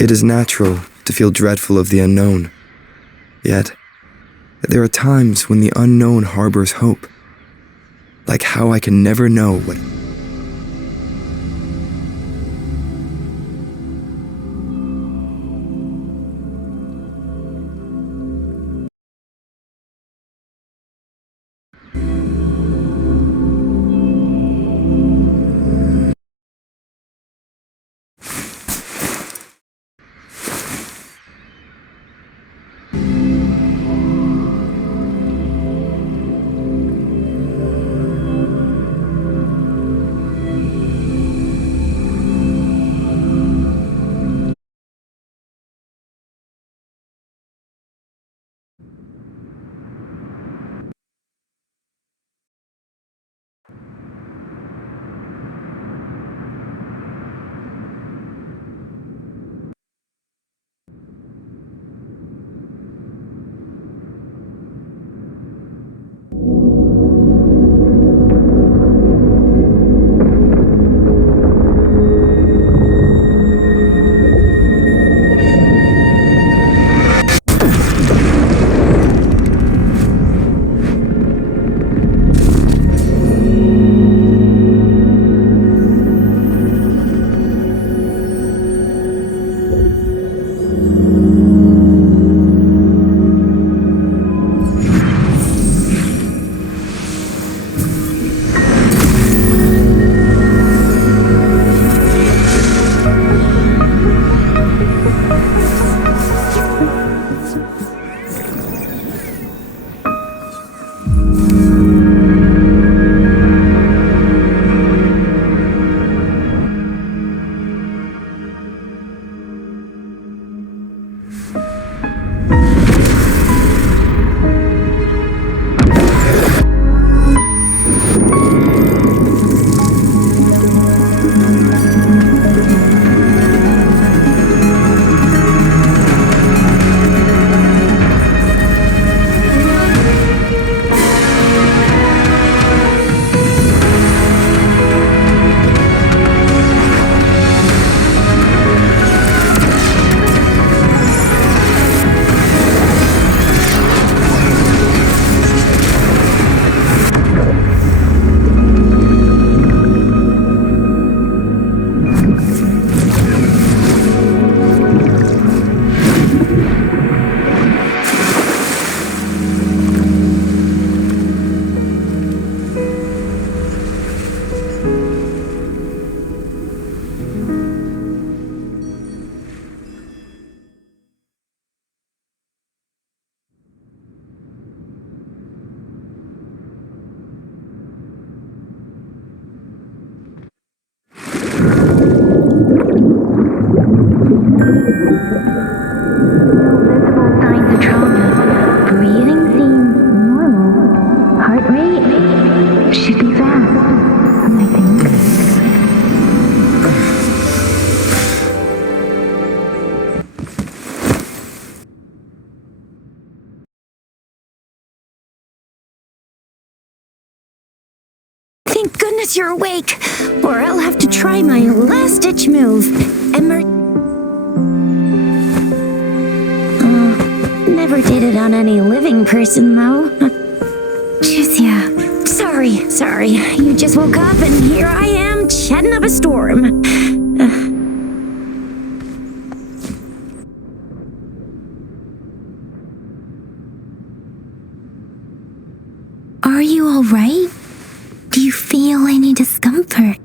It is natural to feel dreadful of the unknown. Yet, there are times when the unknown harbors hope. Like how I can never know what... Thank goodness you're awake, or I'll have to try my last-ditch move. Never did it on any living person, though. Juicia. Sorry. You just woke up, and here I am, chatting up a storm. Are you all right? Do you feel any discomfort?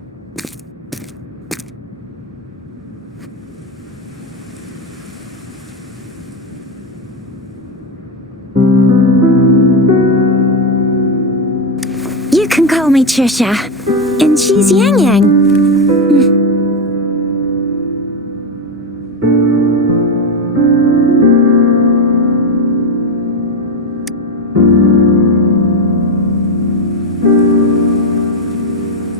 You can call me Trisha, and she's Yang Yang.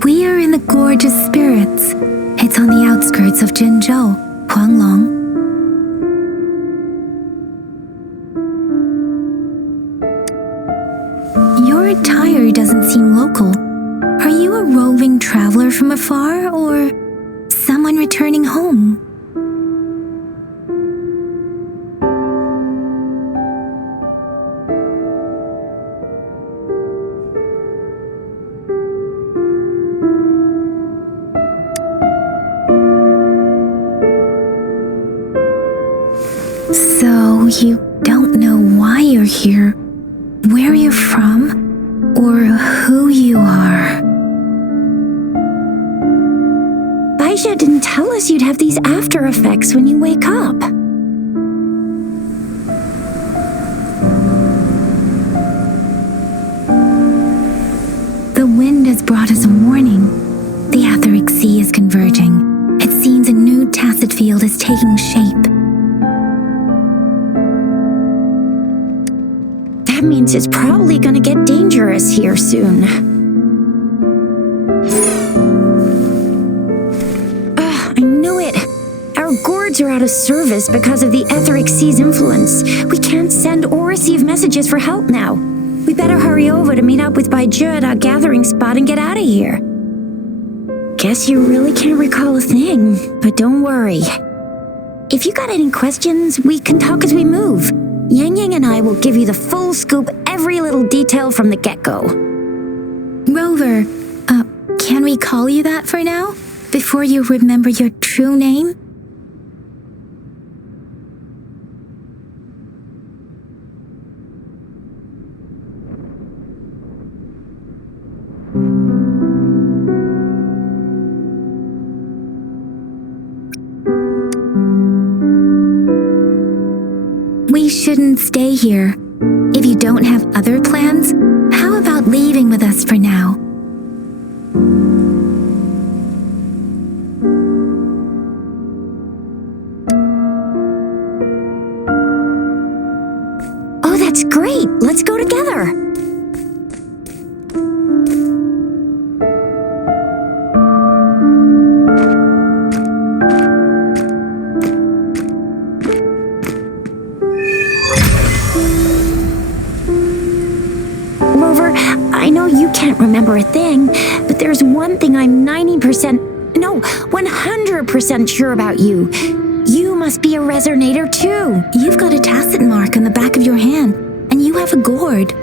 We are in the Gorge of Spirits. It's on the outskirts of Jinzhou, Huanglong. Your attire doesn't seem local. Are you a roving traveler from afar, or someone returning home? you don't know why you're here, where you're from, or who you are. Baisha didn't tell us you'd have these after effects when you wake up. The wind has brought us a warning. The etheric sea is converging. It seems a new tacit field is taking shape. That means it's probably gonna get dangerous here soon. I knew it. Our gourds are out of service because of the etheric sea's influence. We can't send or receive messages for help now. We better hurry over to meet up with Baiju at our gathering spot and get out of here. Guess you really can't recall a thing, but don't worry. If you got any questions, we can talk as we move. Yang Yang and I will give you the full scoop, every little detail from the get-go. Rover, can we call you that for now? Before you remember your true name? We shouldn't stay here. If you don't have other plans, how about leaving with us for now? Oh, that's great! Let's go together! Rover, I know you can't remember a thing, but there's one thing I'm 100% sure about you. You must be a resonator too. You've got a tacit mark on the back of your hand, and you have a gourd.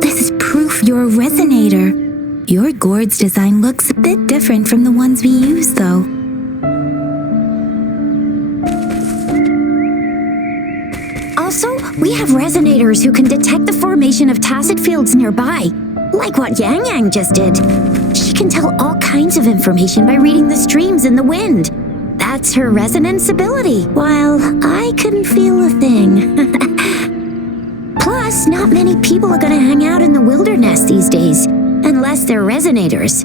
This is proof you're a resonator. Your gourd's design looks a bit different from the ones we use, though. Also, we have resonators who can detect the formation of tacit fields nearby, like what Yang Yang just did. She can tell all kinds of information by reading the streams in the wind. That's her resonance ability, while I couldn't feel a thing. Plus, not many people are gonna hang out in the wilderness these days, unless they're resonators.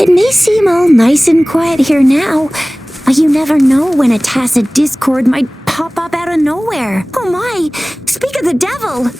It may seem all nice and quiet here now, but you never know when a tacit discord might pop up out of nowhere. Oh my! Speak of the devil!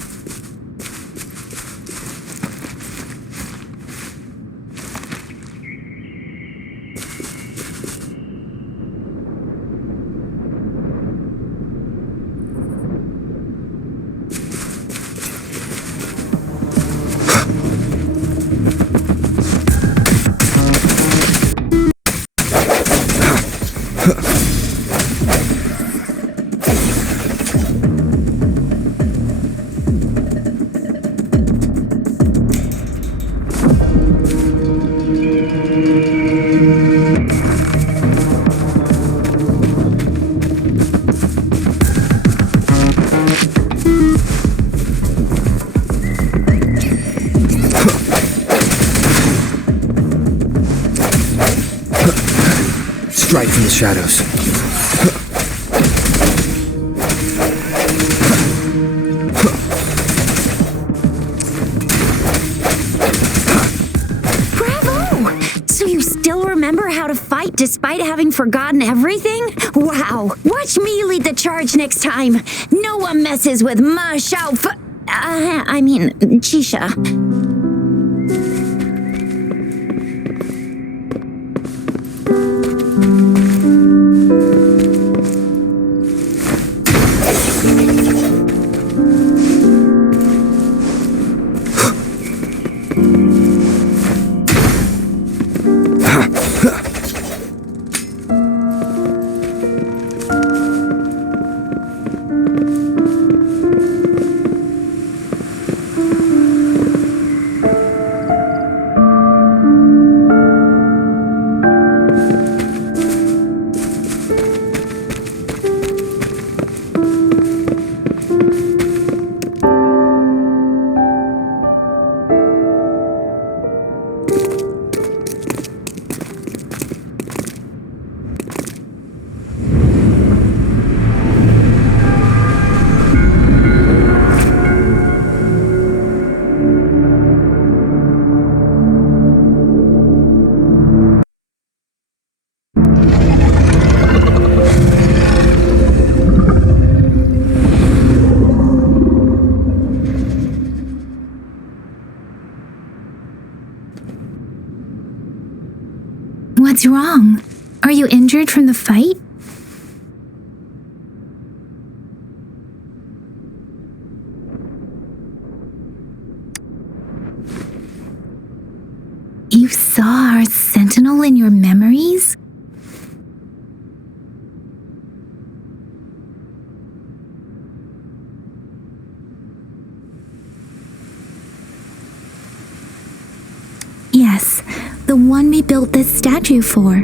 Strike from the shadows. Bravo! So you still remember how to fight despite having forgotten everything? Wow! Watch me lead the charge next time. No one messes with my Chisha. What's wrong? Are you injured from the fight? You saw our sentinel in your memories? Yes, the one we built this statue for.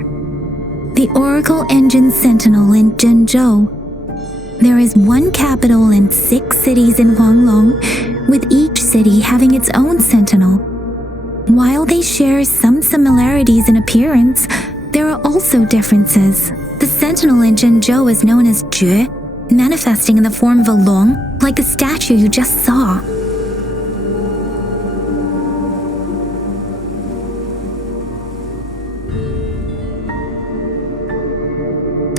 The Oracle Engine Sentinel in Zhenzhou. There is one capital and 6 cities in Huanglong, with each city having its own sentinel. While they share some similarities in appearance, there are also differences. The sentinel in Zhenzhou is known as Jue, manifesting in the form of a long, like the statue you just saw.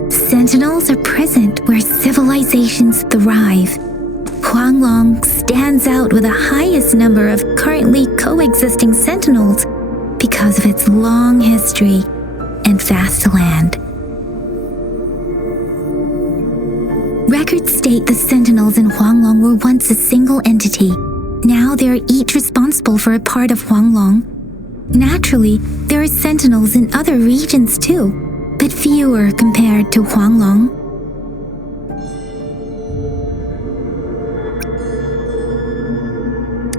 Sentinels are present where civilizations thrive. Huanglong stands out with the highest number of currently coexisting sentinels because of its long history and vast land. Records state the sentinels in Huanglong were once a single entity. Now they are each responsible for a part of Huanglong. Naturally, there are sentinels in other regions too, but fewer compared to Huanglong.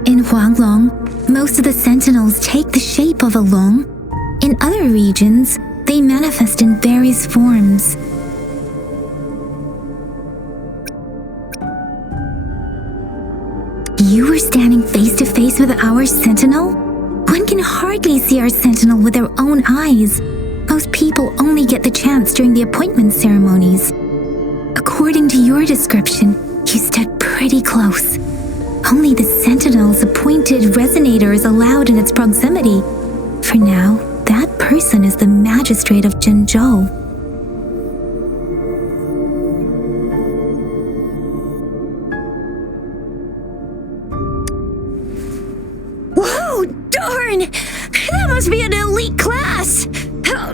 In Huanglong, most of the sentinels take the shape of a long. In other regions, they manifest in various forms. You were standing face to face with our sentinel? One can hardly see our sentinel with their own eyes. Most people only get the chance during the appointment ceremonies. According to your description, you stood pretty close. Only the sentinel's appointed resonator is allowed in its proximity. For now, that person as the magistrate of Zhengzhou. Whoa, darn! That must be an elite class! Oh,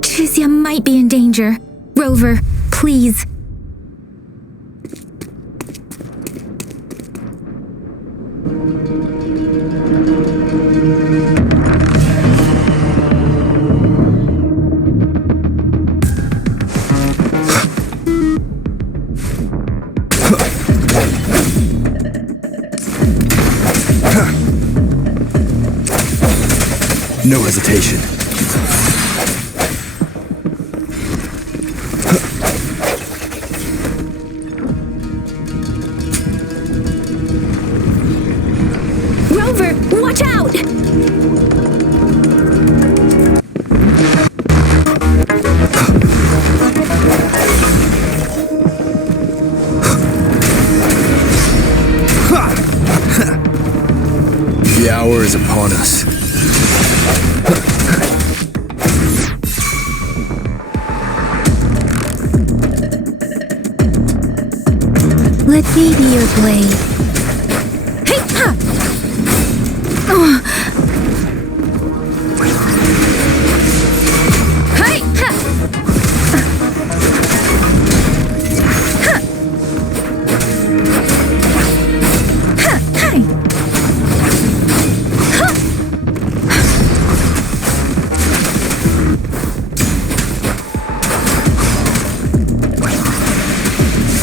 Chixia might be in danger. Rover, please. No hesitation. Rover, watch out! The hour is upon us. Let me be your blade. Hey, ha! Hey, ha! Ha! Ha! Hey!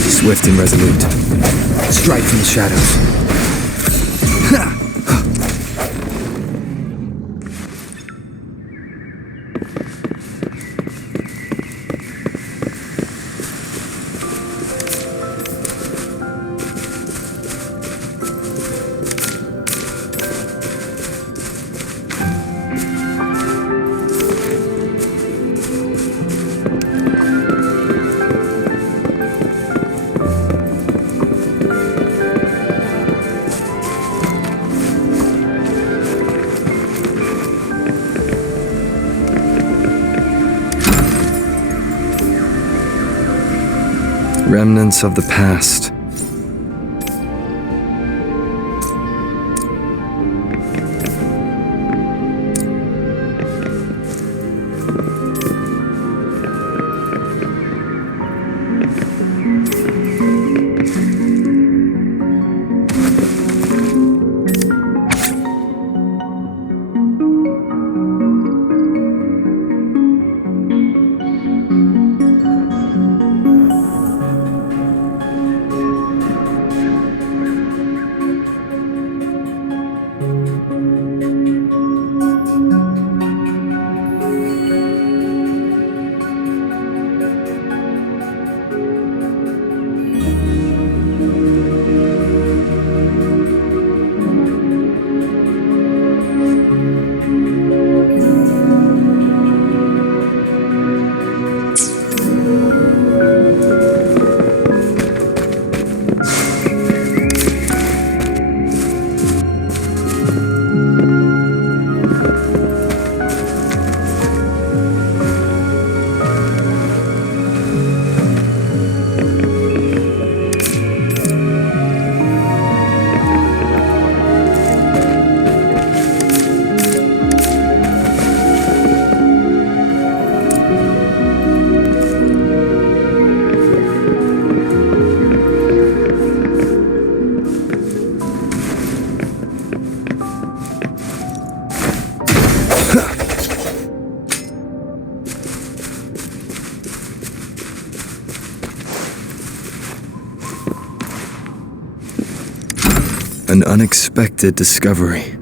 Swift and resolute. Strike from the shadows. Remnants of the past. An unexpected discovery.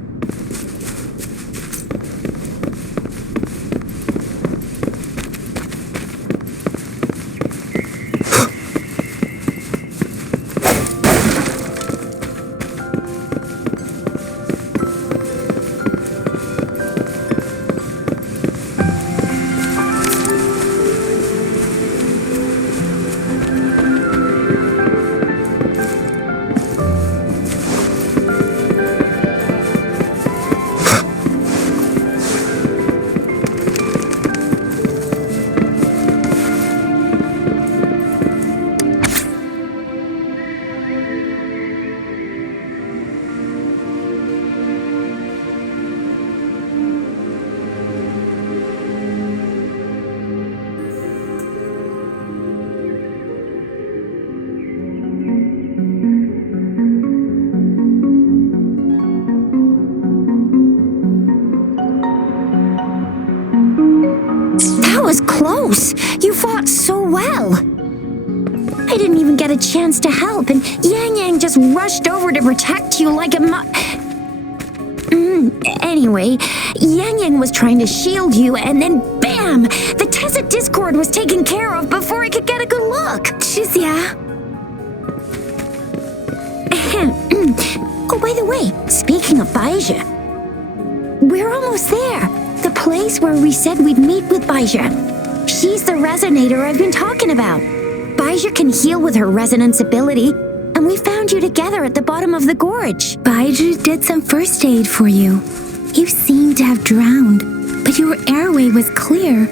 close. You fought so well. I didn't even get a chance to help, and Yang Yang just rushed over to protect you like a Anyway, Yang Yang was trying to shield you, and then bam! The Tessa Discord was taken care of before I could get a good look. Shizia. Oh, by the way, speaking of Baija, we're almost there. The place where we said we'd meet with Baija. She's the resonator I've been talking about. Baija can heal with her resonance ability, and we found you together at the bottom of the gorge. Baiju did some first aid for you. You seemed to have drowned, but your airway was clear.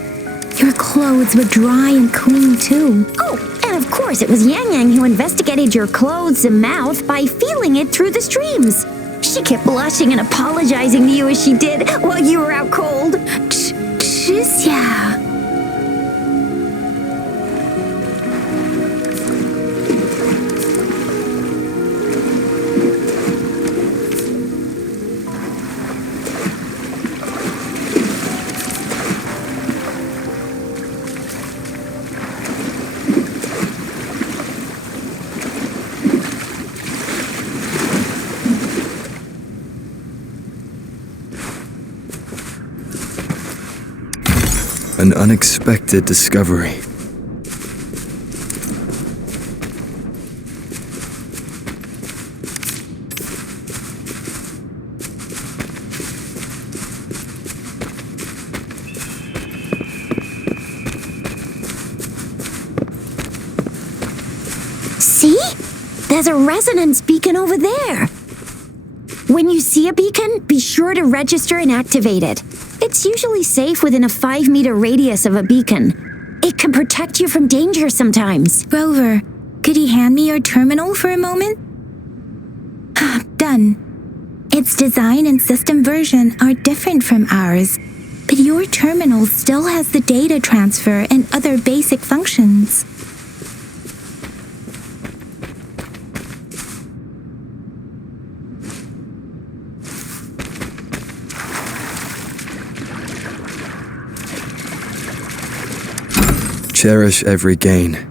Your clothes were dry and clean too. Oh, and of course it was Yang Yang who investigated your clothes and mouth by feeling it through the streams. She kept blushing and apologizing to you as she did while you were out cold. Shizia. An unexpected discovery. See? There's a resonance beacon over there. When you see a beacon, be sure to register and activate it. It's usually safe within a 5-meter radius of a beacon. It can protect you from danger sometimes. Rover, could you hand me your terminal for a moment? Done. Its design and system version are different from ours, but your terminal still has the data transfer and other basic functions. Cherish every gain.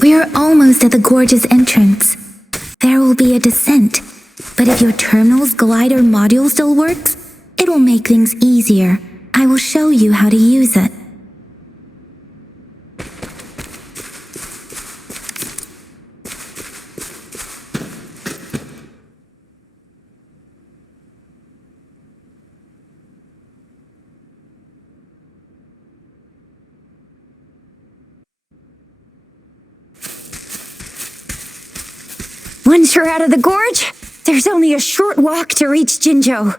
We are almost at the gorge's entrance. There will be a descent, but if your terminal's glider module still works, it will make things easier. I will show you how to use it. Once we're out of the gorge, there's only a short walk to reach Jinzhou.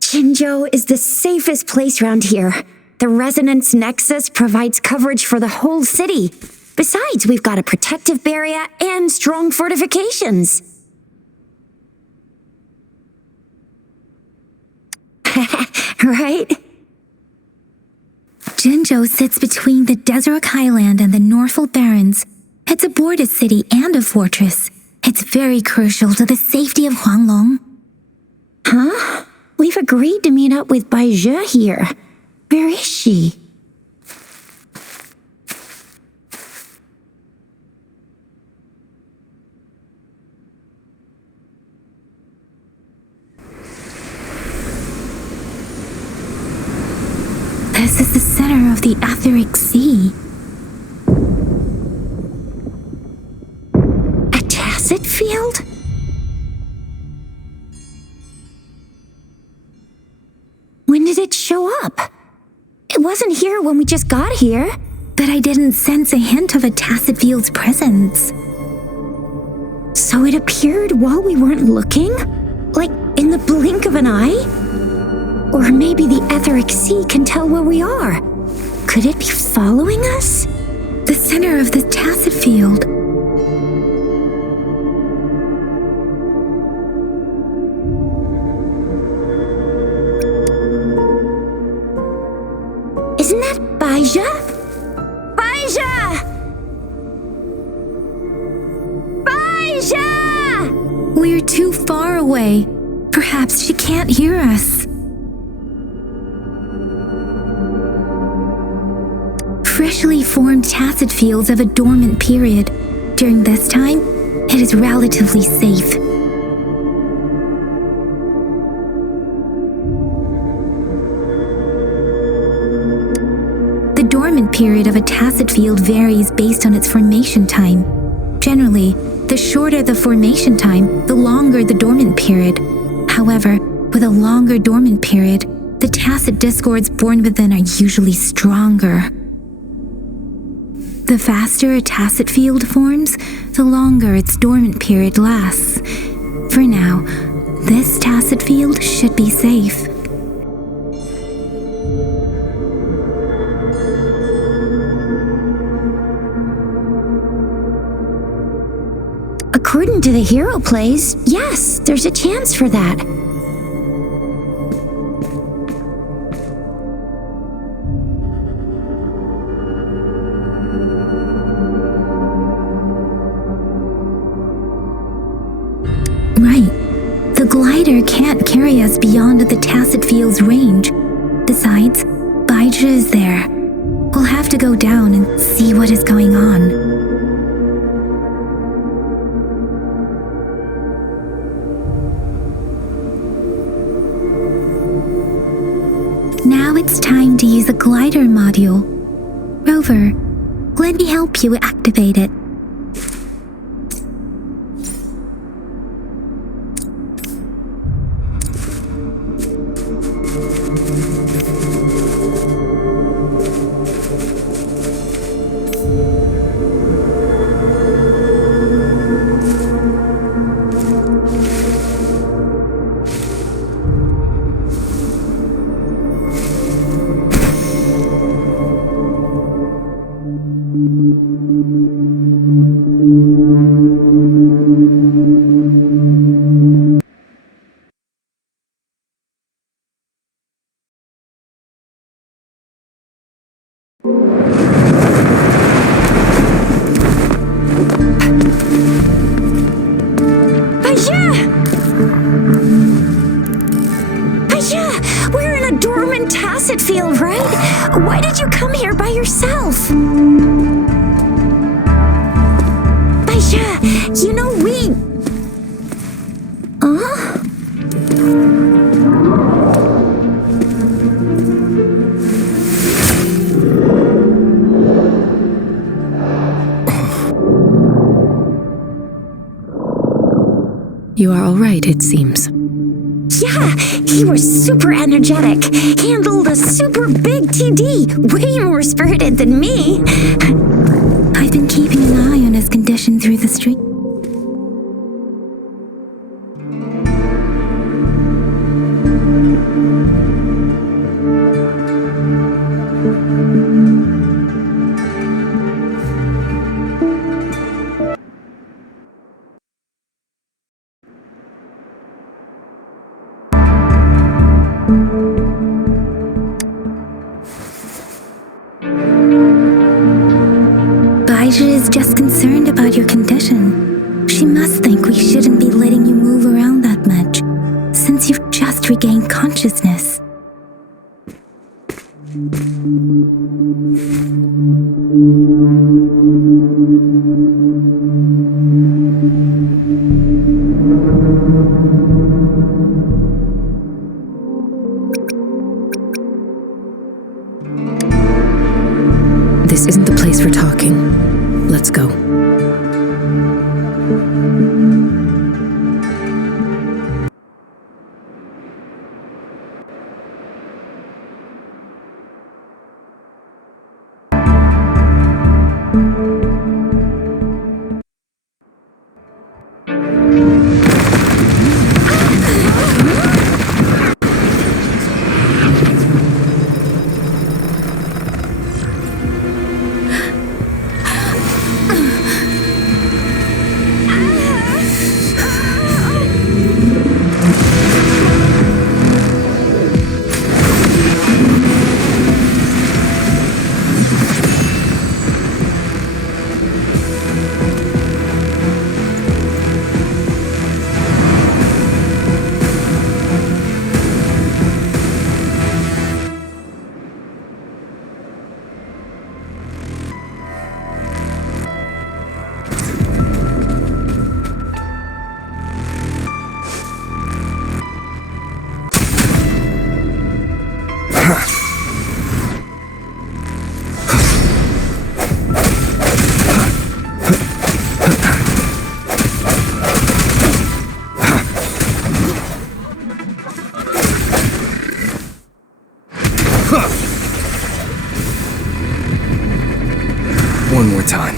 Jinzhou is the safest place around here. The resonance nexus provides coverage for the whole city. Besides, we've got a protective barrier and strong fortifications. Right? Jinzhou sits between the Desert Highland and the Northful Barrens. It's a border city and a fortress. It's very crucial to the safety of Huanglong. Huh? We've agreed to meet up with Baizhe here. Where is she? This is the center of the Etheric Sea. A tacit field? When did it show up? It wasn't here when we just got here. But I didn't sense a hint of a tacit field's presence. So it appeared while we weren't looking? Like in the blink of an eye? Or maybe the Etheric Sea can tell where we are. Could it be following us? The center of the tacit field. Isn't that Baizhe? Baizhe! Baizhe! We're too far away. Perhaps she can't hear us. Freshly formed tacit fields have a dormant period. During this time, it is relatively safe. The dormant period of a tacit field varies based on its formation time. Generally, the shorter the formation time, the longer the dormant period. However, with a longer dormant period, the tacit discords born within are usually stronger. The faster a tacit field forms, the longer its dormant period lasts. For now, this tacit field should be safe. According to the hero plays, yes, there's a chance for that. Right. The glider can't carry us beyond the tacit field's range. Besides, Baizhe is there. We'll have to go down and see what is going on. Now it's time to use the glider module. Rover, let me help you activate it. We're in a dormant tacit field, right? Why did you come here by yourself? Baizhe, you know we... You are all right, it seems. Yeah, he was super energetic. Handled a super big TD. Way more spirited than me. I dashing through the street. Baija is just concerned about your condition. She must think we shouldn't be letting you move around that much, since you've just regained consciousness. This isn't the place for talking. Let's go. One more time.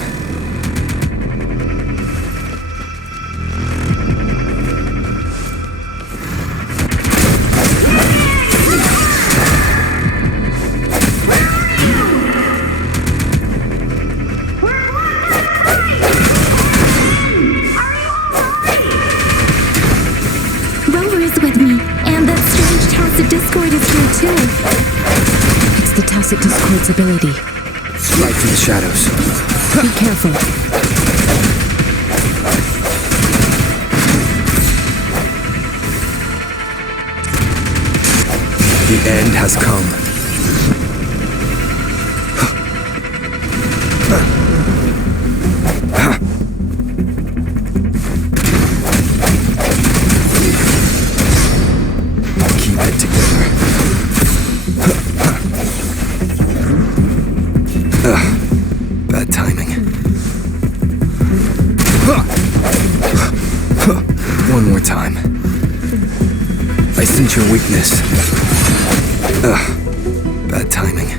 Rover is with me, and that strange tacit discord is here too. It's the tacit discord's ability. Light from the shadows. Be careful. The end has come. Keep it together. Bad timing. One more time. I sense your weakness. Bad timing.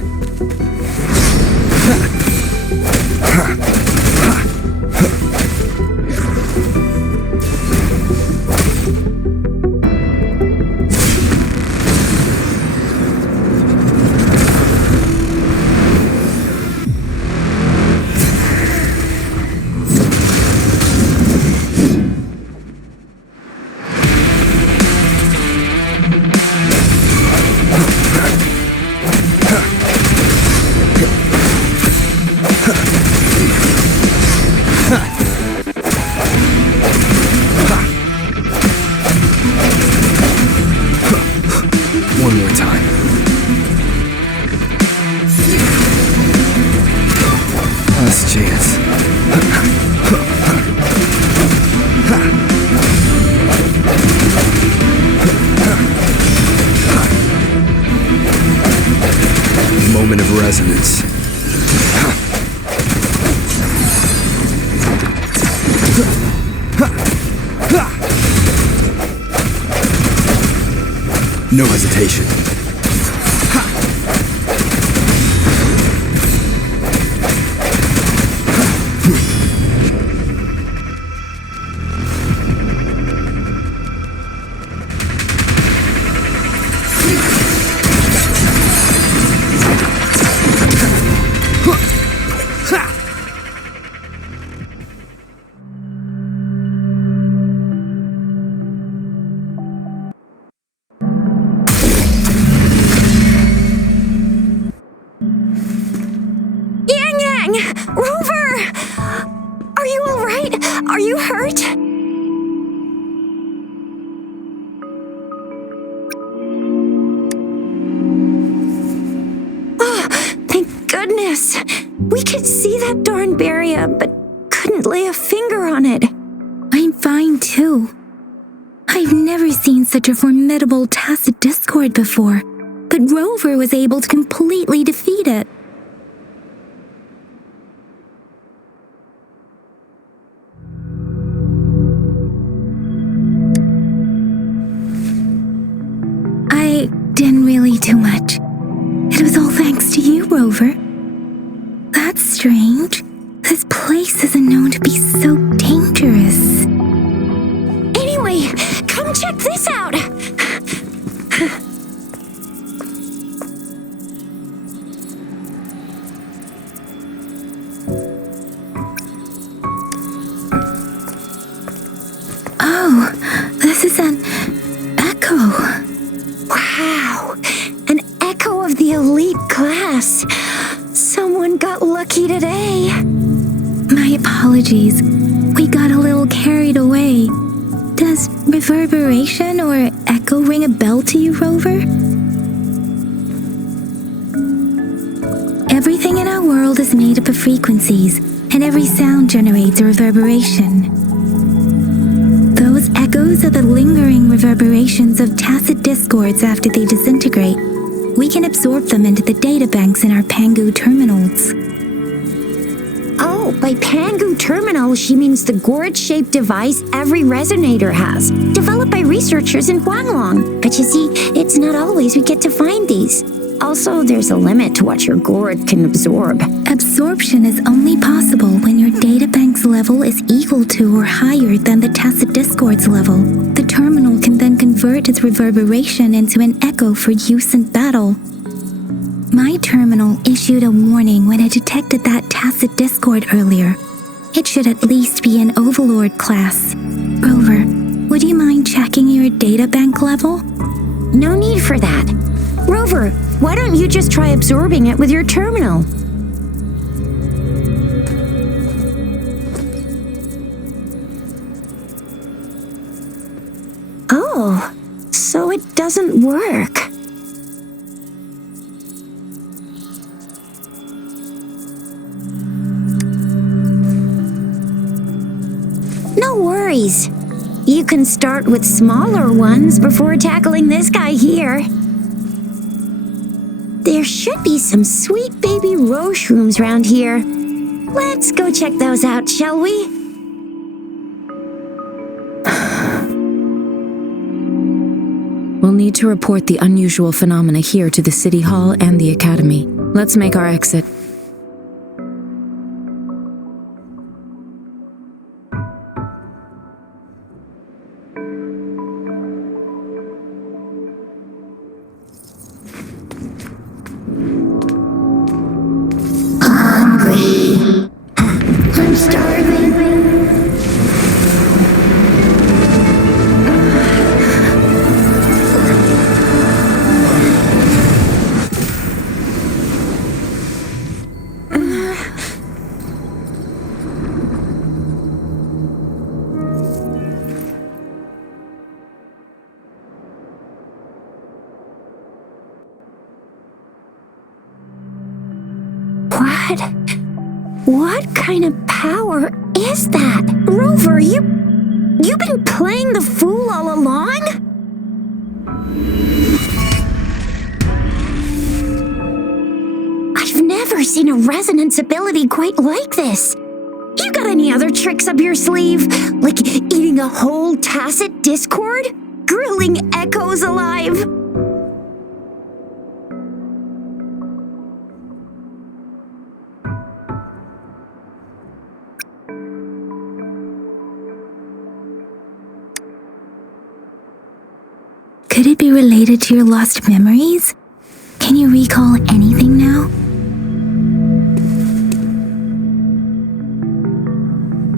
One more time. Last chance. Moment of resonance. No hesitation. Rover! Are you all right? Are you hurt? Oh, thank goodness. We could see that darn barrier, but couldn't lay a finger on it. I'm fine too. I've never seen such a formidable tacit discord before, but Rover was able to completely defeat it. I didn't really do much. It was all thanks to you, Rover. That's strange. This place isn't known to be so dangerous. Anyway, come check this out. Oh, this is an echo. Wow, an echo of the elite class. Someone got lucky today. My apologies. We got a little carried away. Does reverberation or echo ring a bell to you, Rover? Everything in our world is made up of frequencies, and every sound generates a reverberation. Those echoes are the lingering reverberations of tacit discords after they disintegrate. We can absorb them into the data banks in our Pangu terminals. Oh, by Pangu terminal, she means the gourd-shaped device every resonator has, developed by researchers in Huanglong. But you see, it's not always we get to find these. Also, there's a limit to what your gourd can absorb. Absorption is only possible when your databank's level is equal to or higher than the tacit discord's level. The terminal can then convert its reverberation into an echo for use in battle. My terminal issued a warning when it detected that tacit discord earlier. It should at least be an Overlord class. Rover, would you mind checking your databank level? No need for that. Rover, why don't you just try absorbing it with your terminal? Oh, so it doesn't work. No worries. You can start with smaller ones before tackling this guy here. There should be some sweet baby rose shrooms around here. Let's go check those out, shall we? We'll need to report the unusual phenomena here to the City Hall and the Academy. Let's make our exit. I'm starving. What kind of power is that? Rover, you've been playing the fool all along? I've never seen a resonance ability quite like this. You got any other tricks up your sleeve? Like eating a whole tacit discord? Grilling echoes alive? Could it be related to your lost memories? Can you recall anything now?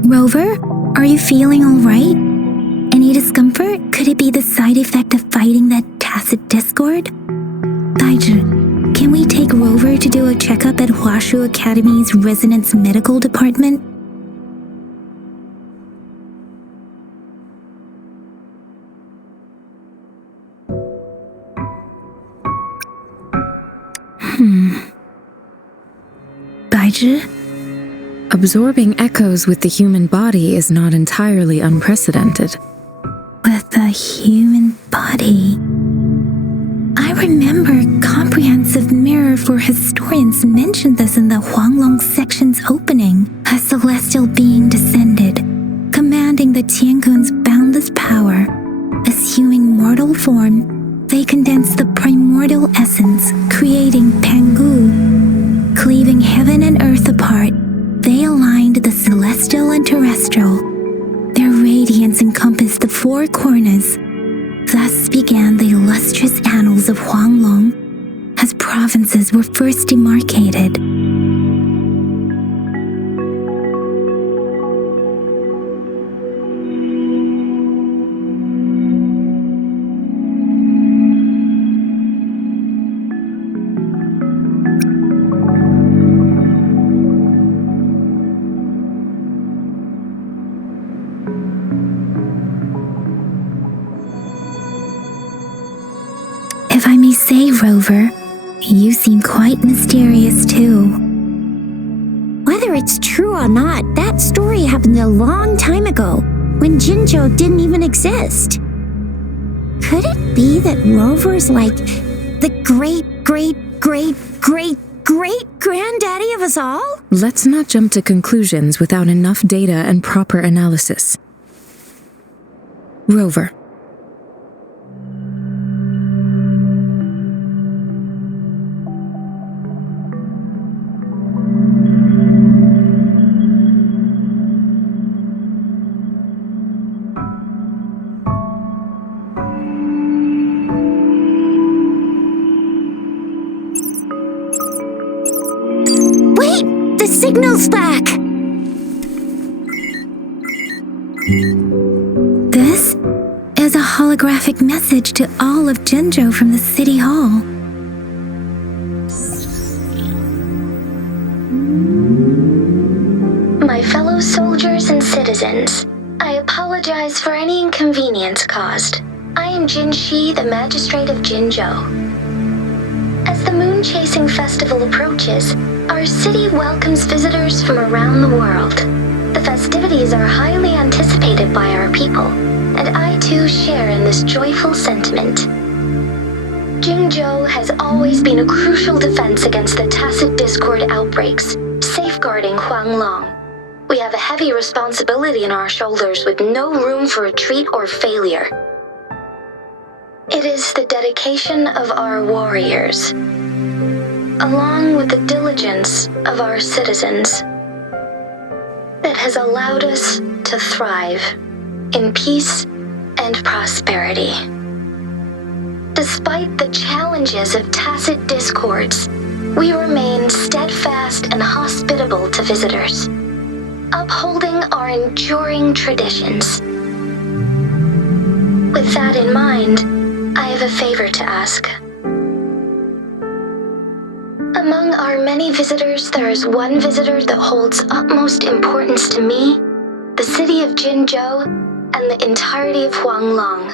Rover, are you feeling all right? Any discomfort? Could it be the side effect of fighting that tacit discord? Taiju, can we take Rover to do a checkup at Huashu Academy's Resonance Medical Department? Baizhi? Absorbing echoes with the human body is not entirely unprecedented. With the human body. I remember Comprehensive Mirror for Historians mentioned this in the Huanglong section's opening. A celestial being descended, commanding the Tiankun's boundless power. Assuming mortal form, they condensed the primordial essence, creating Pangu. Cleaving heaven and earth apart, they aligned the celestial and terrestrial. Their radiance encompassed the four corners. Thus began the illustrious annals of Huanglong, as provinces were first demarcated. If I may say, Rover, you seem quite mysterious too. Whether it's true or not, that story happened a long time ago, when Jinzhou didn't even exist. Could it be that Rover's like the great-great-great-great-great-granddaddy of us all? Let's not jump to conclusions without enough data and proper analysis. Rover. Wait! The signal's back! This is a holographic message to all of Jinzhou from the City Hall. My fellow soldiers and citizens, I apologize for any inconvenience caused. I am Jin Shi, the Magistrate of Jinzhou. As the Moon Chasing Festival approaches, our city welcomes visitors from around the world. The festivities are highly anticipated by our people, and I too share in this joyful sentiment. Jinzhou has always been a crucial defense against the tacit discord outbreaks, safeguarding Huanglong. We have a heavy responsibility on our shoulders with no room for retreat or failure. It is the dedication of our warriors, along with the diligence of our citizens, that has allowed us to thrive in peace and prosperity. Despite the challenges of tacit discords, we remain steadfast and hospitable to visitors, upholding our enduring traditions. With that in mind, I have a favor to ask. Among our many visitors, there is one visitor that holds utmost importance to me, the city of Jinzhou, and the entirety of Huanglong.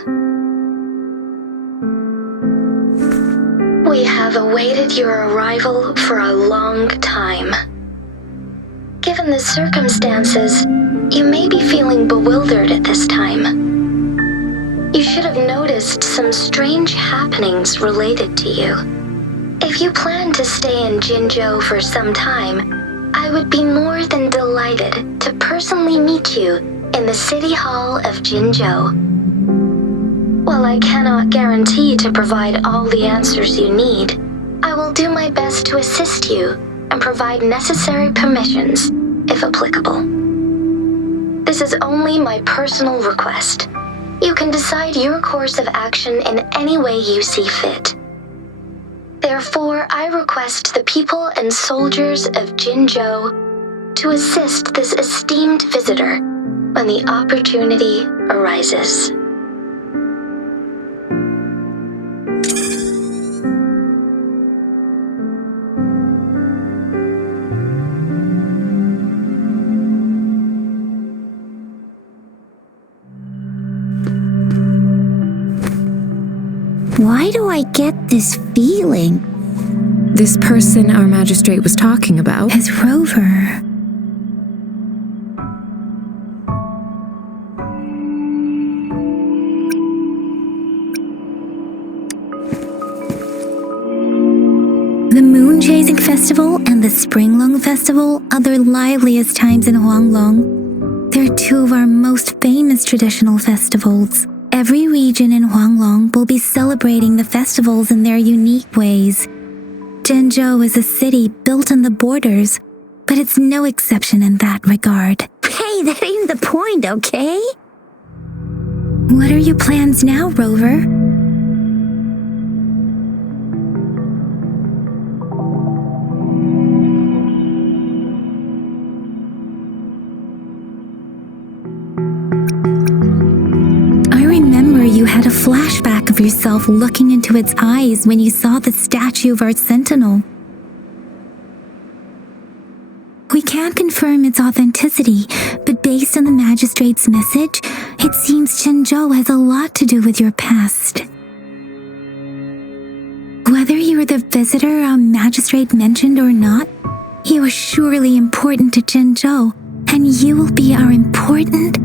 We have awaited your arrival for a long time. Given the circumstances, you may be feeling bewildered at this time. You should have noticed some strange happenings related to you. If you plan to stay in Jinzhou for some time, I would be more than delighted to personally meet you in the City Hall of Jinzhou. While I cannot guarantee to provide all the answers you need, I will do my best to assist you and provide necessary permissions, if applicable. This is only my personal request. You can decide your course of action in any way you see fit. Therefore, I request the people and soldiers of Jinzhou to assist this esteemed visitor when the opportunity arises. I get this feeling? This person our magistrate was talking about As Rover. The Moon Chasing Festival and the Springlong Festival are the liveliest times in Huanglong. They're two of our most famous traditional festivals. Every region in Huanglong will be celebrating the festivals in their unique ways. Zhenzhou is a city built on the borders, but it's no exception in that regard. Hey, that ain't the point, okay? What are your plans now, Rover? You had a flashback of yourself looking into its eyes when you saw the statue of our sentinel. We can't confirm its authenticity, but based on the magistrate's message, it seems Zhenzhou has a lot to do with your past. Whether you were the visitor our magistrate mentioned or not, you are surely important to Zhenzhou, and you will be our important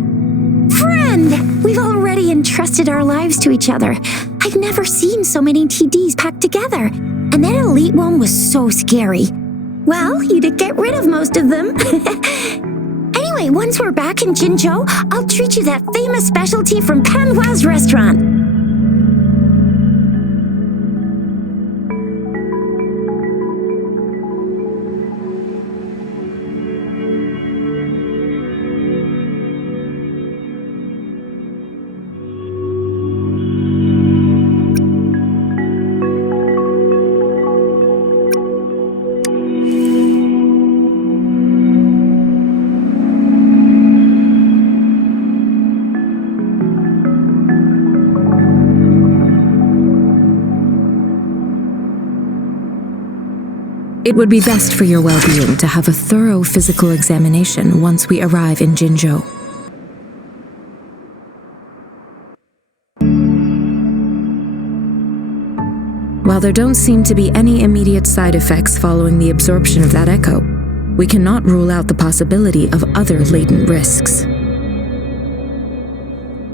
friend! We've already entrusted our lives to each other. I've never seen so many TDs packed together. And that elite one was so scary. Well, you did get rid of most of them. Anyway, once we're back in Jinzhou, I'll treat you that famous specialty from Panhua's restaurant. It would be best for your well-being to have a thorough physical examination once we arrive in Jinzhou. While there don't seem to be any immediate side effects following the absorption of that echo, we cannot rule out the possibility of other latent risks.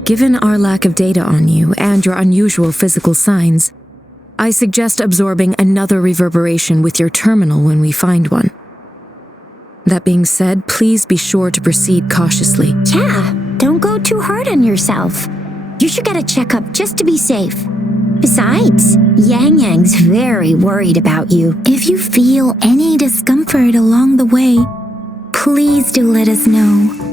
Given our lack of data on you and your unusual physical signs, I suggest absorbing another reverberation with your terminal when we find one. That being said, please be sure to proceed cautiously. Yeah, don't go too hard on yourself. You should get a checkup just to be safe. Besides, Yang Yang's very worried about you. If you feel any discomfort along the way, please do let us know.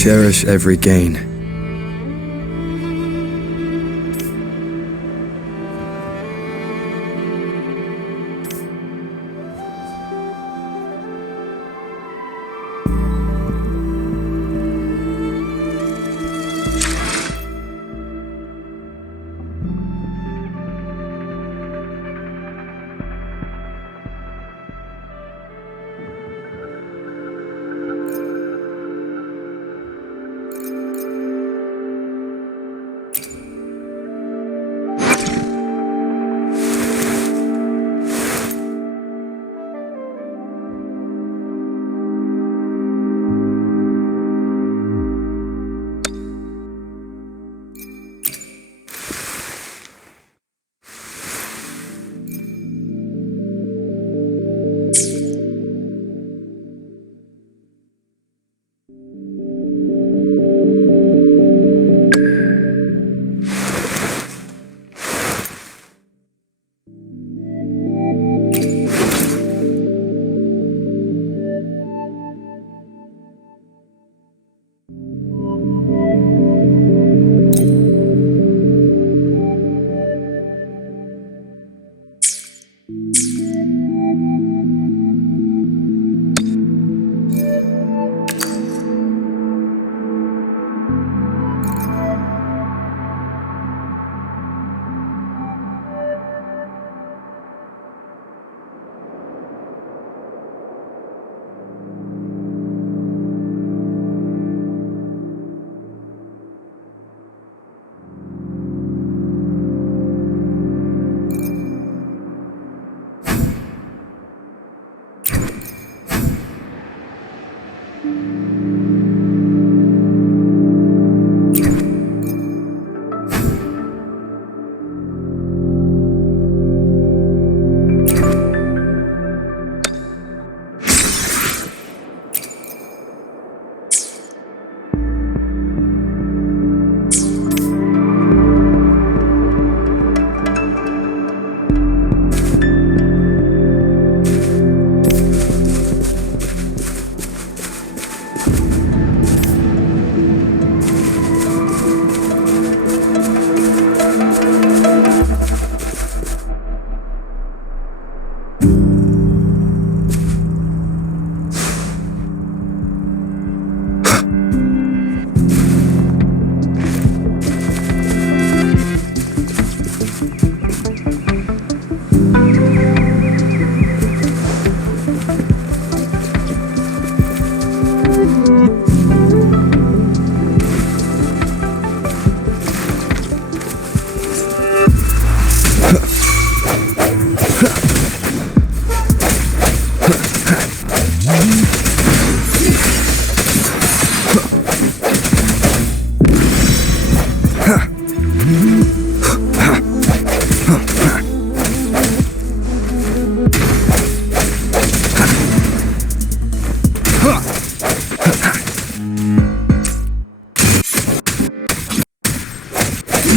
Cherish every gain.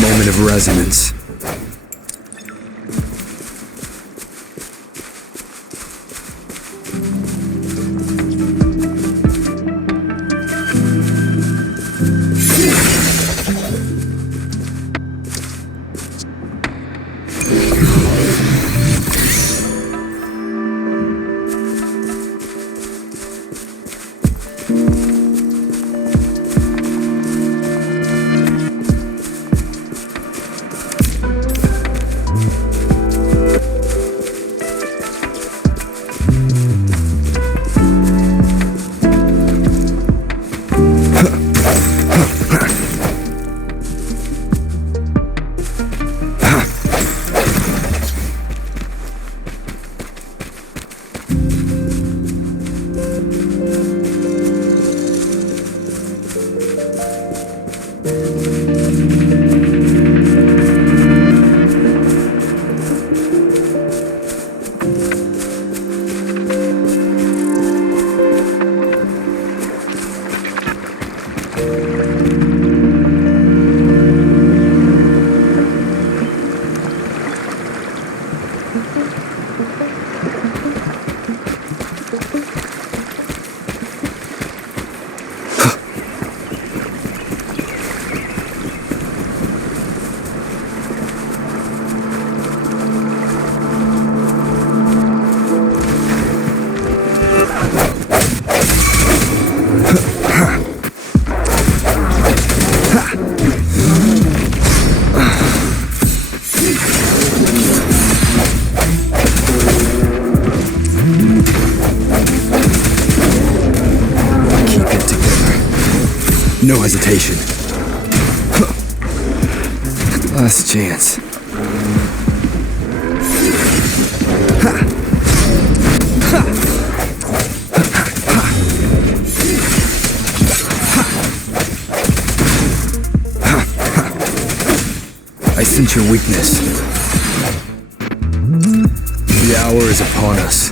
Moment of resonance. No hesitation. Last chance. I sense your weakness. The hour is upon us.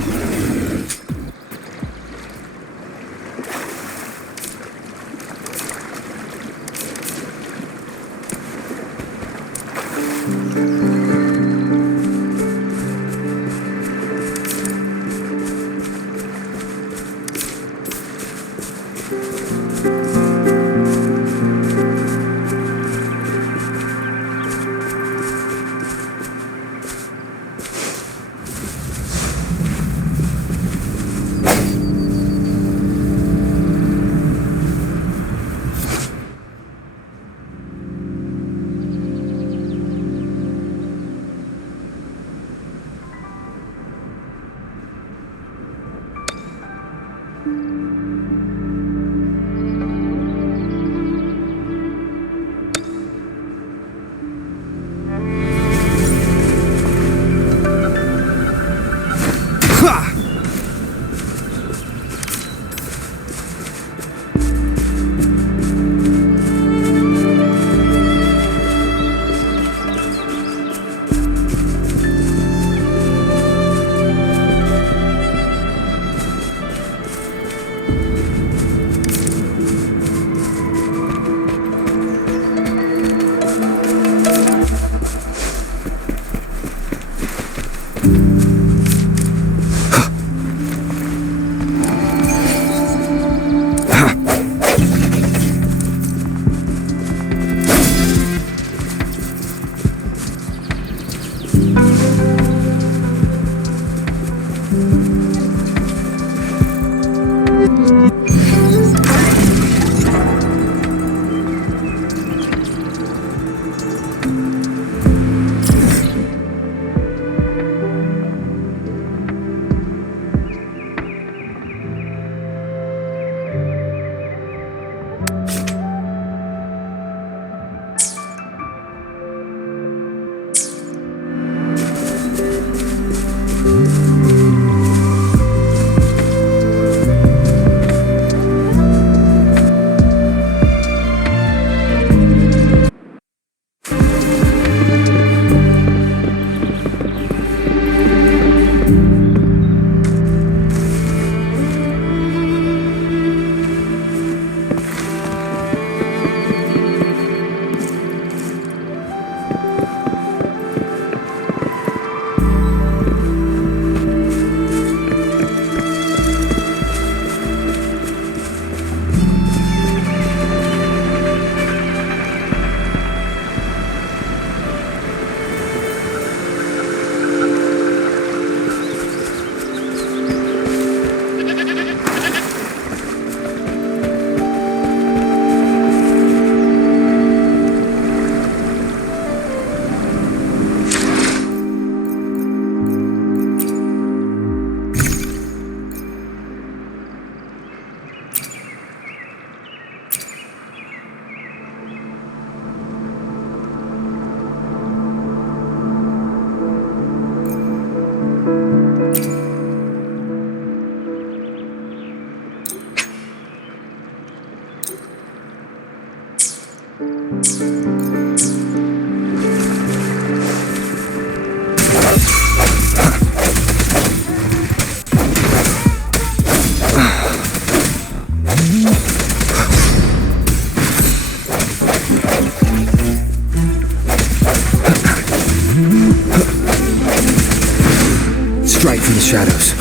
Strike from the shadows.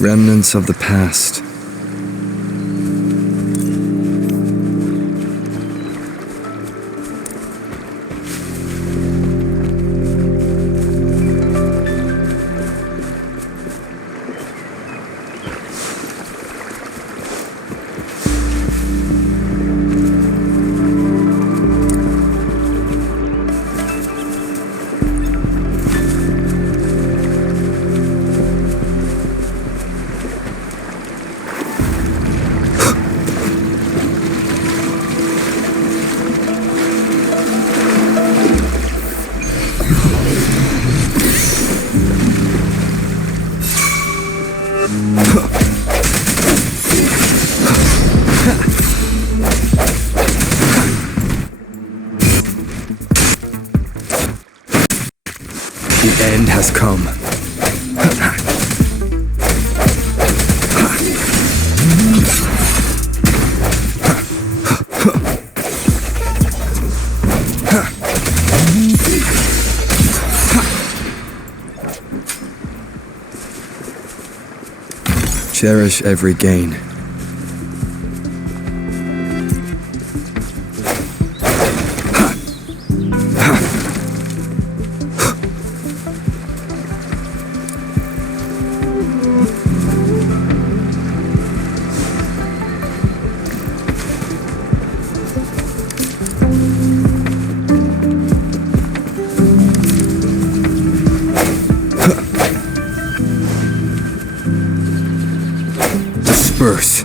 remnants of the past. The end has come. Cherish every gain. Disperse.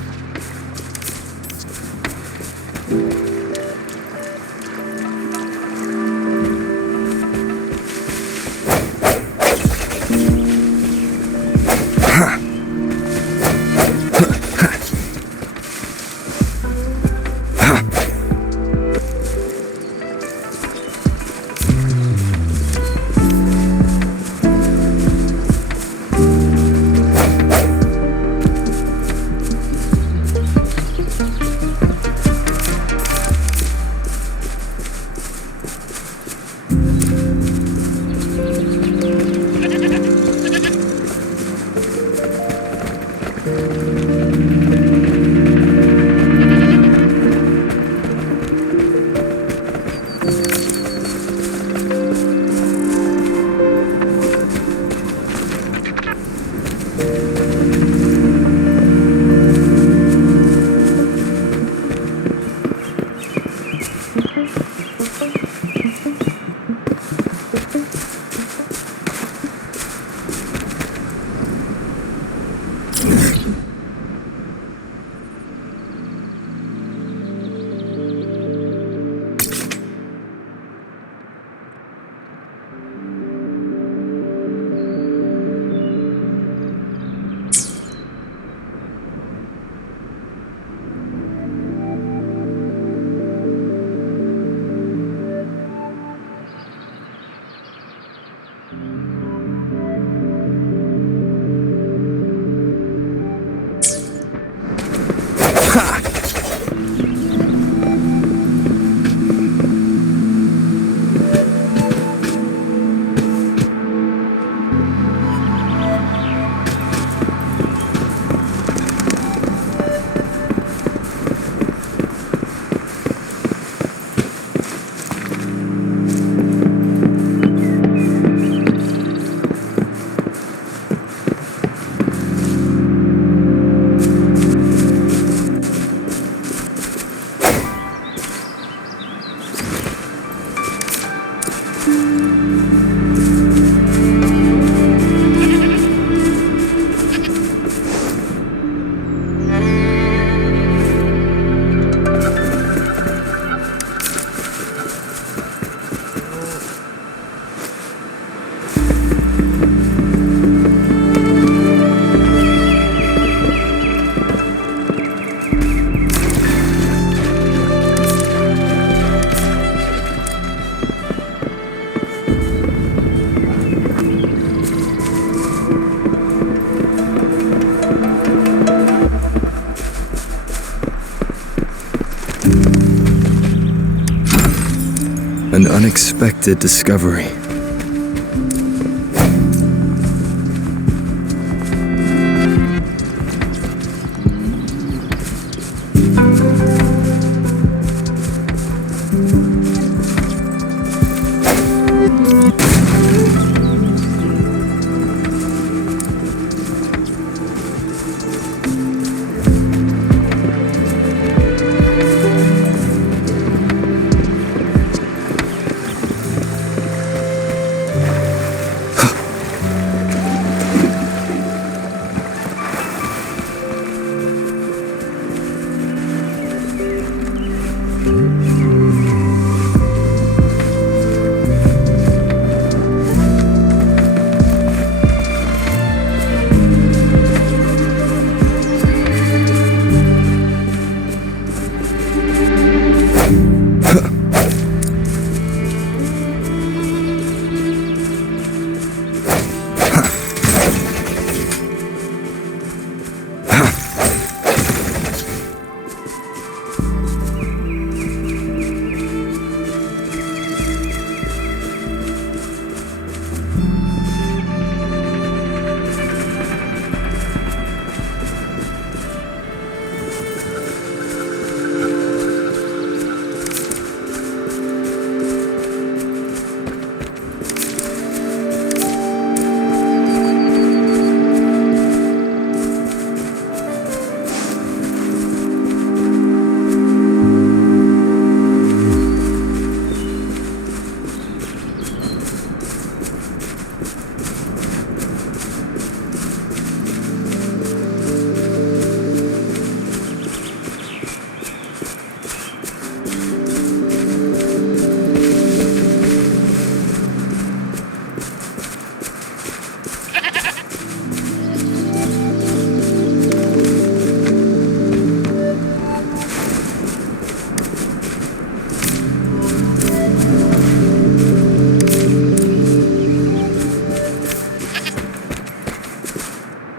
An unexpected discovery.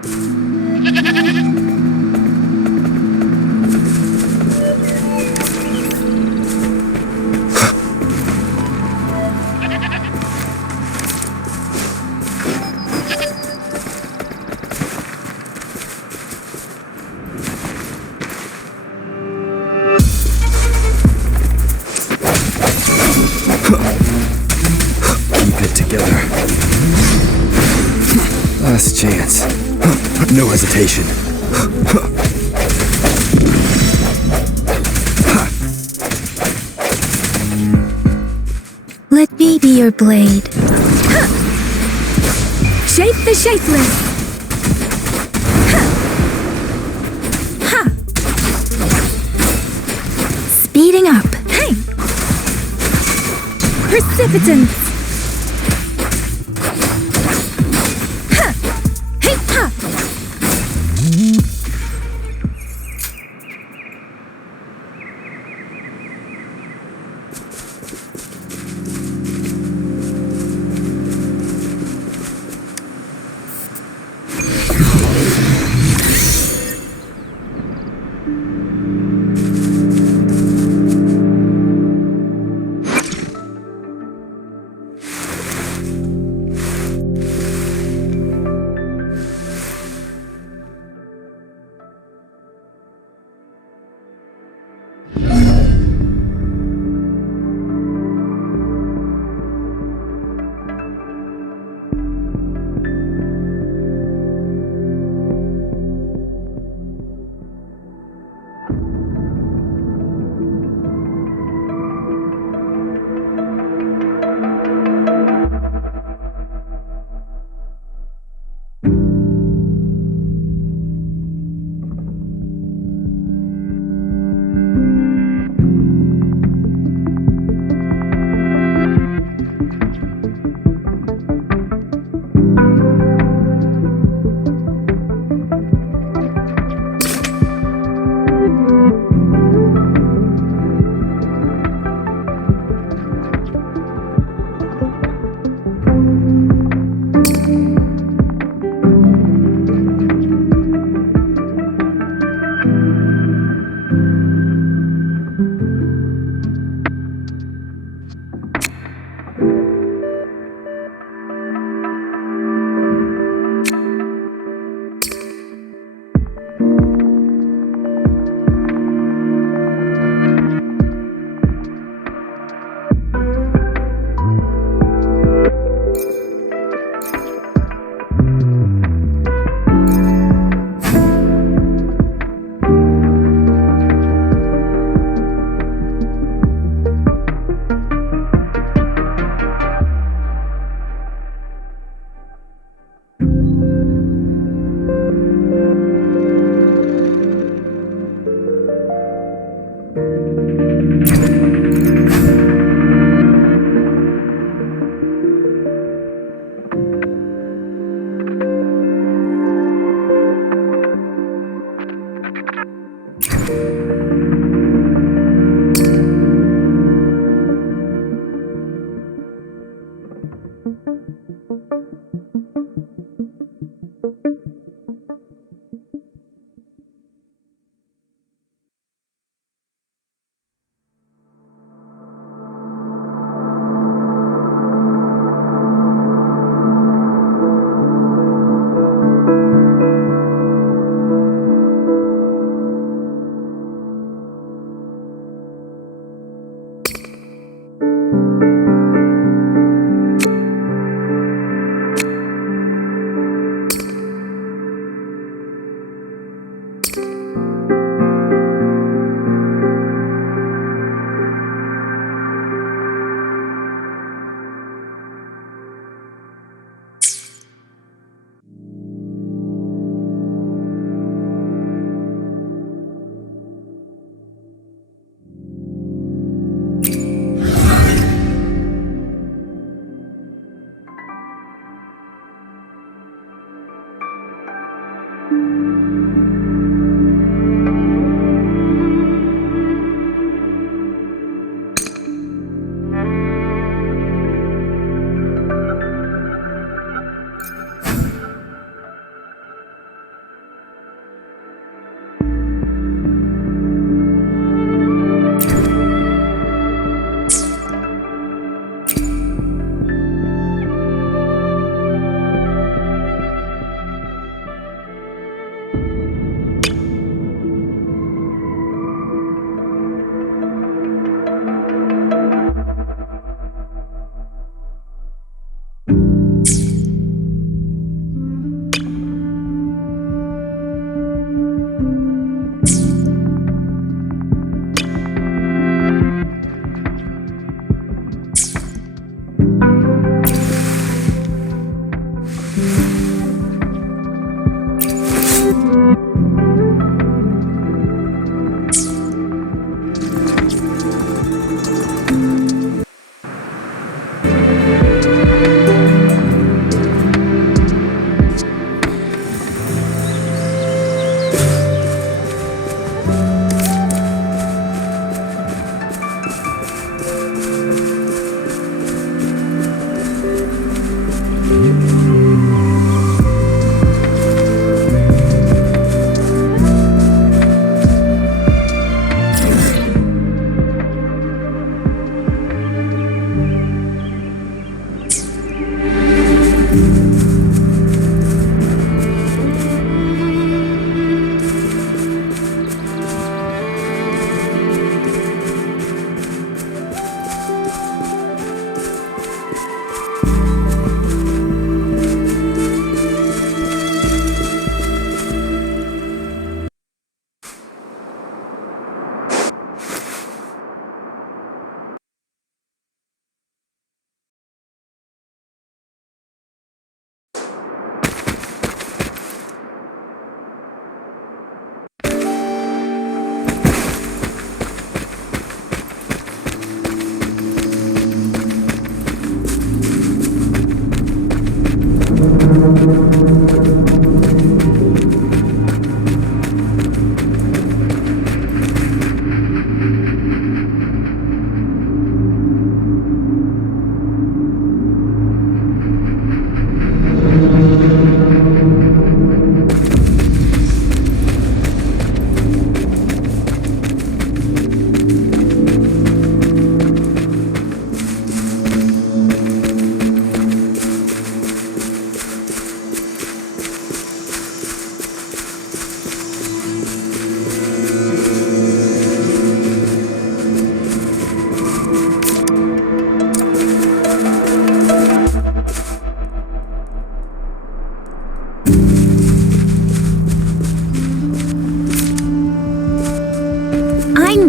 Keep it together. Last chance. No hesitation. Let me be your blade. Shape the shapeless. Speeding up. Hey! Precipitance. Hey! Ha!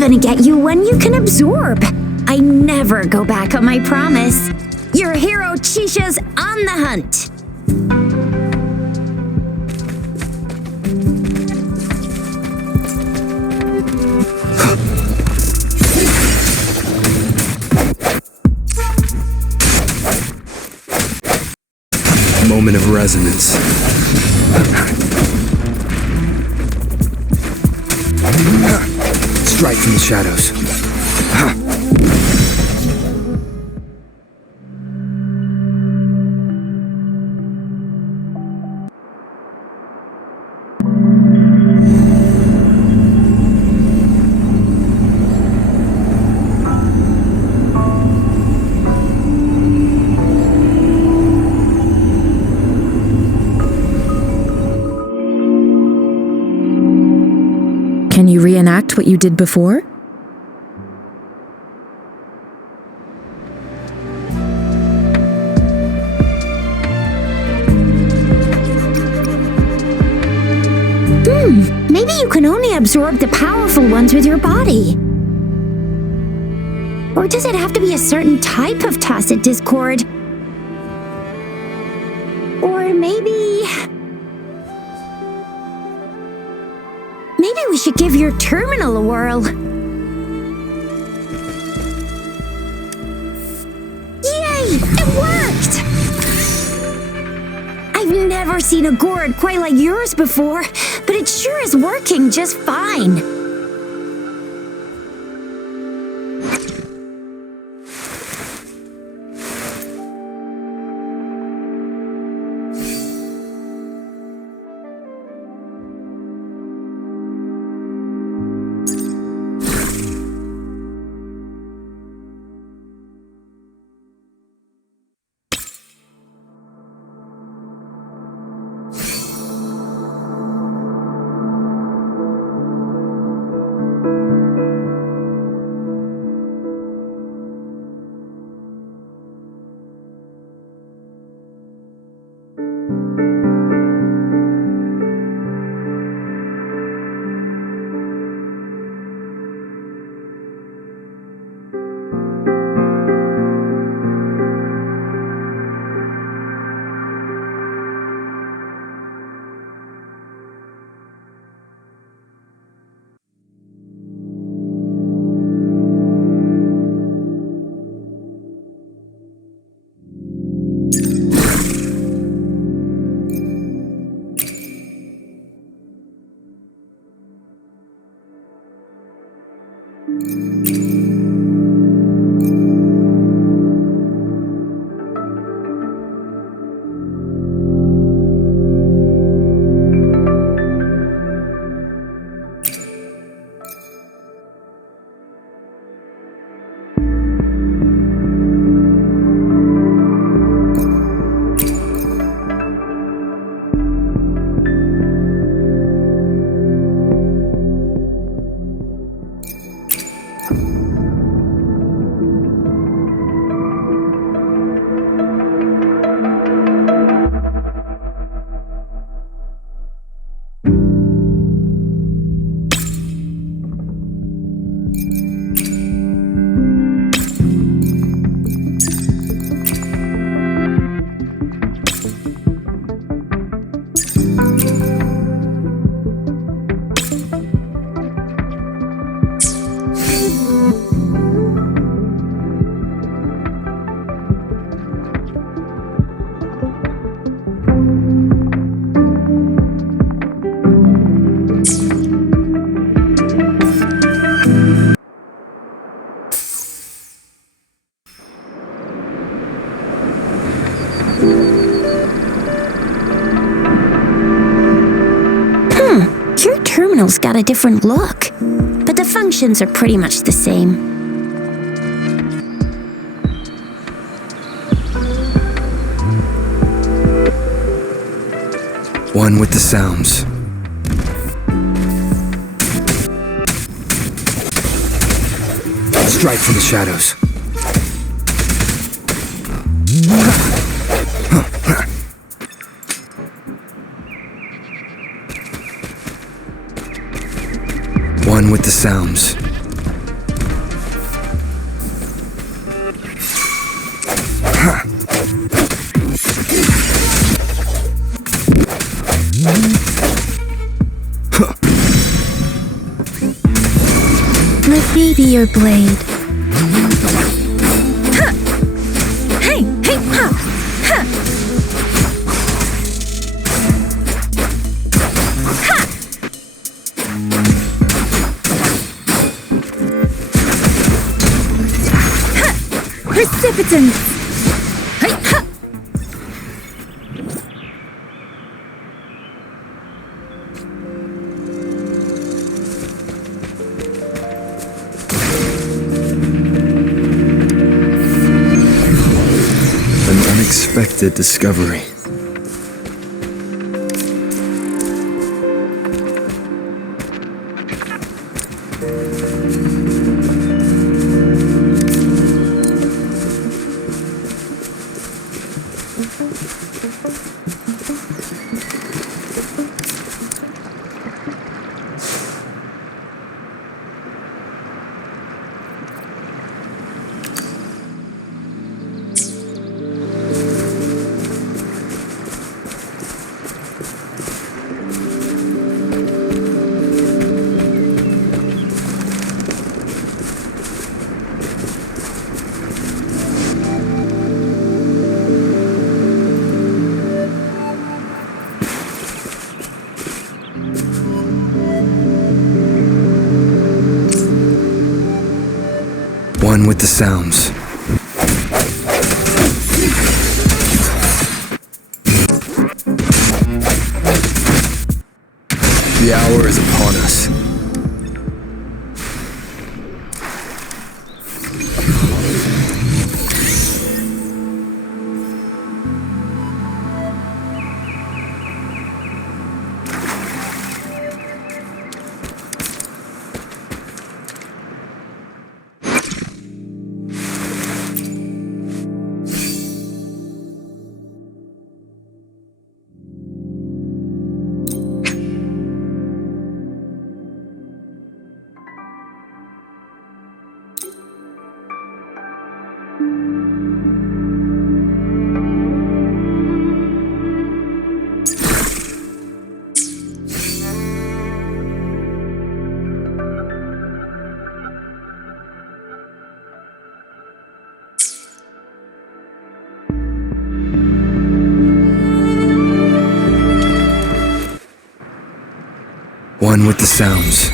gonna get you one you can absorb. I never go back on my promise. Your hero Chisha's on the hunt. Moment of resonance. Strike from the shadows. Can you reenact what you did before? Maybe you can only absorb the powerful ones with your body. Or does it have to be a certain type of tacit discord? Or maybe we should give your terminal a whirl. Yay! It worked! I've never seen a gourd quite like yours before, but it sure is working just fine. Your terminal's got a different look, but the functions are pretty much the same. One with the sounds. Strike from the shadows. One with the sounds. be your blade. Ha! Hey, hey, ha! Ha! Ha! Ha! Precipitance! Hey, ha! Unexpected discovery. One with the sounds. The hour is upon us. One with the sounds.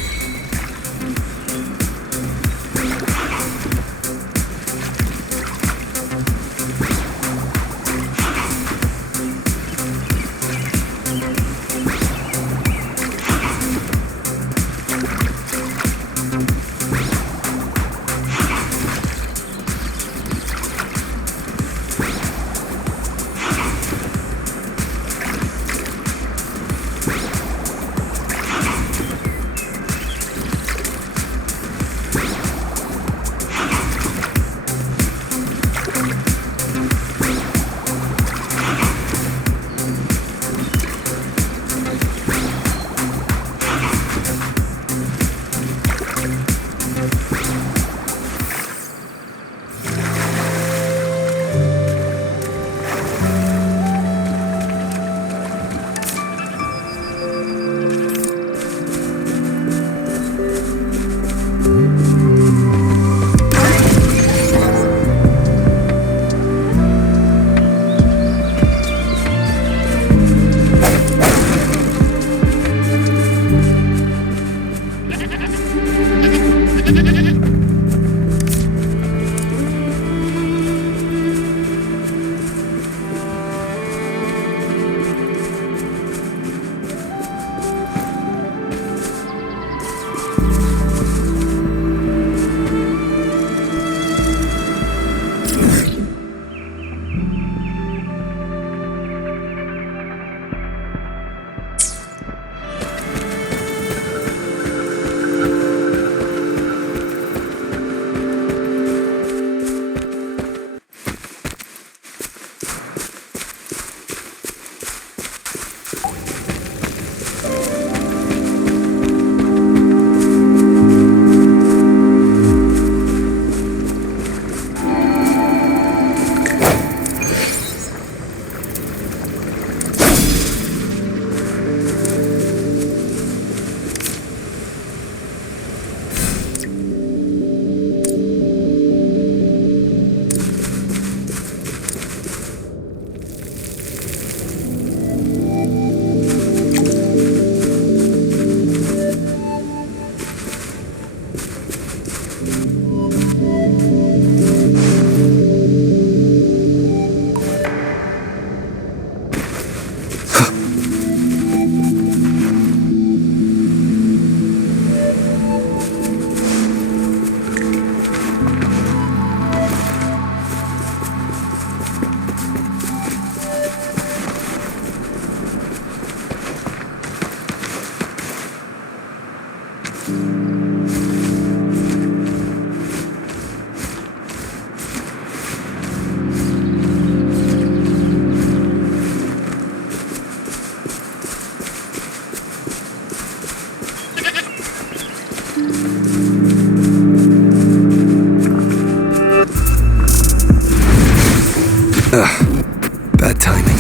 Bad timing.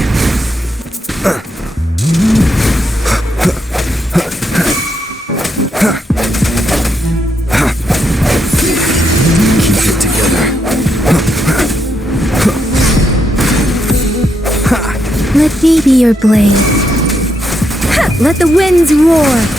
Keep it together. Let me be your blade. Let the winds roar.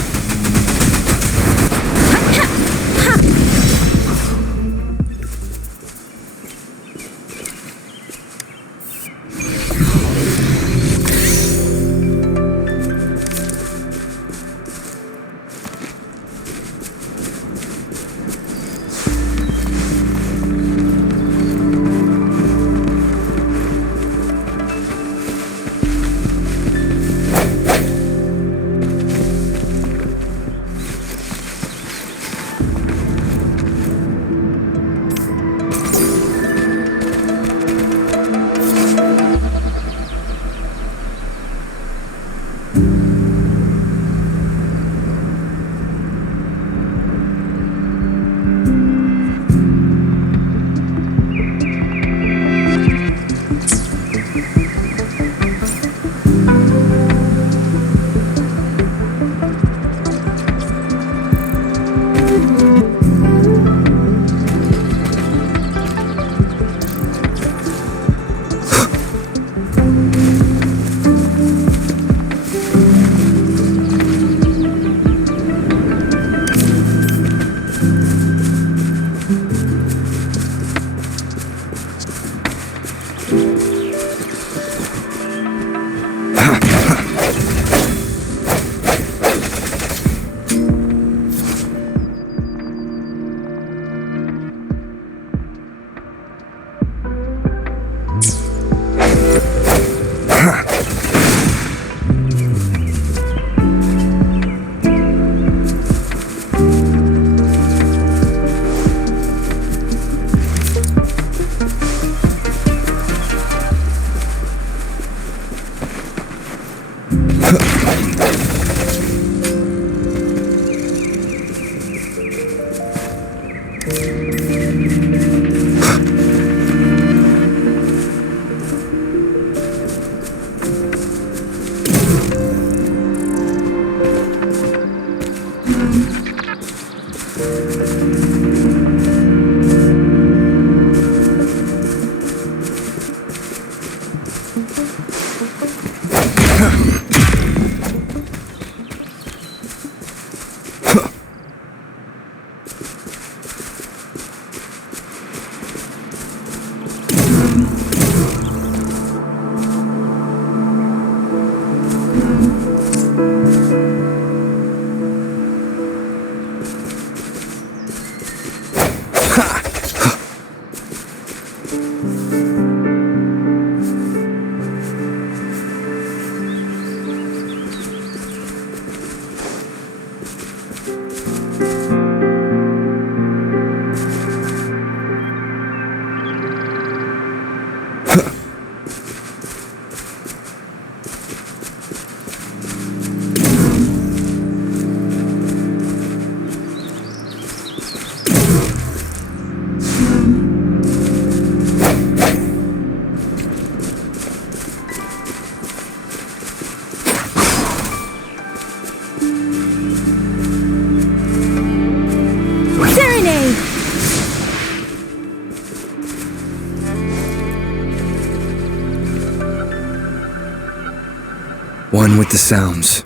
One with the sounds.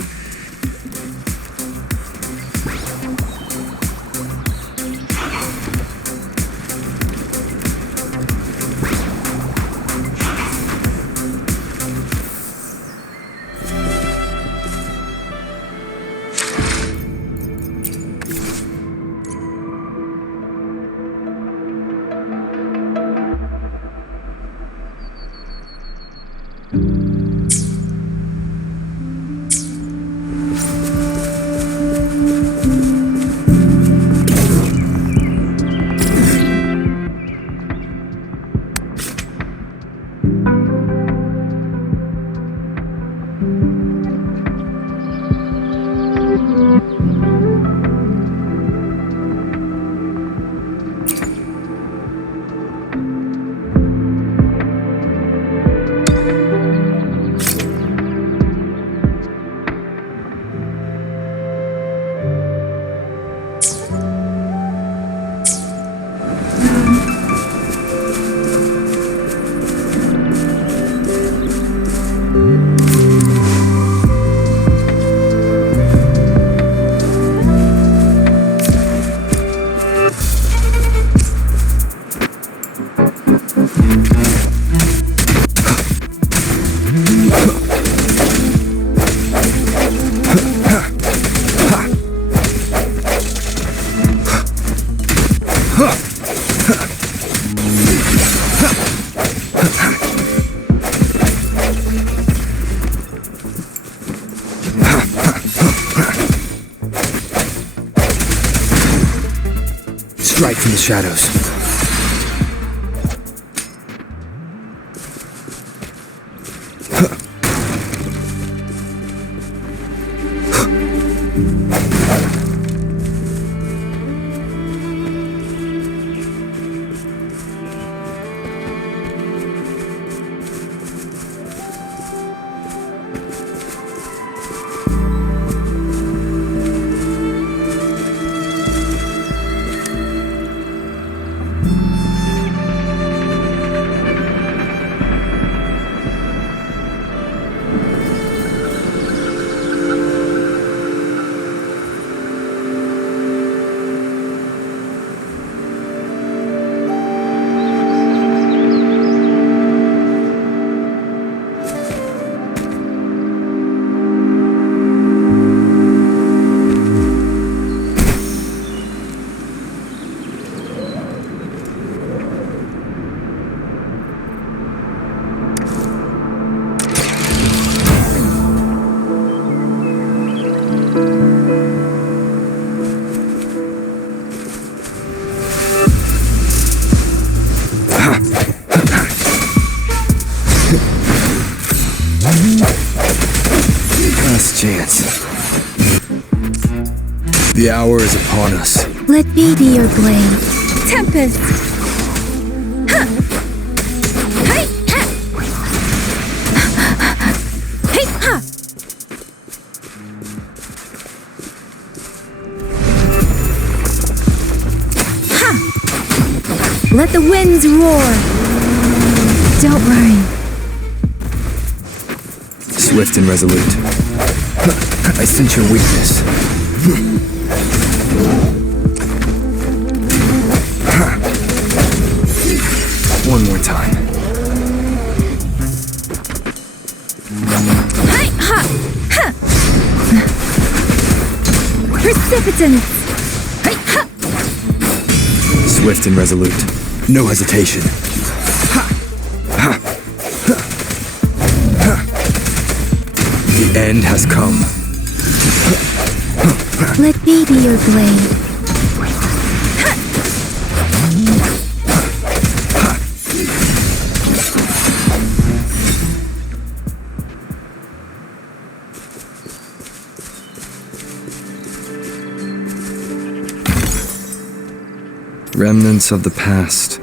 Strike from the shadows. Last chance. The hour is upon us. Let me be your blade. Tempest! Ha! Hey! Ha! Hey! Ha! Ha! Let the winds roar! Don't worry. Swift and resolute. I sense your weakness. One more time. Hi! Ha! Ha! Precipitance! Hi! Ha! Swift and resolute. No hesitation. The end has come. Let me be your blade. Remnants of the past.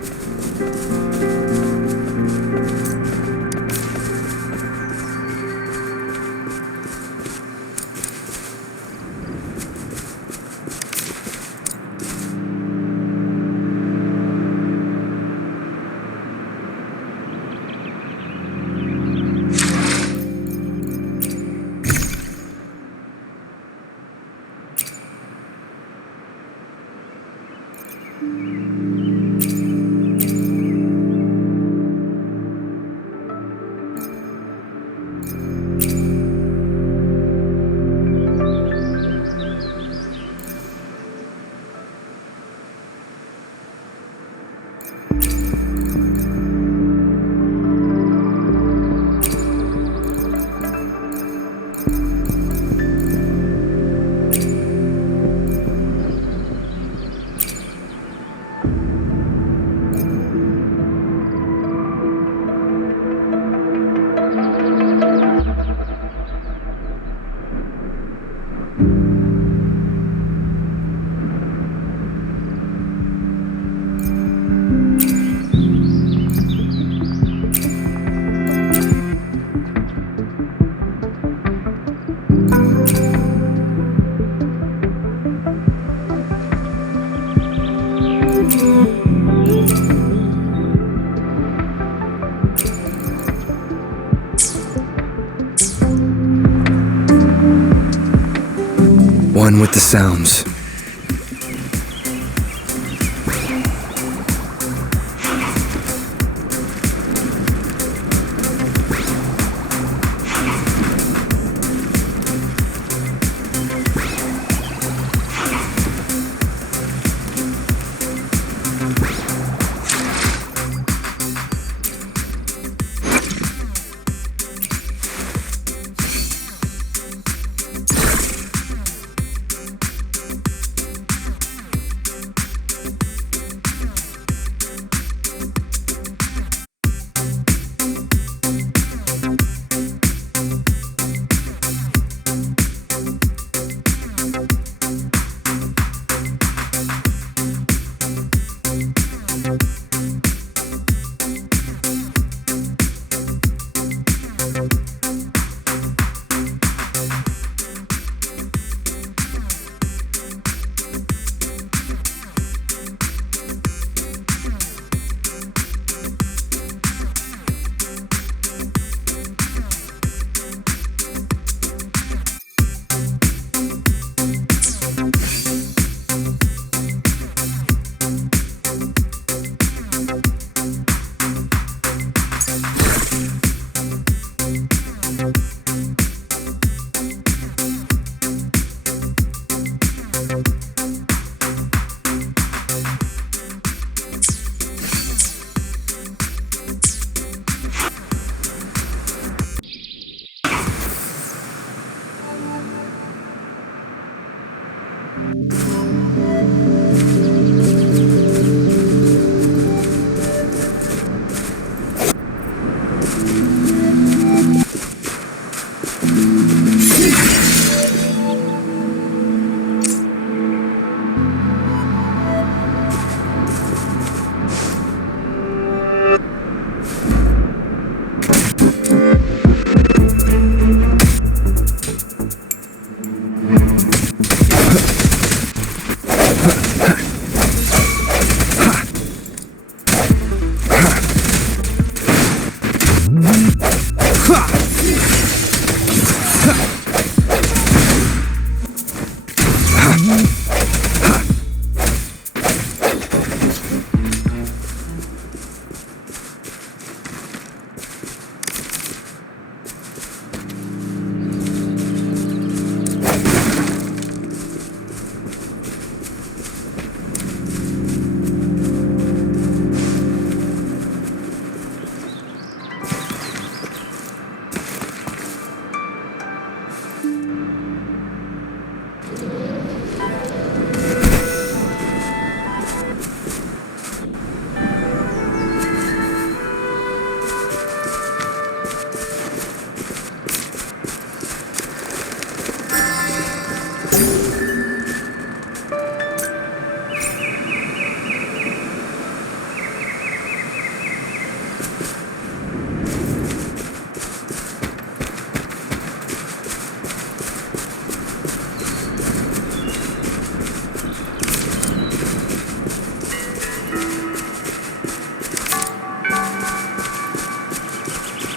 One with the sounds.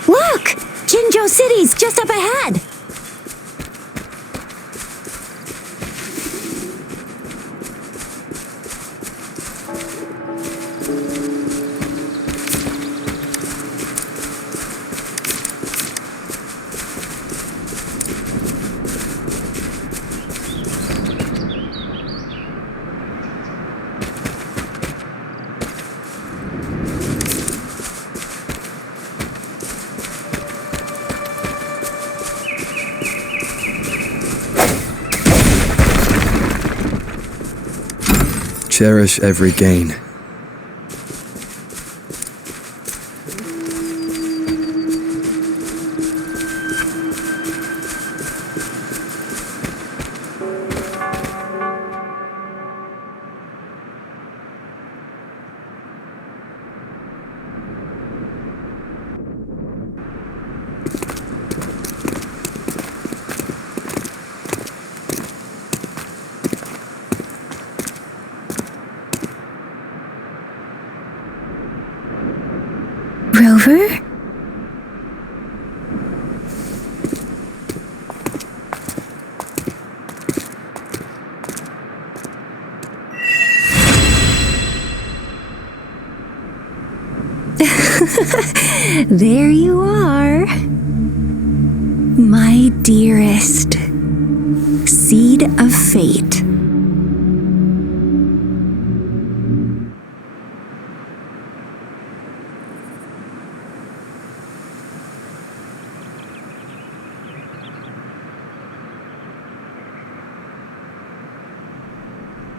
Look! Jinzhou City's just up ahead! Cherish every gain. Rover? There you are. My dearest. Seed of fate.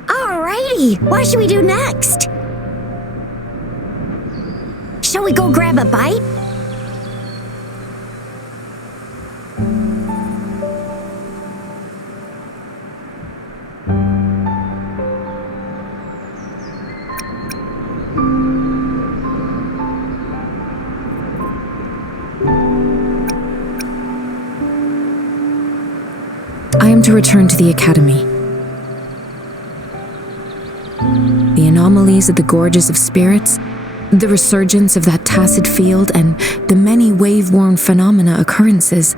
Alrighty, what should we do next? Shall we go grab a bite? I am to return to the academy. The anomalies of the gorges of spirits, the resurgence of that tacit field, and the many wave-worn phenomena occurrences.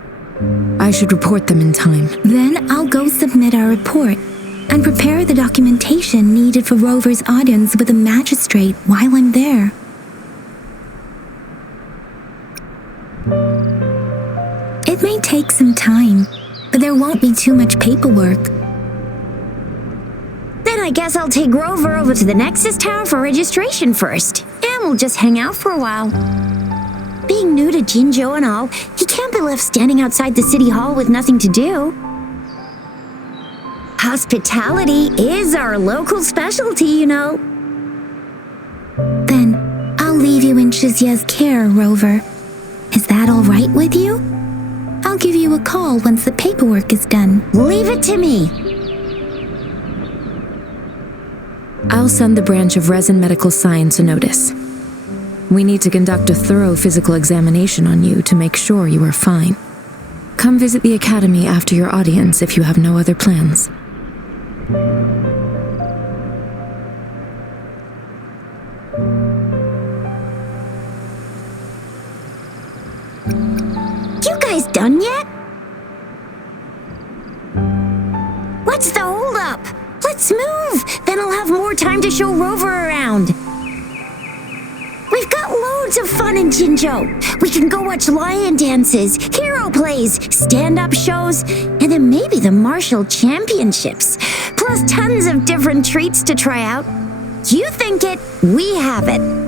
I should report them in time. Then I'll go submit our report and prepare the documentation needed for Rover's audience with the magistrate while I'm there. It may take some time, but there won't be too much paperwork. Then I guess I'll take Rover over to the Nexus Tower for registration first, and we'll just hang out for a while. Being new to Jinzhou and all, he can't be left standing outside the city hall with nothing to do. Hospitality is our local specialty, you know. Then I'll leave you in Shizia's care, Rover. Is that all right with you? I'll give you a call once the paperwork is done. Leave it to me. I'll send the branch of Resin Medical Science a notice. We need to conduct a thorough physical examination on you to make sure you are fine. Come visit the academy after your audience if you have no other plans. You guys done yet? What's the holdup? Let's move! Then I'll have more time to show Rover around. We've got loads of fun in Jinzhou. We can go watch lion dances, hero plays, stand-up shows, and then maybe the martial championships. Plus tons of different treats to try out. You think it, we have it.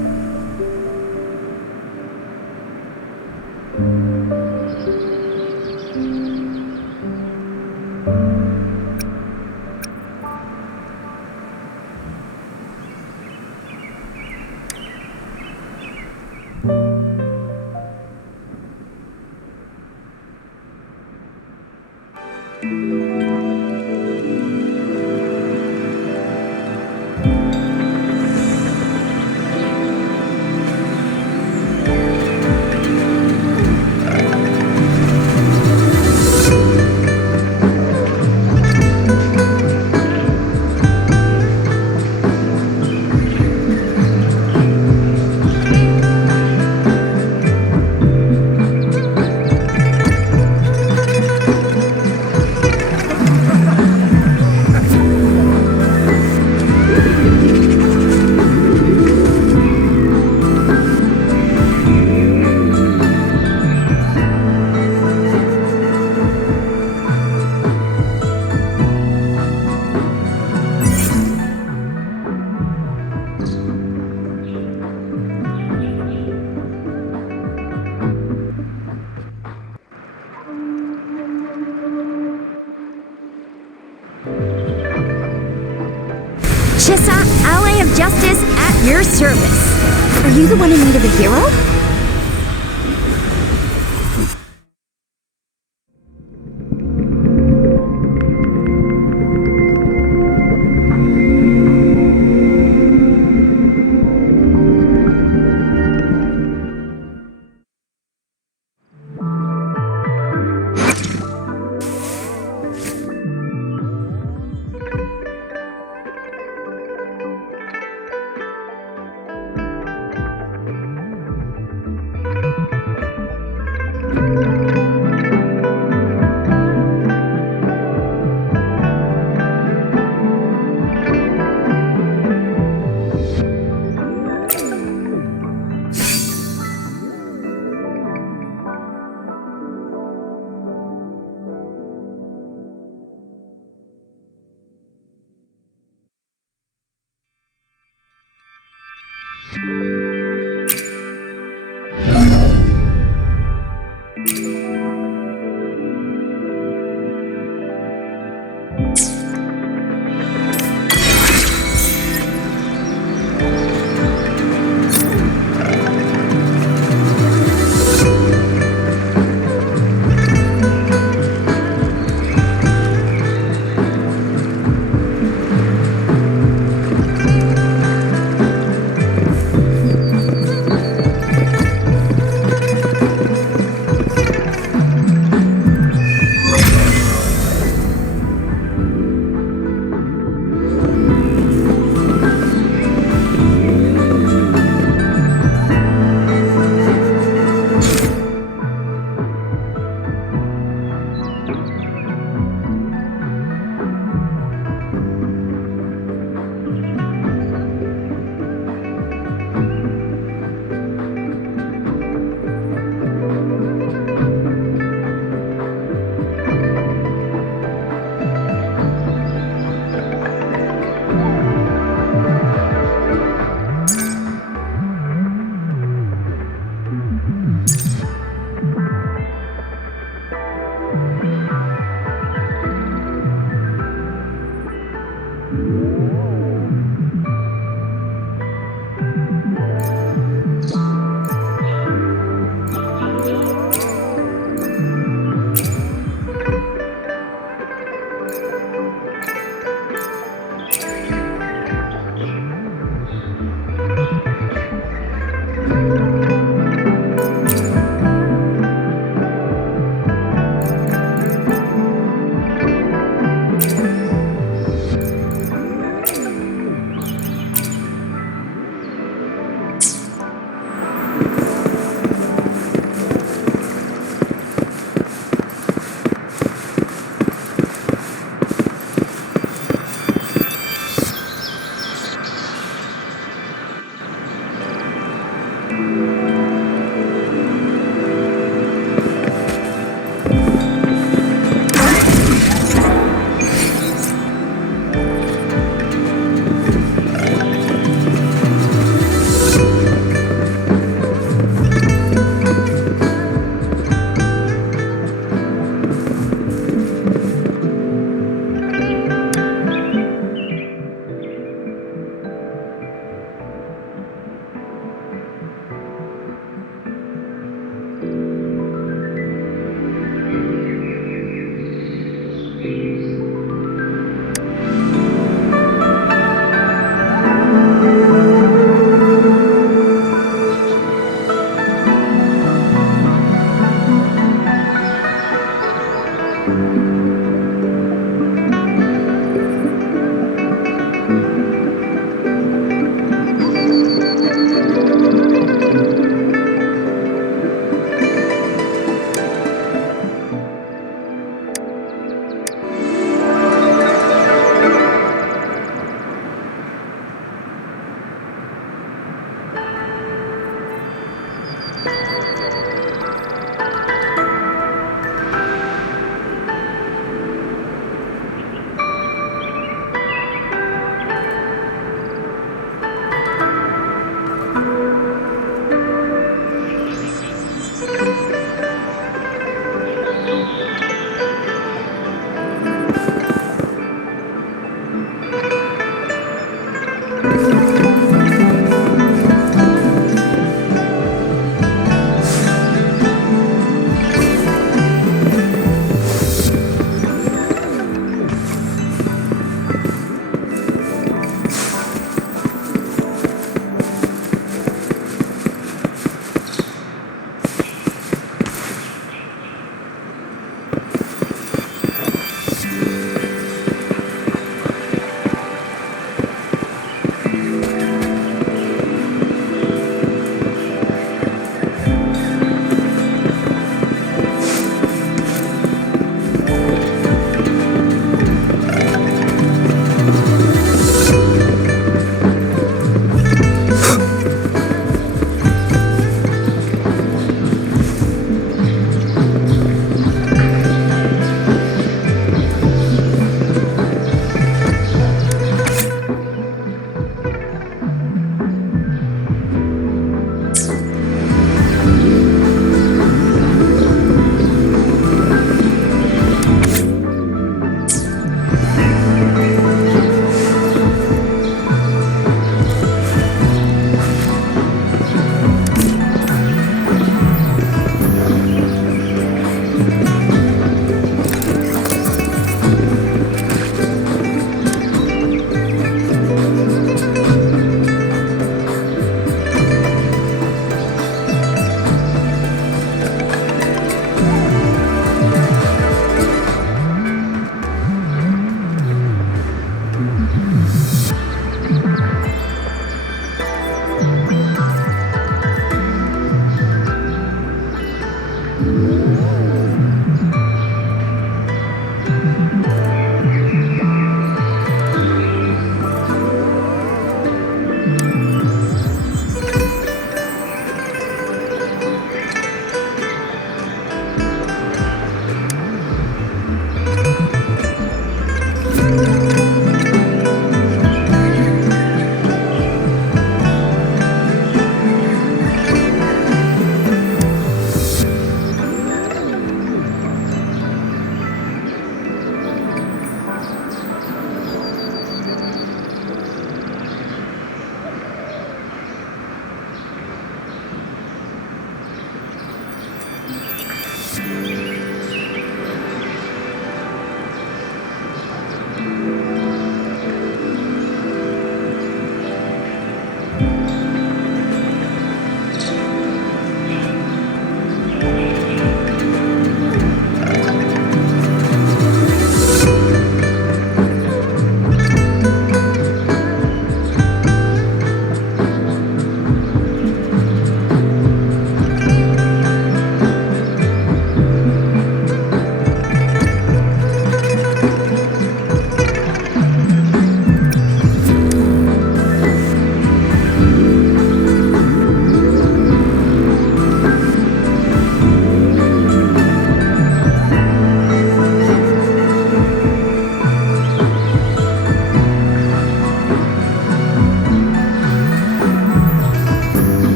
Shisa, Ally of Justice, at your service. Are you the one in need of a hero?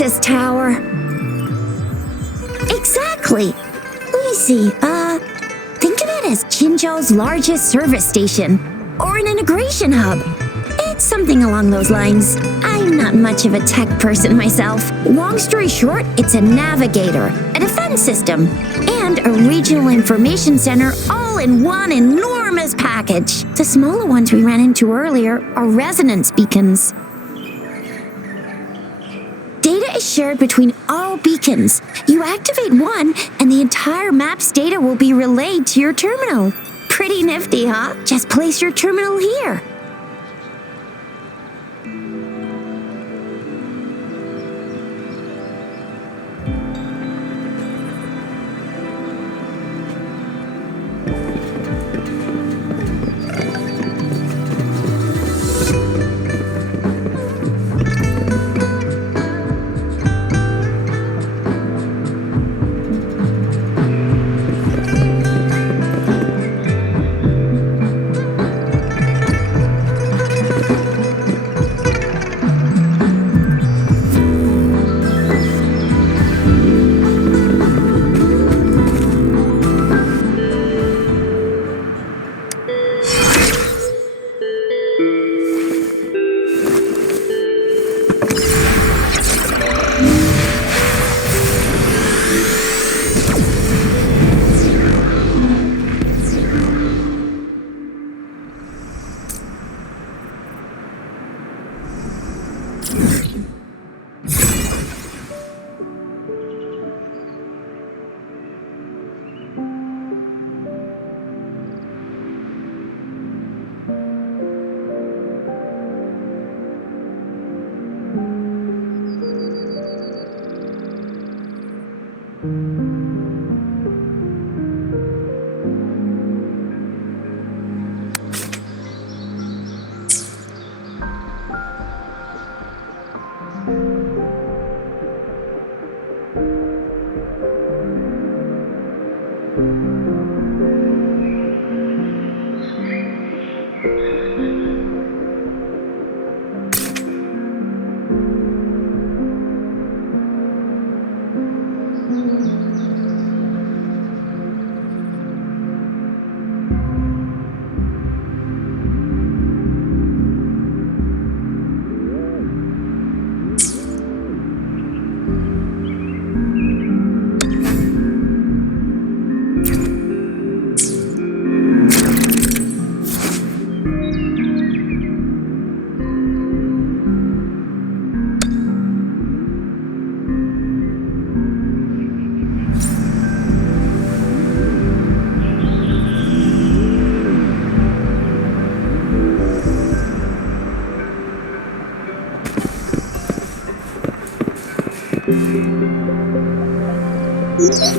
access tower. Exactly. Let me see. Think of it as Jinzhou's largest service station, or an integration hub. It's something along those lines. I'm not much of a tech person myself. Long story short, it's a navigator, a defense system, and a regional information center all in one enormous package. The smaller ones we ran into earlier are resonance beacons. Data is shared between all beacons. You activate one, and the entire map's data will be relayed to your terminal. Pretty nifty, huh? Just place your terminal here.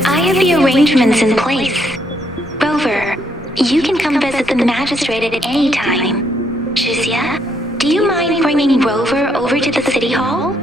I have the arrangements in place. Rover, you can come visit the magistrate at any time. Jizya, do you mind bringing Rover over to the city hall?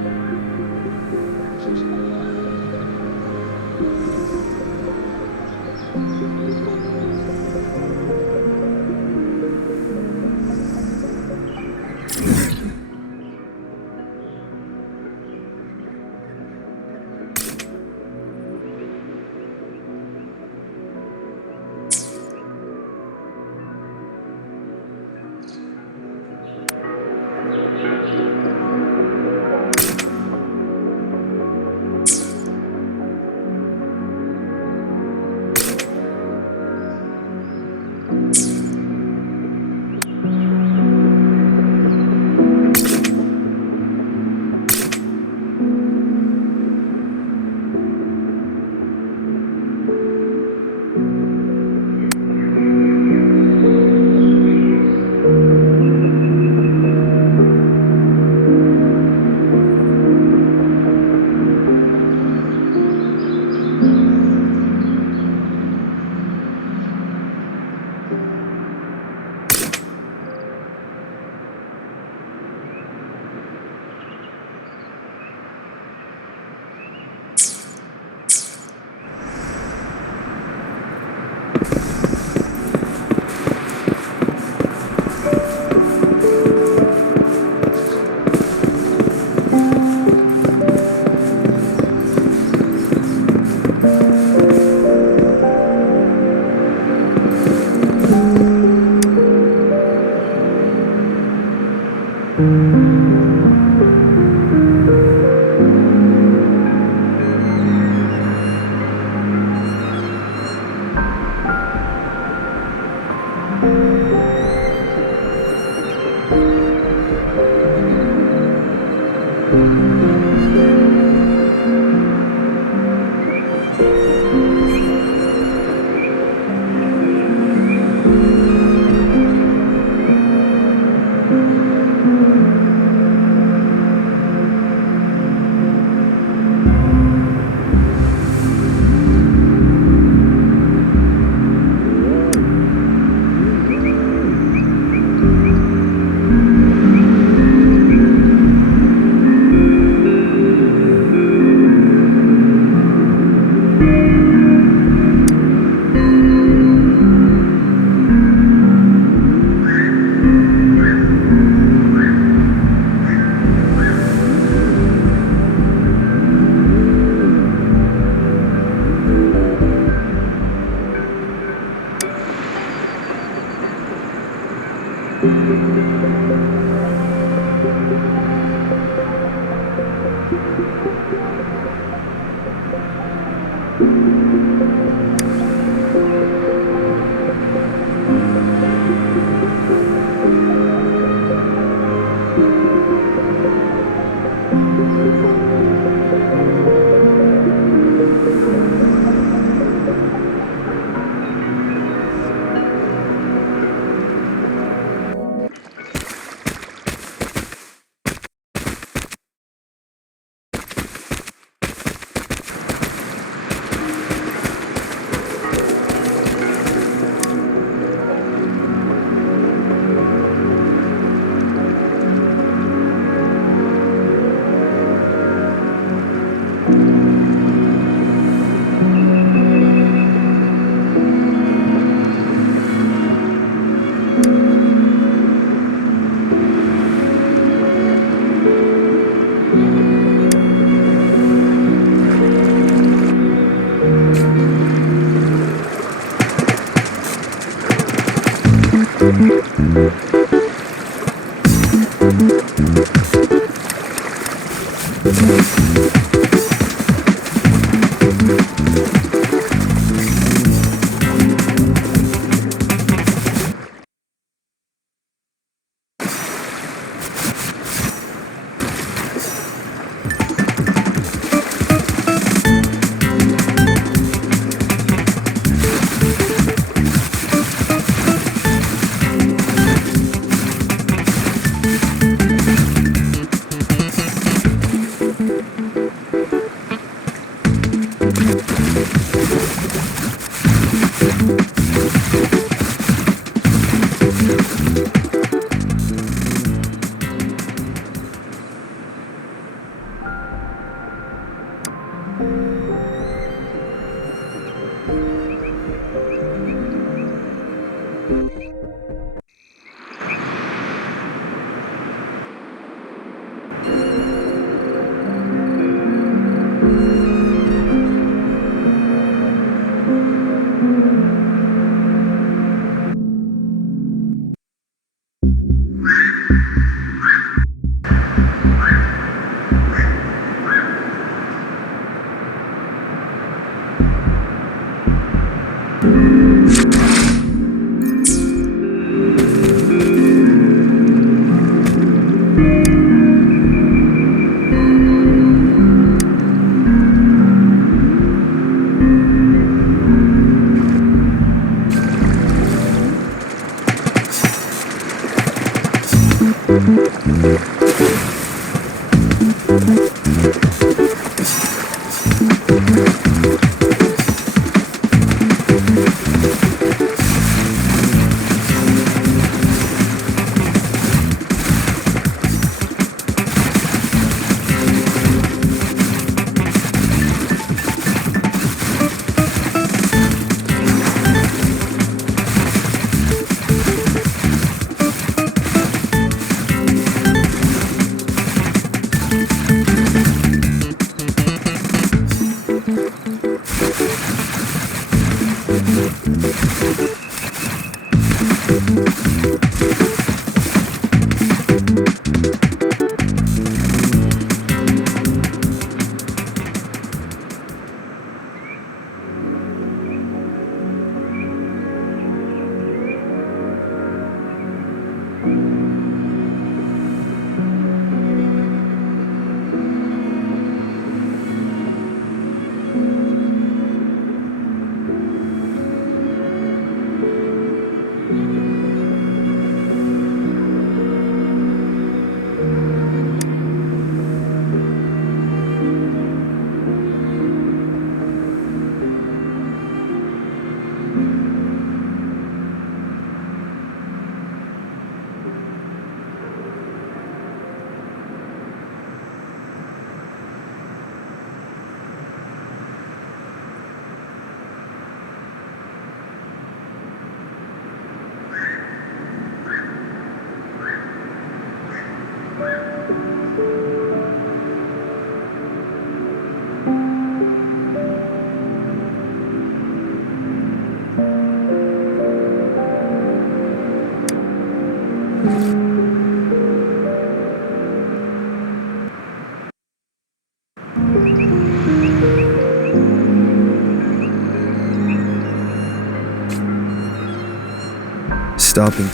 stopping.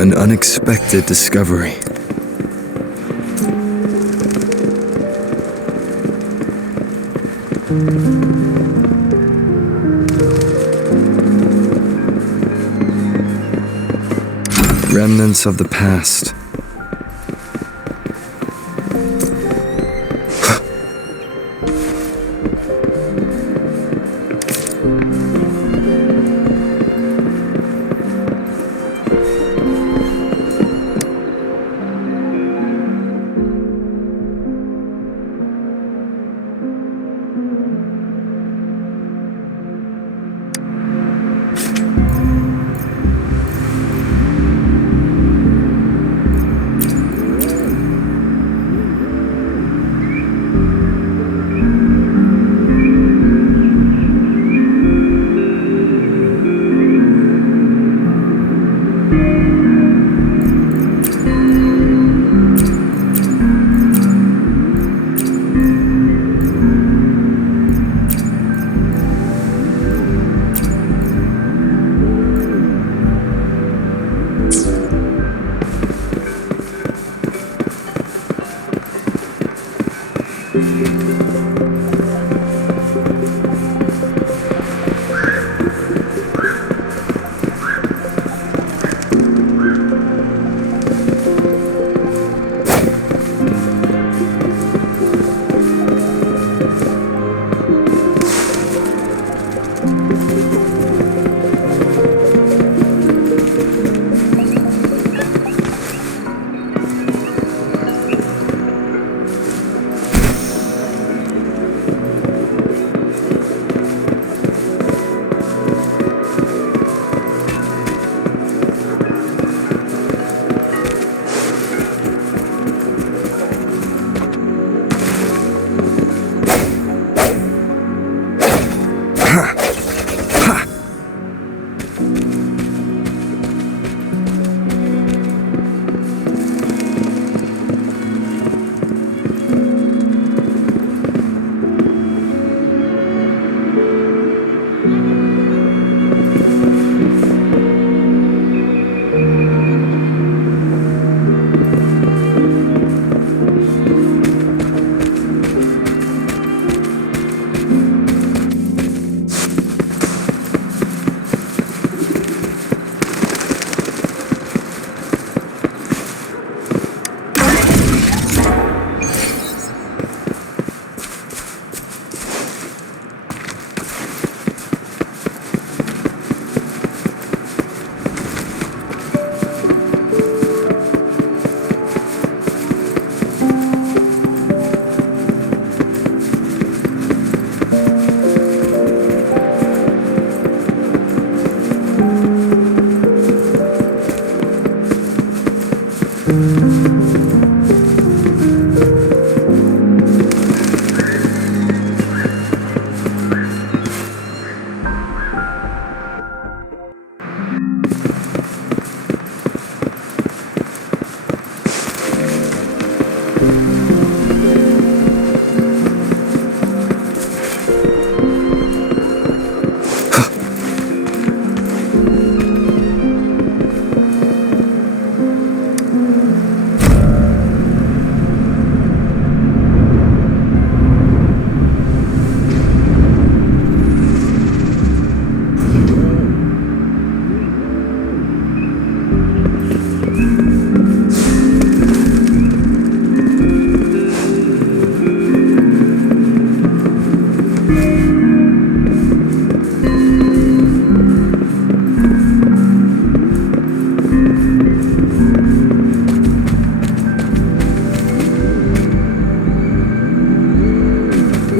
An unexpected discovery. Remnants of the past.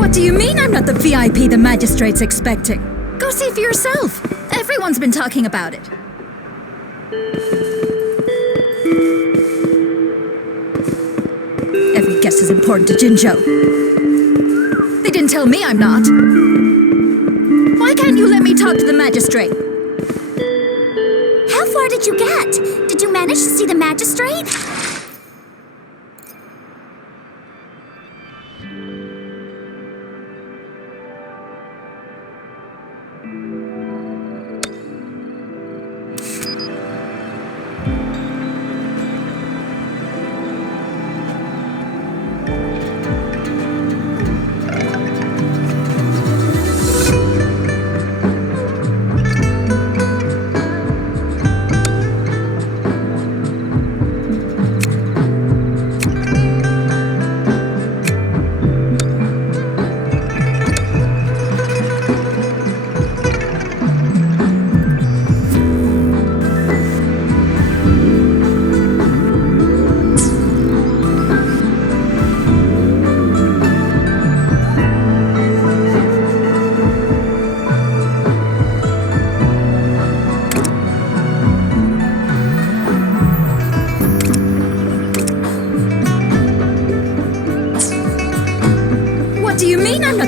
What do you mean I'm not the VIP the magistrate's expecting? Go see for yourself. Everyone's been talking about it. Every guest is important to Jinzhou. They didn't tell me I'm not. Why can't you let me talk to the magistrate? How far did you get? Did you manage to see the magistrate?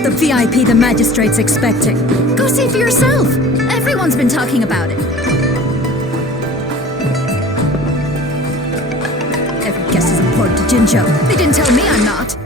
The VIP the magistrate's expecting. Go see for yourself. Everyone's been talking about it. Every guest is important to Jinzhou. They didn't tell me I'm not.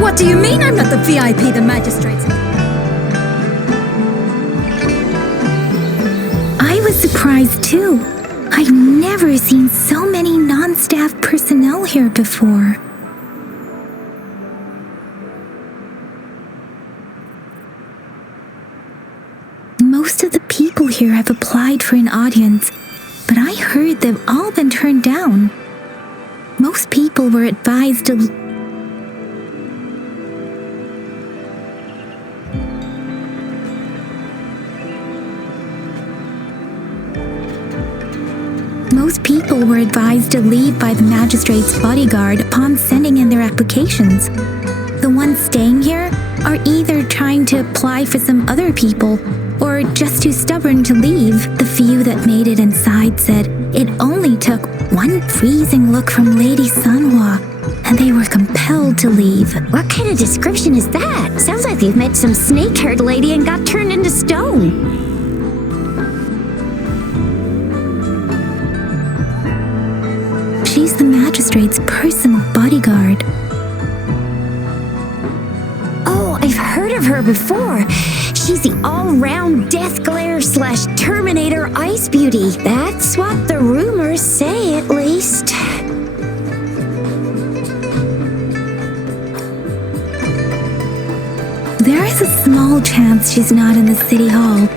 What do you mean I'm not the VIP the magistrate's? I was surprised too. I've never seen so many non-staff personnel here before. Most of the people here have applied for an audience, but I heard they've all been turned down. Most people were advised to Most people were advised to leave by the magistrate's bodyguard upon sending in their applications. The ones staying here are either trying to apply for some other people or just too stubborn to leave. The few that made it inside said it only took one freezing look from Lady Sanhua, and they were compelled to leave. What kind of description is that? Sounds like they've met some snake-haired lady and got turned into stone. She's the magistrate's personal bodyguard. Oh, I've heard of her before. She's the all-round Death Glare / Terminator Ice Beauty. That's what the rumors say, at least. There is a small chance she's not in the city hall,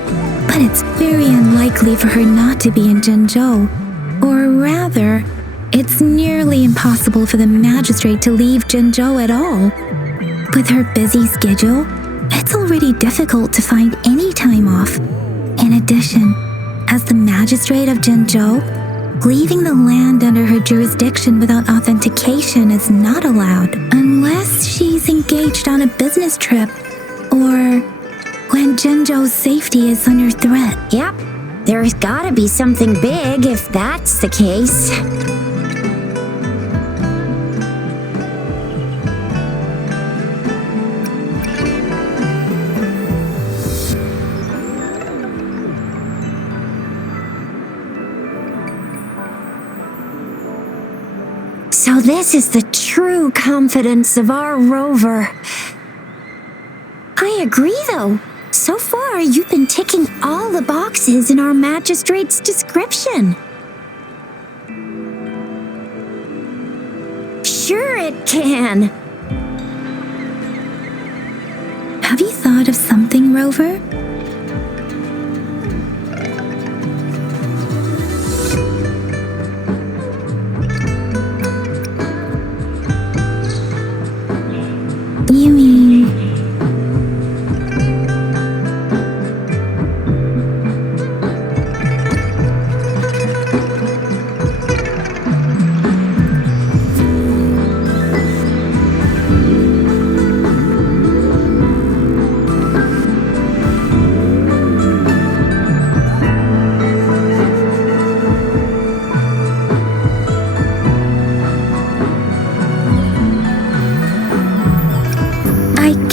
but it's very unlikely for her not to be in Zhengzhou. Or rather, it's nearly impossible for the magistrate to leave Zhengzhou at all. With her busy schedule, it's already difficult to find any time off. In addition, as the magistrate of Zhengzhou, leaving the land under her jurisdiction without authentication is not allowed, unless she's engaged on a business trip or when Zhengzhou's safety is under threat. Yep, there's gotta be something big if that's the case. So this is the true confidence of our rover. I agree, though. So far, you've been ticking all the boxes in our magistrate's description. Sure it can. Have you thought of something, Rover? You mean...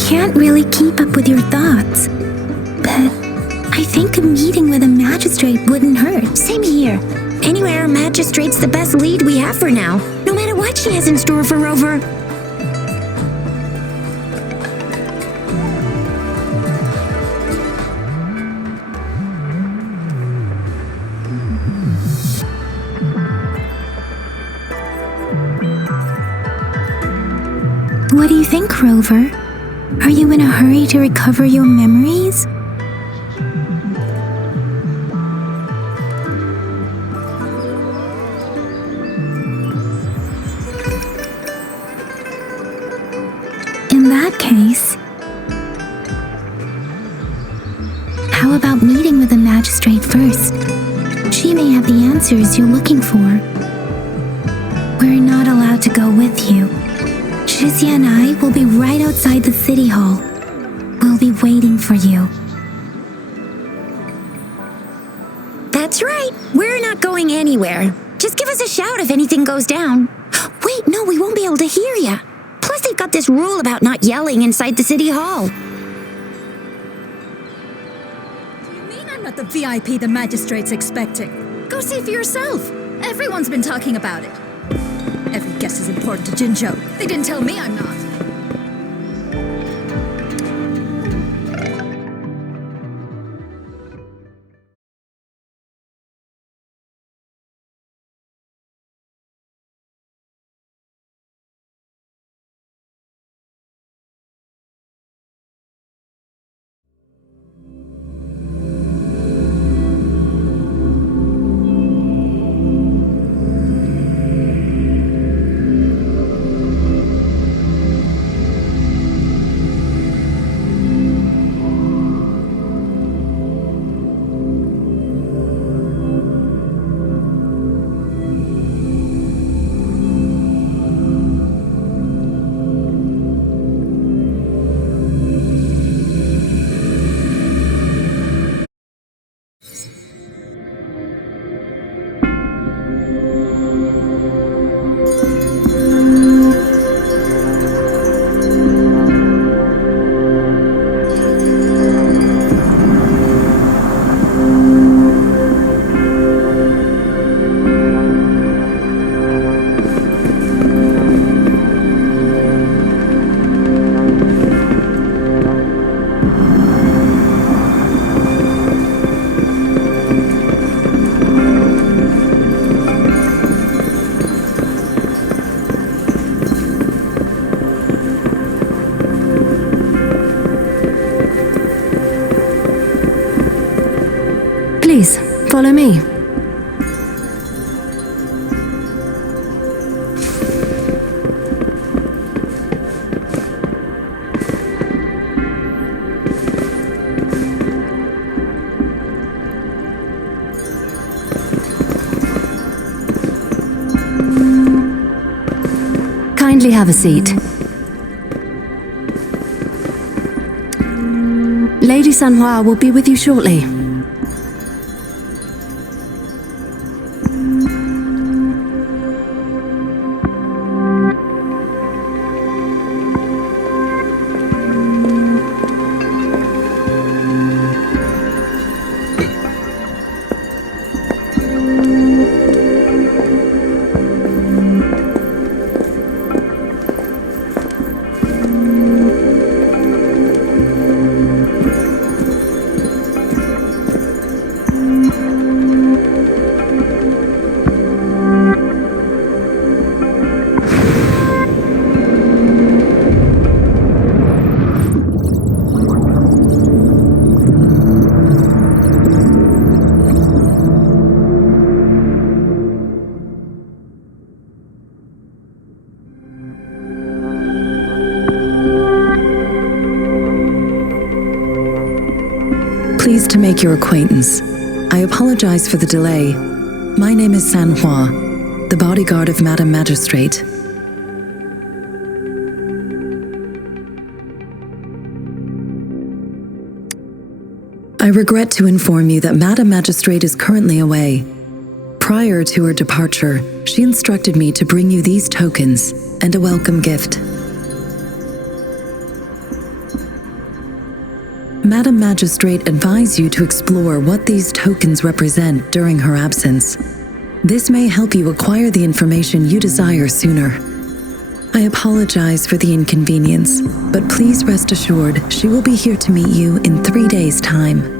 can't really keep up with your thoughts, but I think a meeting with a magistrate wouldn't hurt. Same here. Anyway, our magistrate's the best lead we have for now, no matter what she has in store for Rover. What do you think, Rover? Are you in a hurry to recover your memories? In that case, how about meeting with the magistrate first? She may have the answers you're looking for. We're not allowed to go with you. Shizia and I will be right outside the city hall. We'll be waiting for you. That's right. We're not going anywhere. Just give us a shout if anything goes down. Wait, no, we won't be able to hear ya. Plus, they've got this rule about not yelling inside the city hall. Do you mean I'm not the VIP the magistrate's expecting? Go see for yourself. Everyone's been talking about it. Every guest is important to Jinzhou. They didn't tell me I'm not. Follow me. Kindly have a seat. Lady Sanhua will be with you shortly. Pleased to make your acquaintance. I apologize for the delay. My name is Sanhua, the bodyguard of Madam Magistrate. I regret to inform you that Madam Magistrate is currently away. Prior to her departure, she instructed me to bring you these tokens and a welcome gift. Madam Magistrate advised you to explore what these tokens represent during her absence. This may help you acquire the information you desire sooner. I apologize for the inconvenience, but please rest assured she will be here to meet you in 3 days' time.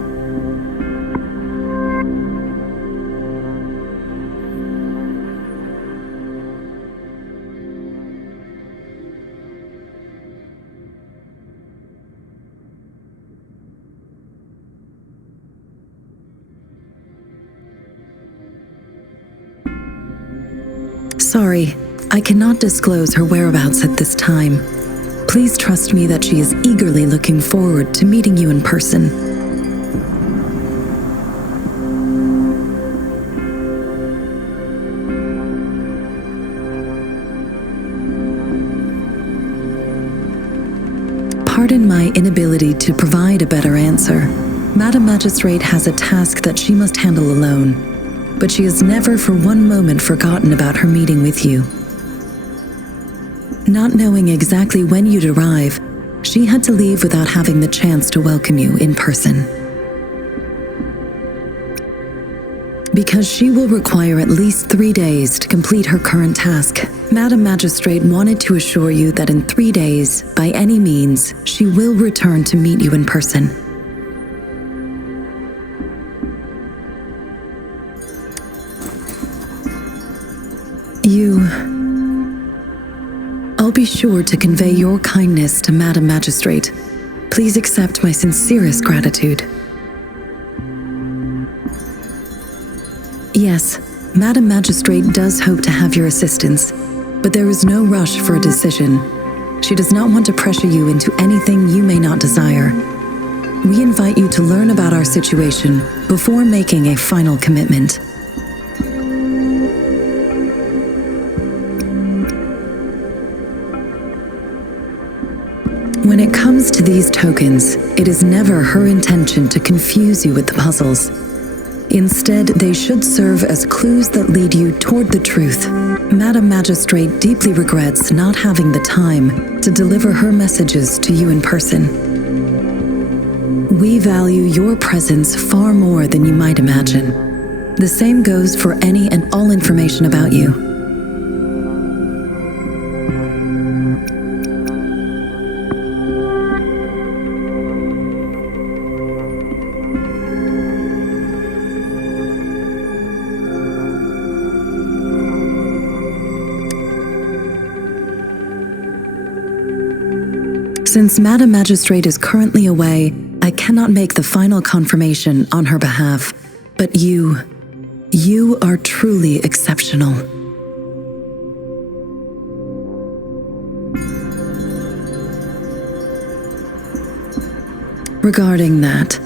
Sorry, I cannot disclose her whereabouts at this time. Please trust me that she is eagerly looking forward to meeting you in person. Pardon my inability to provide a better answer. Madam Magistrate has a task that she must handle alone, but she has never for one moment forgotten about her meeting with you. Not knowing exactly when you'd arrive, she had to leave without having the chance to welcome you in person. Because she will require at least 3 days to complete her current task, Madam Magistrate wanted to assure you that in 3 days, by any means, she will return to meet you in person. I'll be sure to convey your kindness to Madam Magistrate. Please accept my sincerest gratitude. Yes, Madam Magistrate does hope to have your assistance, but there is no rush for a decision. She does not want to pressure you into anything you may not desire. We invite you to learn about our situation before making a final commitment. When it comes to these tokens, it is never her intention to confuse you with the puzzles. Instead, they should serve as clues that lead you toward the truth. Madam Magistrate deeply regrets not having the time to deliver her messages to you in person. We value your presence far more than you might imagine. The same goes for any and all information about you. Since Madam Magistrate is currently away, I cannot make the final confirmation on her behalf. But you are truly exceptional. Regarding that,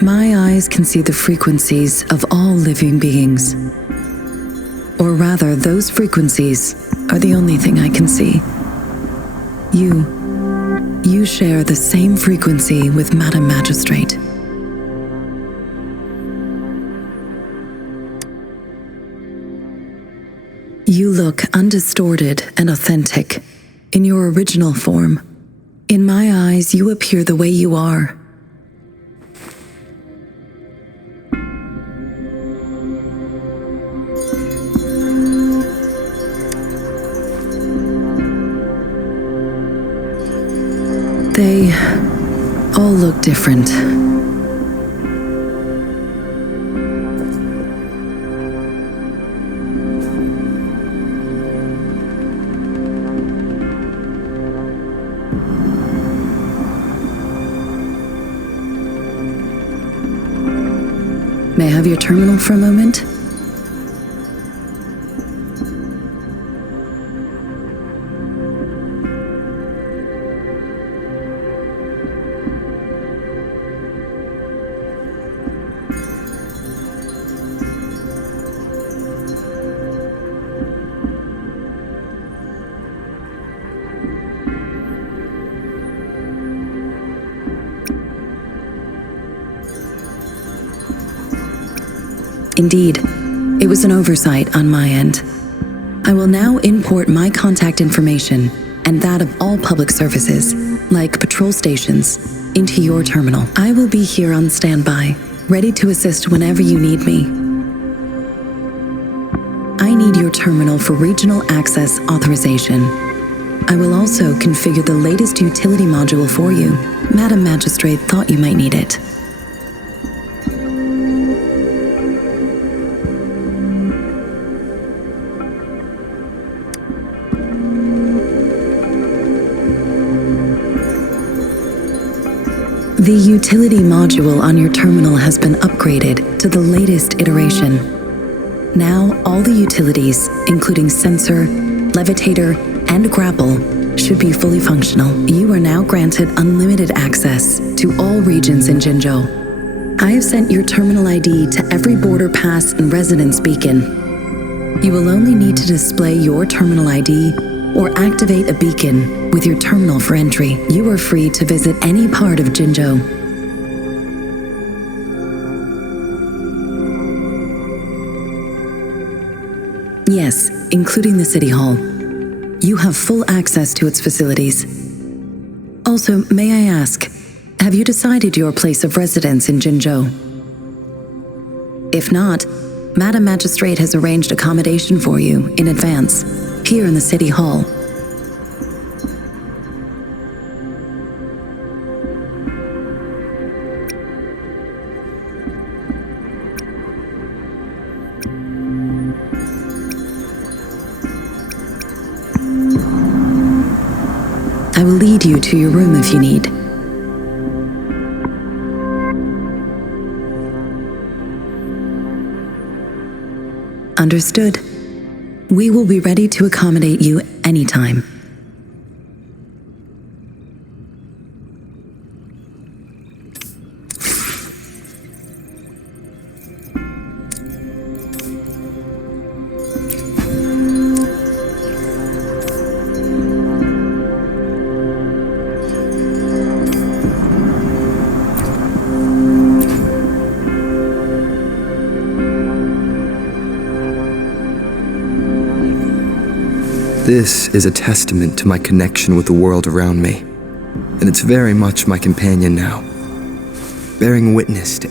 my eyes can see the frequencies of all living beings. Or rather, those frequencies are the only thing I can see. You share the same frequency with Madam Magistrate. You look undistorted and authentic in your original form. In my eyes, you appear the way you are. They all look different. May I have your terminal for a moment? Indeed, it was an oversight on my end. I will now import my contact information and that of all public services, like patrol stations, into your terminal. I will be here on standby, ready to assist whenever you need me. I need your terminal for regional access authorization. I will also configure the latest utility module for you. Madam Magistrate thought you might need it. The utility module on your terminal has been upgraded to the latest iteration. Now, all the utilities, including sensor, levitator, and grapple, should be fully functional. You are now granted unlimited access to all regions in Jinzhou. I have sent your terminal ID to every border pass and residence beacon. You will only need to display your terminal ID or activate a beacon with your terminal for entry. You are free to visit any part of Jinzhou. Yes, including the City Hall. You have full access to its facilities. Also, may I ask, have you decided your place of residence in Jinzhou? If not, Madam Magistrate has arranged accommodation for you in advance, here in the City Hall. I will lead you to your room if you need. Understood. We will be ready to accommodate you anytime. This is a testament to my connection with the world around me, and it's very much my companion now, bearing witness to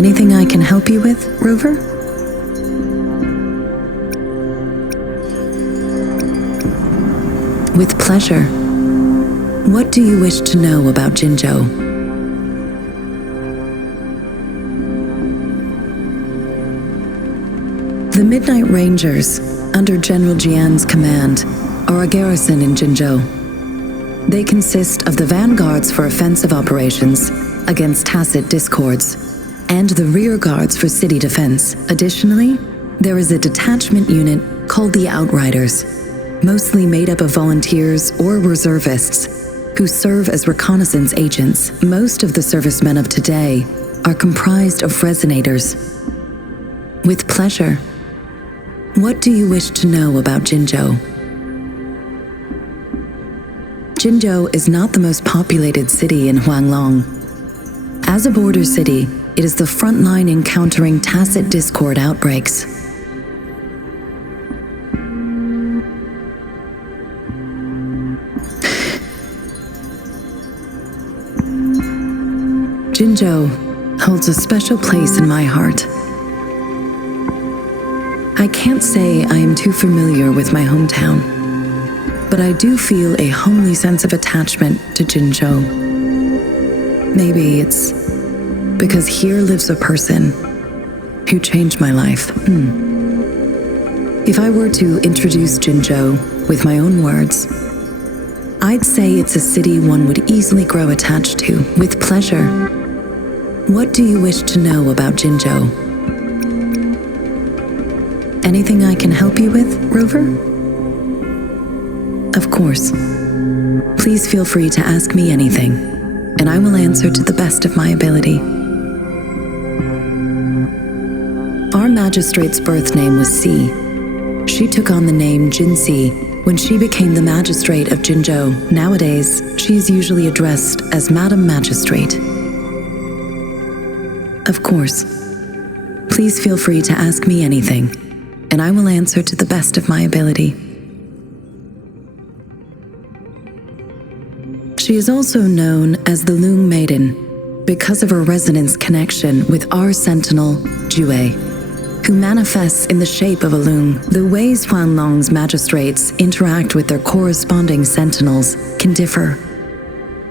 Anything I can help you with, Rover? With pleasure. What do you wish to know about Jinzhou? The Midnight Rangers, under General Jian's command, are a garrison in Jinzhou. They consist of the vanguards for offensive operations against tacit discords, and the rear guards for city defense. Additionally, there is a detachment unit called the Outriders, mostly made up of volunteers or reservists who serve as reconnaissance agents. Most of the servicemen of today are comprised of resonators. With pleasure. What do you wish to know about Jinzhou? Jinzhou is not the most populated city in Huanglong. As a border city, it is the front line encountering tacit discord outbreaks. Jinzhou holds a special place in my heart. I can't say I am too familiar with my hometown, but I do feel a homely sense of attachment to Jinzhou. Maybe it's because here lives a person who changed my life. If I were to introduce Jinzhou with my own words, I'd say it's a city one would easily grow attached to. With pleasure. What do you wish to know about Jinzhou? Anything I can help you with, Rover? Of course. Please feel free to ask me anything, and I will answer to the best of my ability. Our magistrate's birth name was Si. She took on the name Jinsi when she became the magistrate of Jinzhou. Nowadays, she is usually addressed as Madam Magistrate. Of course. Please feel free to ask me anything, and I will answer to the best of my ability. She is also known as the Loong Maiden because of her resonance connection with our sentinel, Jue, who manifests in the shape of a loong. The ways Huanglong's magistrates interact with their corresponding sentinels can differ.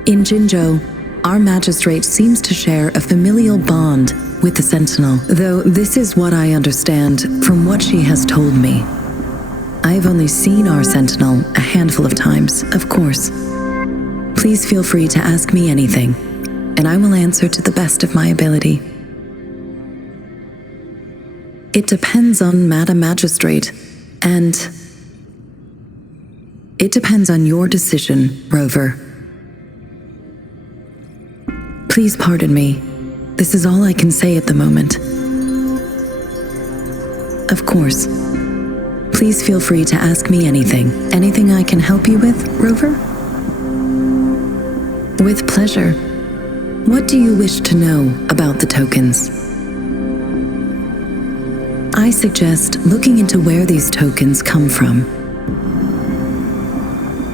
In Jinzhou, our magistrate seems to share a familial bond with the sentinel, though this is what I understand from what she has told me. I have only seen our sentinel a handful of times, of course. Please feel free to ask me anything, and I will answer to the best of my ability. It depends on Madam Magistrate, and it depends on your decision, Rover. Please pardon me. This is all I can say at the moment. Of course. Please feel free to ask me anything. Anything I can help you with, Rover? With pleasure. What do you wish to know about the tokens? I suggest looking into where these tokens come from.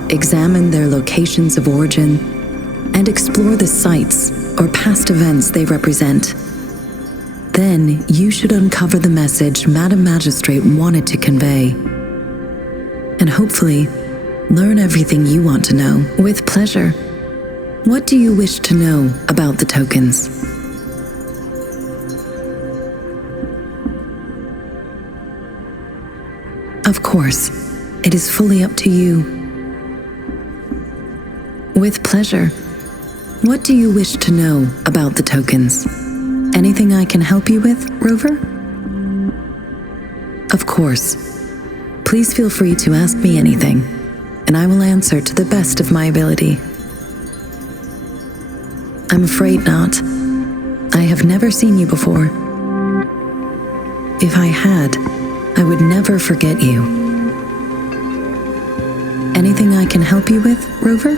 Examine their locations of origin and explore the sites or past events they represent. Then you should uncover the message Madam Magistrate wanted to convey, and hopefully learn everything you want to know. With pleasure. What do you wish to know about the tokens? Of course, it is fully up to you. With pleasure. What do you wish to know about the tokens? Anything I can help you with, Rover? Of course. Please feel free to ask me anything, and I will answer to the best of my ability. I'm afraid not. I have never seen you before. If I had, I would never forget you. Anything I can help you with, Rover?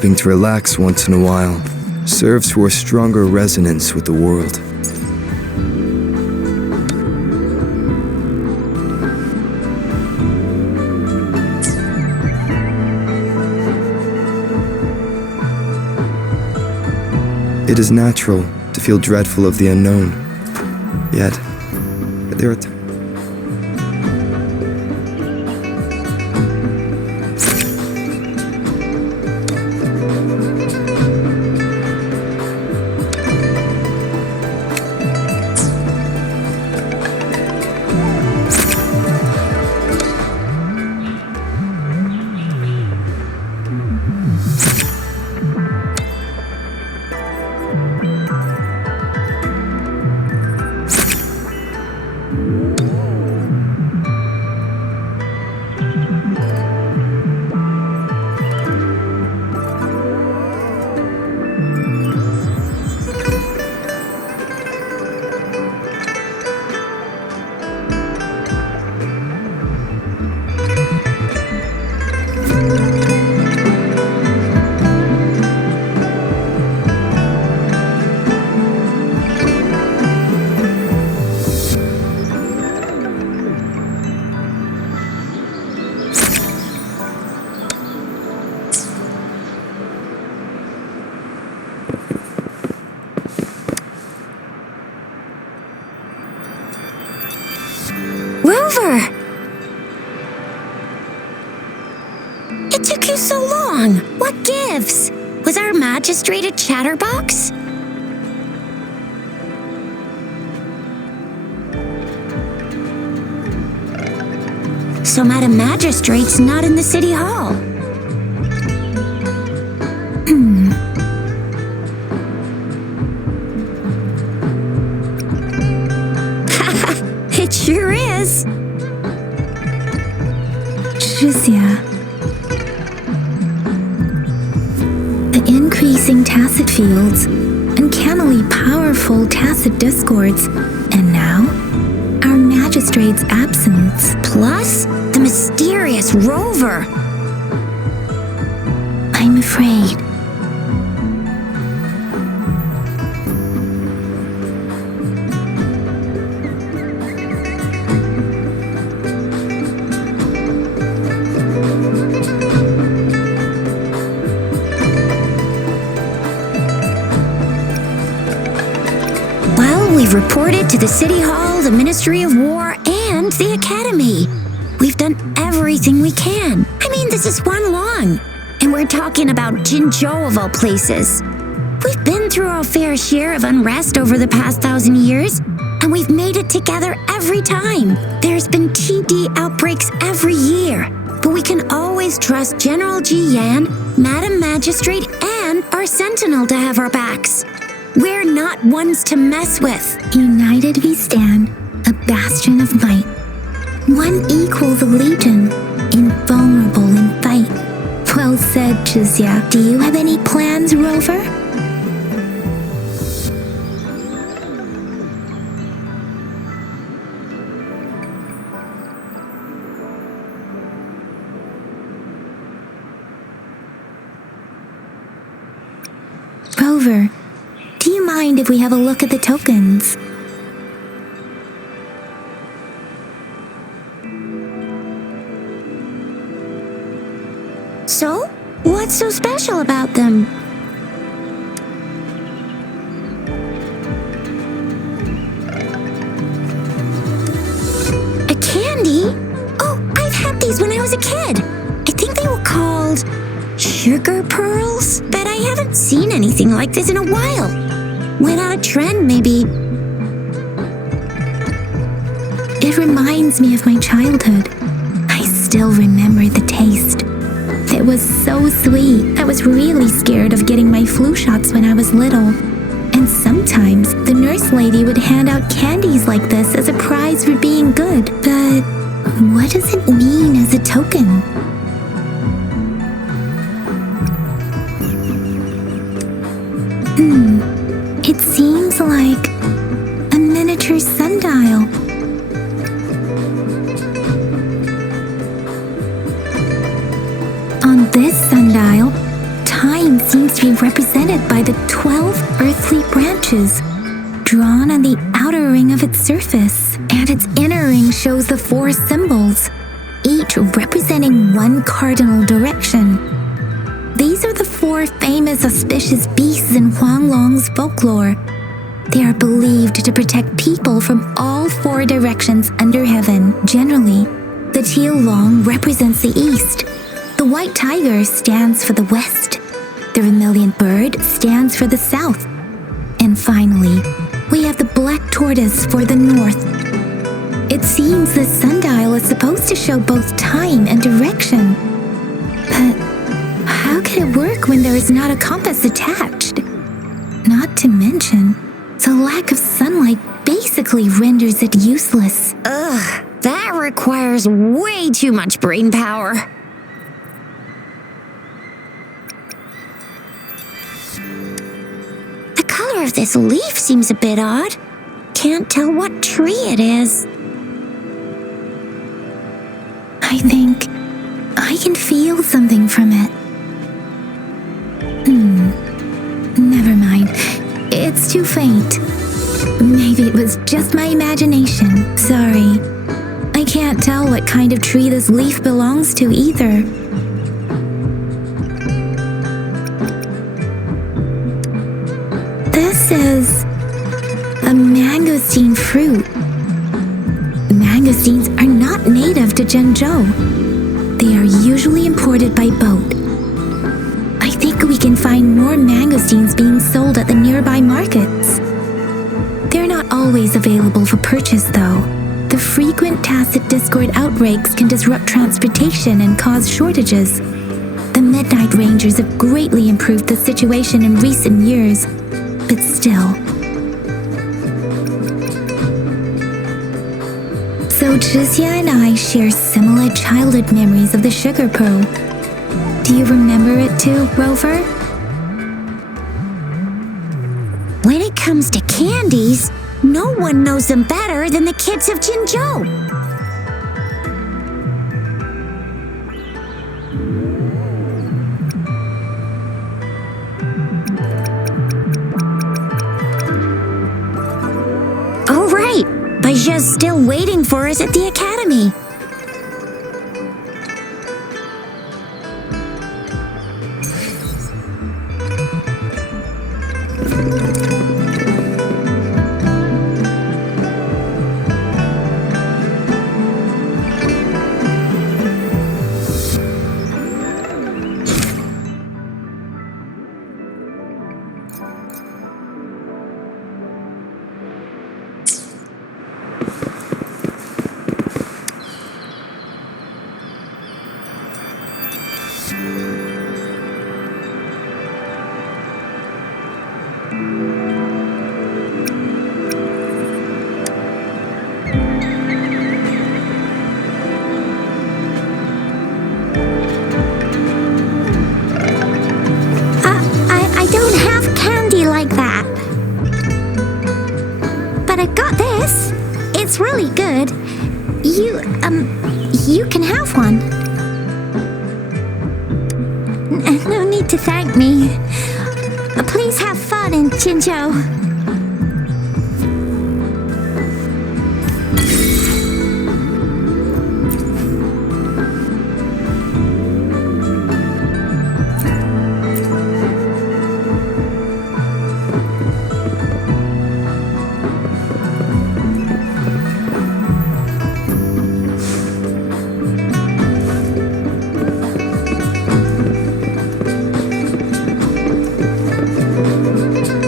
stopping to relax once in a while serves for a stronger resonance with the world. It is natural to feel dreadful of the unknown, yet there are times. Rover! It took you so long. What gives? Was our magistrate a chatterbox? So Madam Magistrate's not in the city hall. It sure is. Jizya. The increasing tacit fields, uncannily powerful tacit discords, and now our magistrate's absence. Plus, the mysterious Rover. I'm afraid. Well, we've reported to the City Hall, the Ministry of War, and the Academy. We've done everything we can. I mean, this is one long. And we're talking about Jinzhou of all places. We've been through our fair share of unrest over the past 1,000 years, and we've made it together every time. There's been TD outbreaks every year, but we can always trust General Ji Yan, Madam Magistrate, and our Sentinel to have our backs. We're not ones to mess with. United we stand, a bastion of might. One equals a legion, invulnerable in fight. Well said, Jizya. Do you have any plans, Rover? Rover, do you mind if we have a look at the tokens? So, what's so special about them? A candy? Oh, I've had these when I was a kid. I think they were called sugar pearls, but I haven't seen anything like this in a while. Went out of trend, maybe. It reminds me of my childhood. I still remember the taste. It was so sweet. I was really scared of getting my flu shots when I was little. And sometimes the nurse lady would hand out candies like this as a prize for being good. But what does it mean as a token? It seems like a miniature sundial. On this sundial, time seems to be represented by the 12 earthly branches drawn on the outer ring of its surface, and its inner ring shows the 4 symbols, each representing one cardinal direction. These are the 4 famous auspicious beasts in Huanglong's folklore. They are believed to protect people from all 4 directions under heaven. Generally, the teal long represents the east, the white tiger stands for the west, the vermilion bird stands for the south, and finally, we have the black tortoise for the north. It seems the sundial is supposed to show both time and direction. But how can it work when there is not a compass attached? Not to mention, the lack of sunlight basically renders it useless. Ugh, that requires way too much brain power. The color of this leaf seems a bit odd. Can't tell what tree it is. I think I can feel something from it. Never mind. It's too faint. Maybe it was just my imagination. Sorry. I can't tell what kind of tree this leaf belongs to either. This is a mangosteen fruit. Mangosteens are not native to Zhengzhou. They are usually imported by boat. I think we can find more mangosteens being sold at the nearby markets. They're not always available for purchase, though. The frequent tacit discord outbreaks can disrupt transportation and cause shortages. The Midnight Rangers have greatly improved the situation in recent years, but still. So Zhixia and I share similar childhood memories of the Sugar Pearl. Do you remember it too, Rover? When it comes to candies, no one knows them better than the kids of Jinzhou. All right, Baijia's still waiting for us at the academy. I don't have candy like that. But I've got this. It's really good. You can have one. No need to thank me. Please have fun in Jinzhou.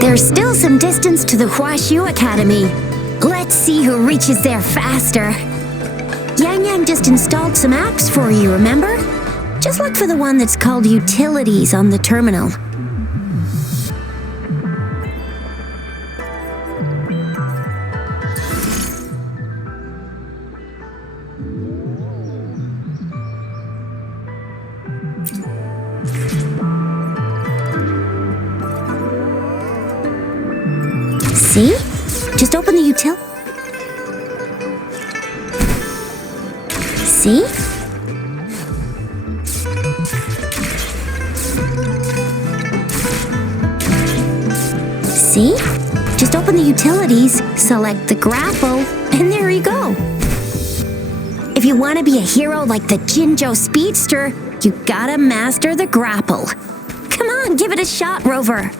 There's still some distance to the Huaxiu Academy. Let's see who reaches there faster. Yang Yang just installed some apps for you, remember? Just look for the one that's called Utilities on the terminal. See? Just open the util. See? See? Just open the utilities, select the grapple, and there you go. If you want to be a hero like the Jinjo Speedster, you gotta master the grapple. Come on, give it a shot, Rover.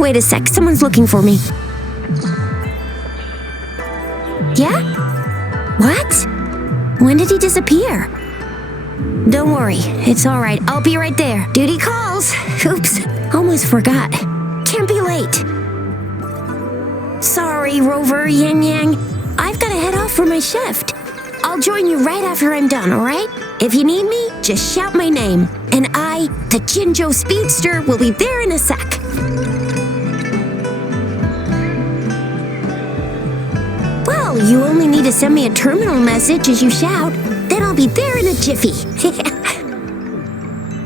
Wait a sec, someone's looking for me. Yeah? What? When did he disappear? Don't worry, it's alright. I'll be right there. Duty calls. Oops, almost forgot. Can't be late. Sorry, Rover, Yang Yang. I've gotta head off for my shift. I'll join you right after I'm done, alright? If you need me, just shout my name. And I, the Jinjo Speedster, will be there in a sec. Well, you only need to send me a terminal message as you shout. Then I'll be there in a jiffy.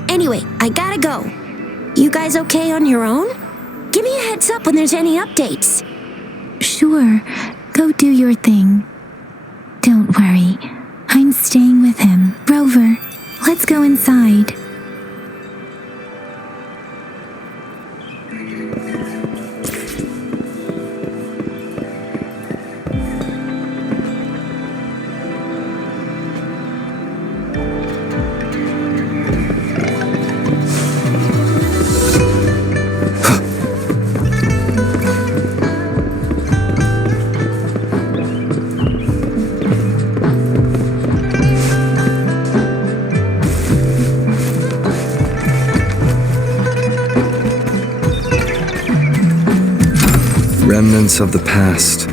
Anyway, I gotta go. You guys okay on your own? Give me a heads up when there's any updates. Sure, go do your thing. Don't worry, I'm staying with him. Rover, let's go inside. Remnants of the past.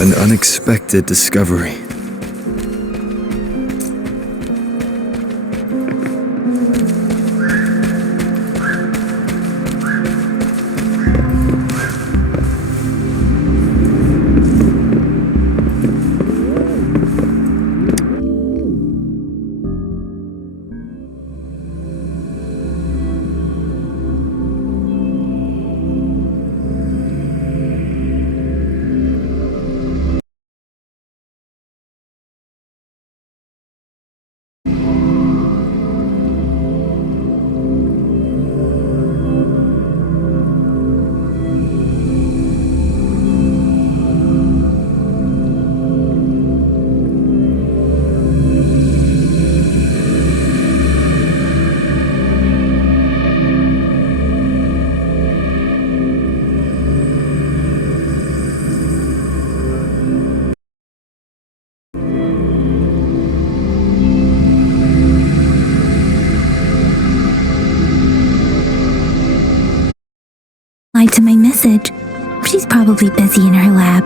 An unexpected discovery. my message. She's probably busy in her lab.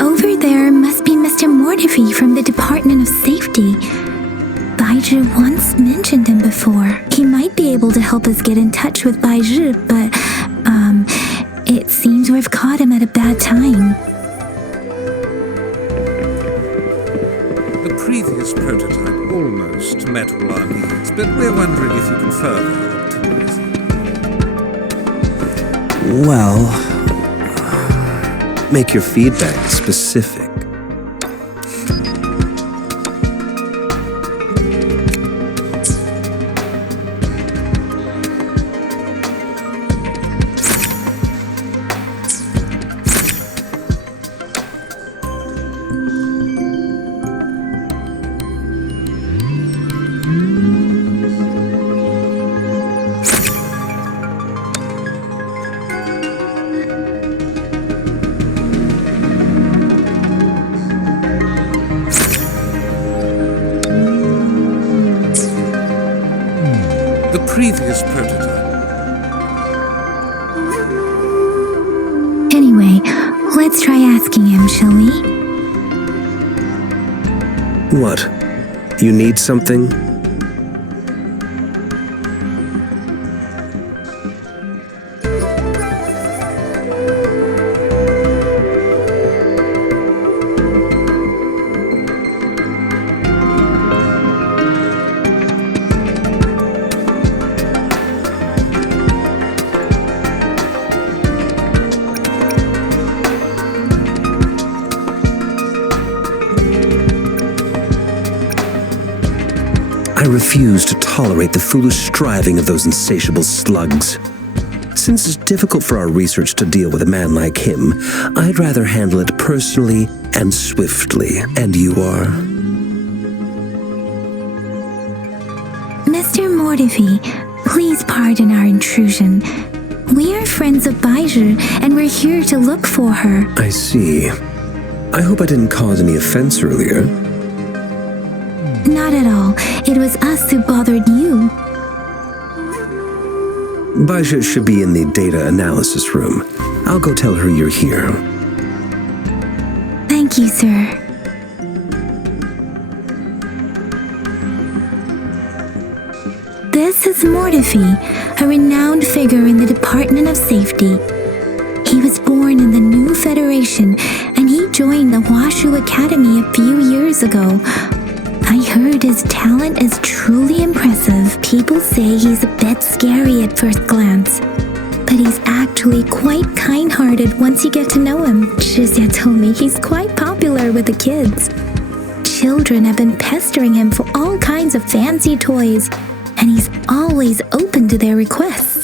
Over there must be Mr. Mortifi from the Department of Safety. Baizhi once mentioned him before. He might be able to help us get in touch with Baizhi, but, it seems we've caught him at a bad time. The previous prototype almost met all our needs, but we're wondering if you can further optimize it. Well, make your feedback specific. The previous prototype. Anyway, let's try asking him, shall we? What? You need something? I refuse to tolerate the foolish striving of those insatiable slugs. Since it's difficult for our research to deal with a man like him, I'd rather handle it personally and swiftly. And you are? Mr. Mortifi, please pardon our intrusion. We are friends of Baizhi, and we're here to look for her. I see. I hope I didn't cause any offense earlier. Not at all. It was us who bothered you. Baizhi should be in the data analysis room. I'll go tell her you're here. Thank you, sir. This is Mortifi, a renowned figure in the Department of Safety. He was born in the new Federation, and he joined the Washu Academy a few years ago. I heard his talent is truly impressive. People say he's a bit scary at first glance, but he's actually quite kind-hearted once you get to know him. Shizia told me he's quite popular with the kids. Children have been pestering him for all kinds of fancy toys, and he's always open to their requests.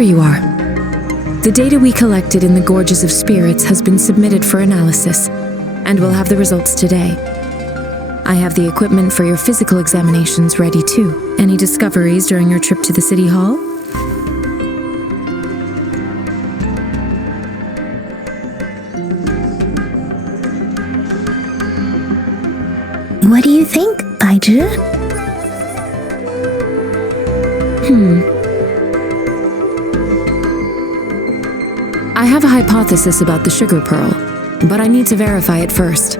Here you are. The data we collected in the Gorges of Spirits has been submitted for analysis, and we'll have the results today. I have the equipment for your physical examinations ready too. Any discoveries during your trip to the City Hall? What do you think, Baiju? I have a hypothesis about the sugar pearl, but I need to verify it first.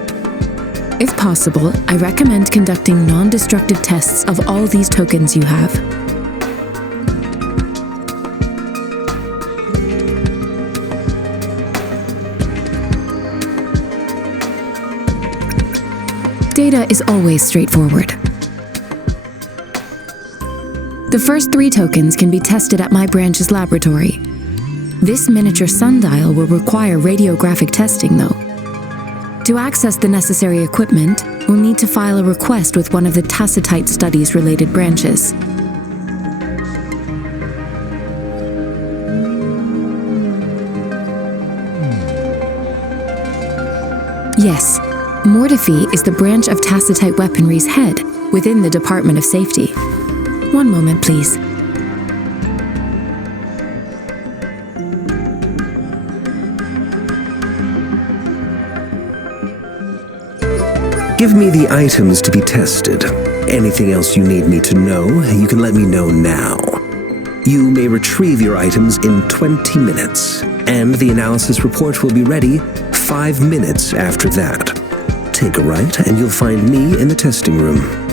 If possible, I recommend conducting non-destructive tests of all these tokens you have. Data is always straightforward. The first 3 tokens can be tested at my branch's laboratory. This miniature sundial will require radiographic testing, though. To access the necessary equipment, we'll need to file a request with one of the Tacitite Studies-related branches. Yes, Mortefi is the branch of Tacitite Weaponry's head within the Department of Safety. One moment, please. Give me the items to be tested. Anything else you need me to know, you can let me know now. You may retrieve your items in 20 minutes, and the analysis report will be ready 5 minutes after that. Take a right, and you'll find me in the testing room.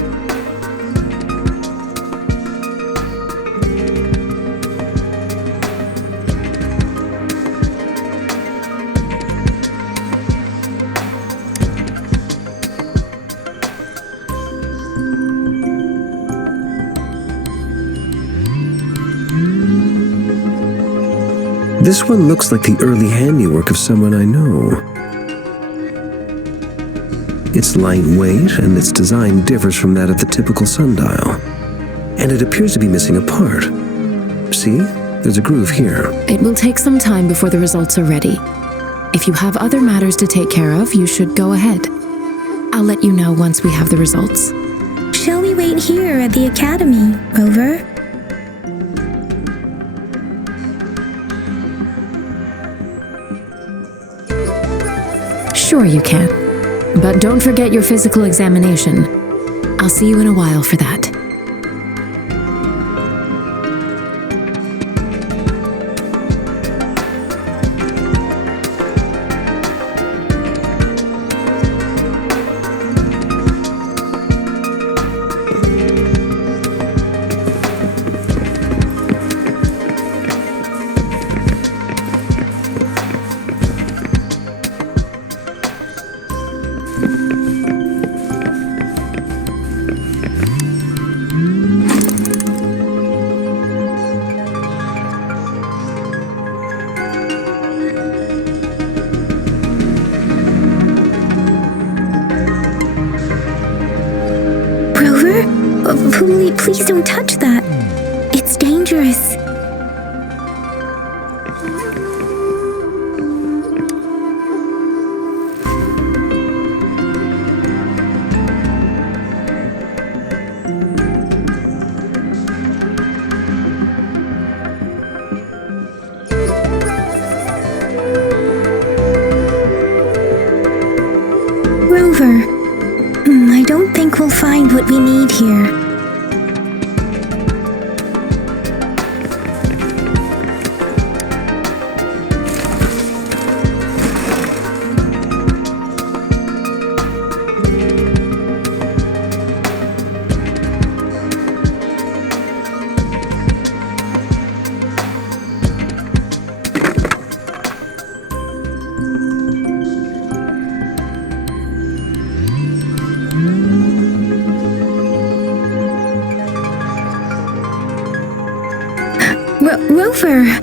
This one looks like the early handiwork of someone I know. It's lightweight, and its design differs from that of the typical sundial. And it appears to be missing a part. See? There's a groove here. It will take some time before the results are ready. If you have other matters to take care of, you should go ahead. I'll let you know once we have the results. Shall we wait here at the academy, Rover? Sure you can. But don't forget your physical examination. I'll see you in a while for that. Please don't touch that. It's dangerous. Rover, I don't think we'll find what we need here. Rover!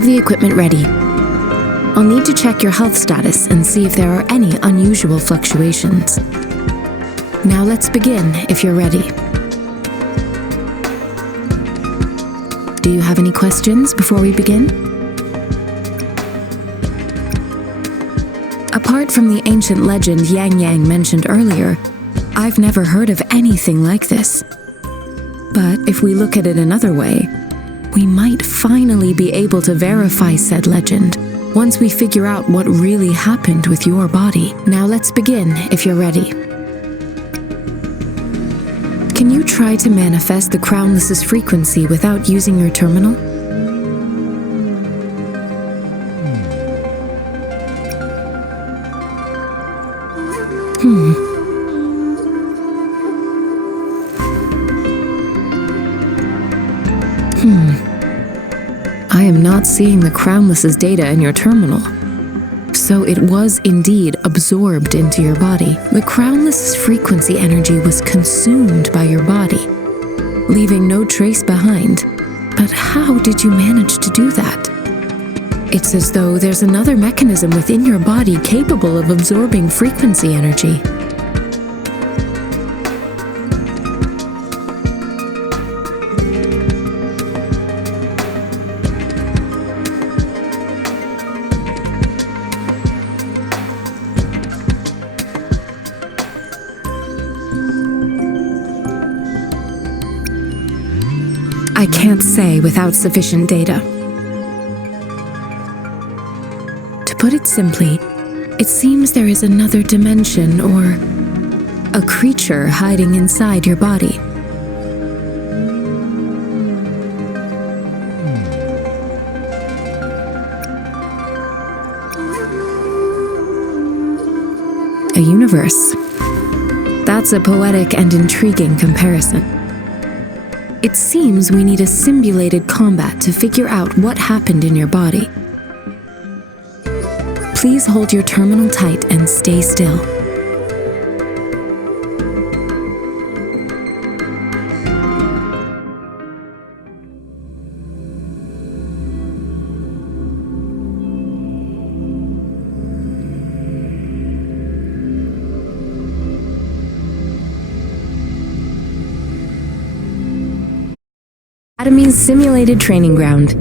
have the equipment ready. I'll need to check your health status and see if there are any unusual fluctuations. Now let's begin, if you're ready. Do you have any questions before we begin? Apart from the ancient legend Yang Yang mentioned earlier, I've never heard of anything like this. But if we look at it another way, we might finally be able to verify said legend once we figure out what really happened with your body. Now let's begin, if you're ready. Can you try to manifest the Crownless's frequency without using your terminal? I am not seeing the Crownless's data in your terminal. So it was indeed absorbed into your body. The Crownless's frequency energy was consumed by your body, leaving no trace behind. But how did you manage to do that? It's as though there's another mechanism within your body capable of absorbing frequency energy. I can't say without sufficient data. To put it simply, it seems there is another dimension or a creature hiding inside your body. A universe. That's a poetic and intriguing comparison. It seems we need a simulated combat to figure out what happened in your body. Please hold your terminal tight and stay still. Academy's simulated training ground.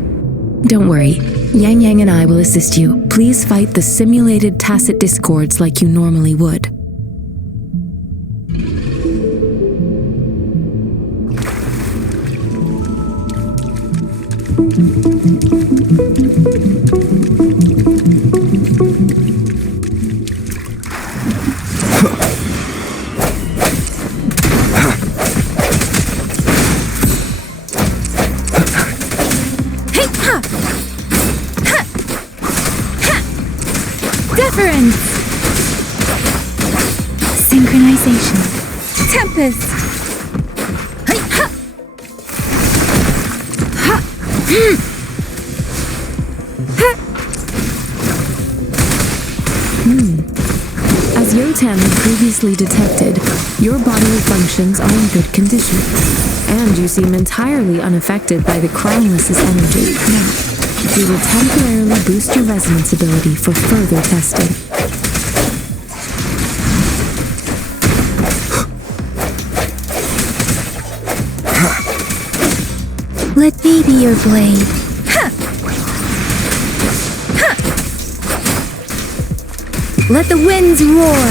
Don't worry, Yang Yang and I will assist you. Please fight the simulated tacit discords like you normally would. Deference! Synchronization. Tempest! As Yotan previously detected, your bodily functions are in good condition, and you seem entirely unaffected by the Crownless's energy. Now, we will temporarily boost your resonance ability for further testing. Let me be your blade. Let the winds roar.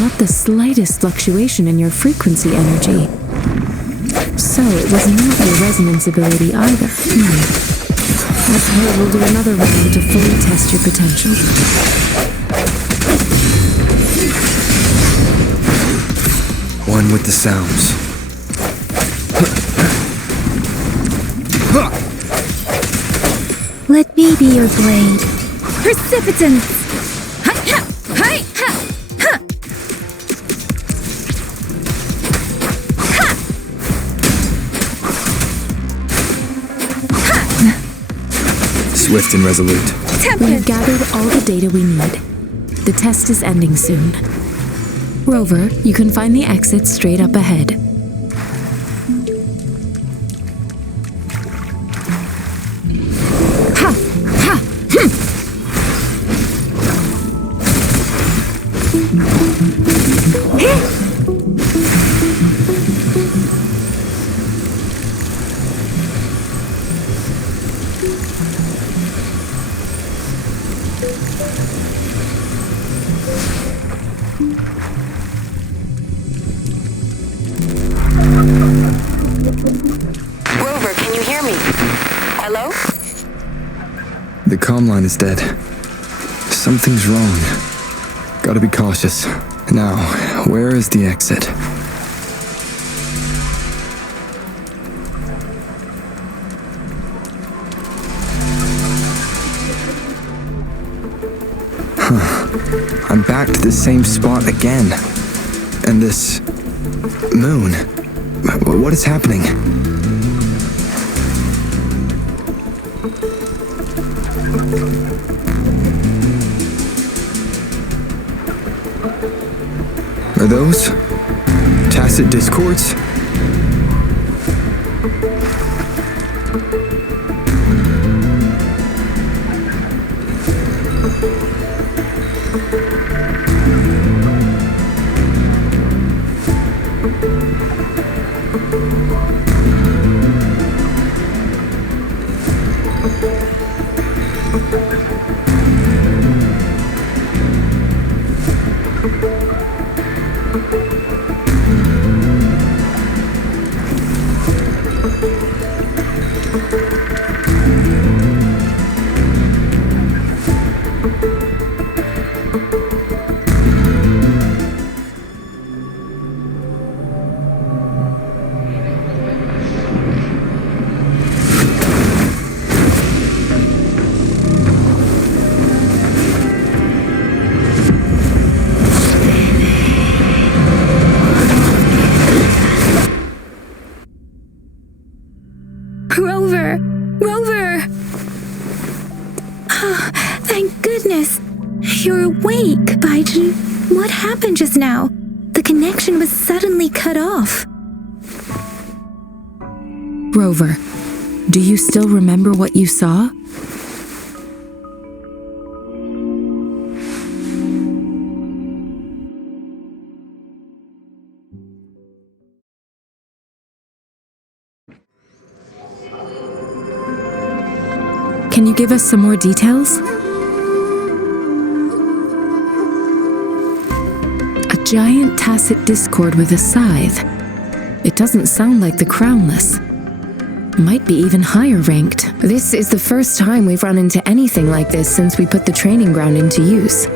Not the slightest fluctuation in your frequency energy. So it was not your resonance ability either. Let's hope we'll do another round to fully test your potential. One with the sounds. Let me be your blade. Precipitance! swift and resolute. We have gathered all the data we need. The test is ending soon. Rover, you can find the exit straight up ahead. Rover, can you hear me? Hello? The comm line is dead. Something's wrong. Gotta be cautious. Now, where is the exit? I'm back to the same spot again. And this moon. What is happening? Are those tacit discords? Rover! Oh, thank goodness. You're awake, Baijin. What happened just now? The connection was suddenly cut off. Rover, do you still remember what you saw? Can you give us some more details? A giant tacit discord with a scythe. It doesn't sound like the crownless. Might be even higher ranked. This is the first time we've run into anything like this since we put the training ground into use.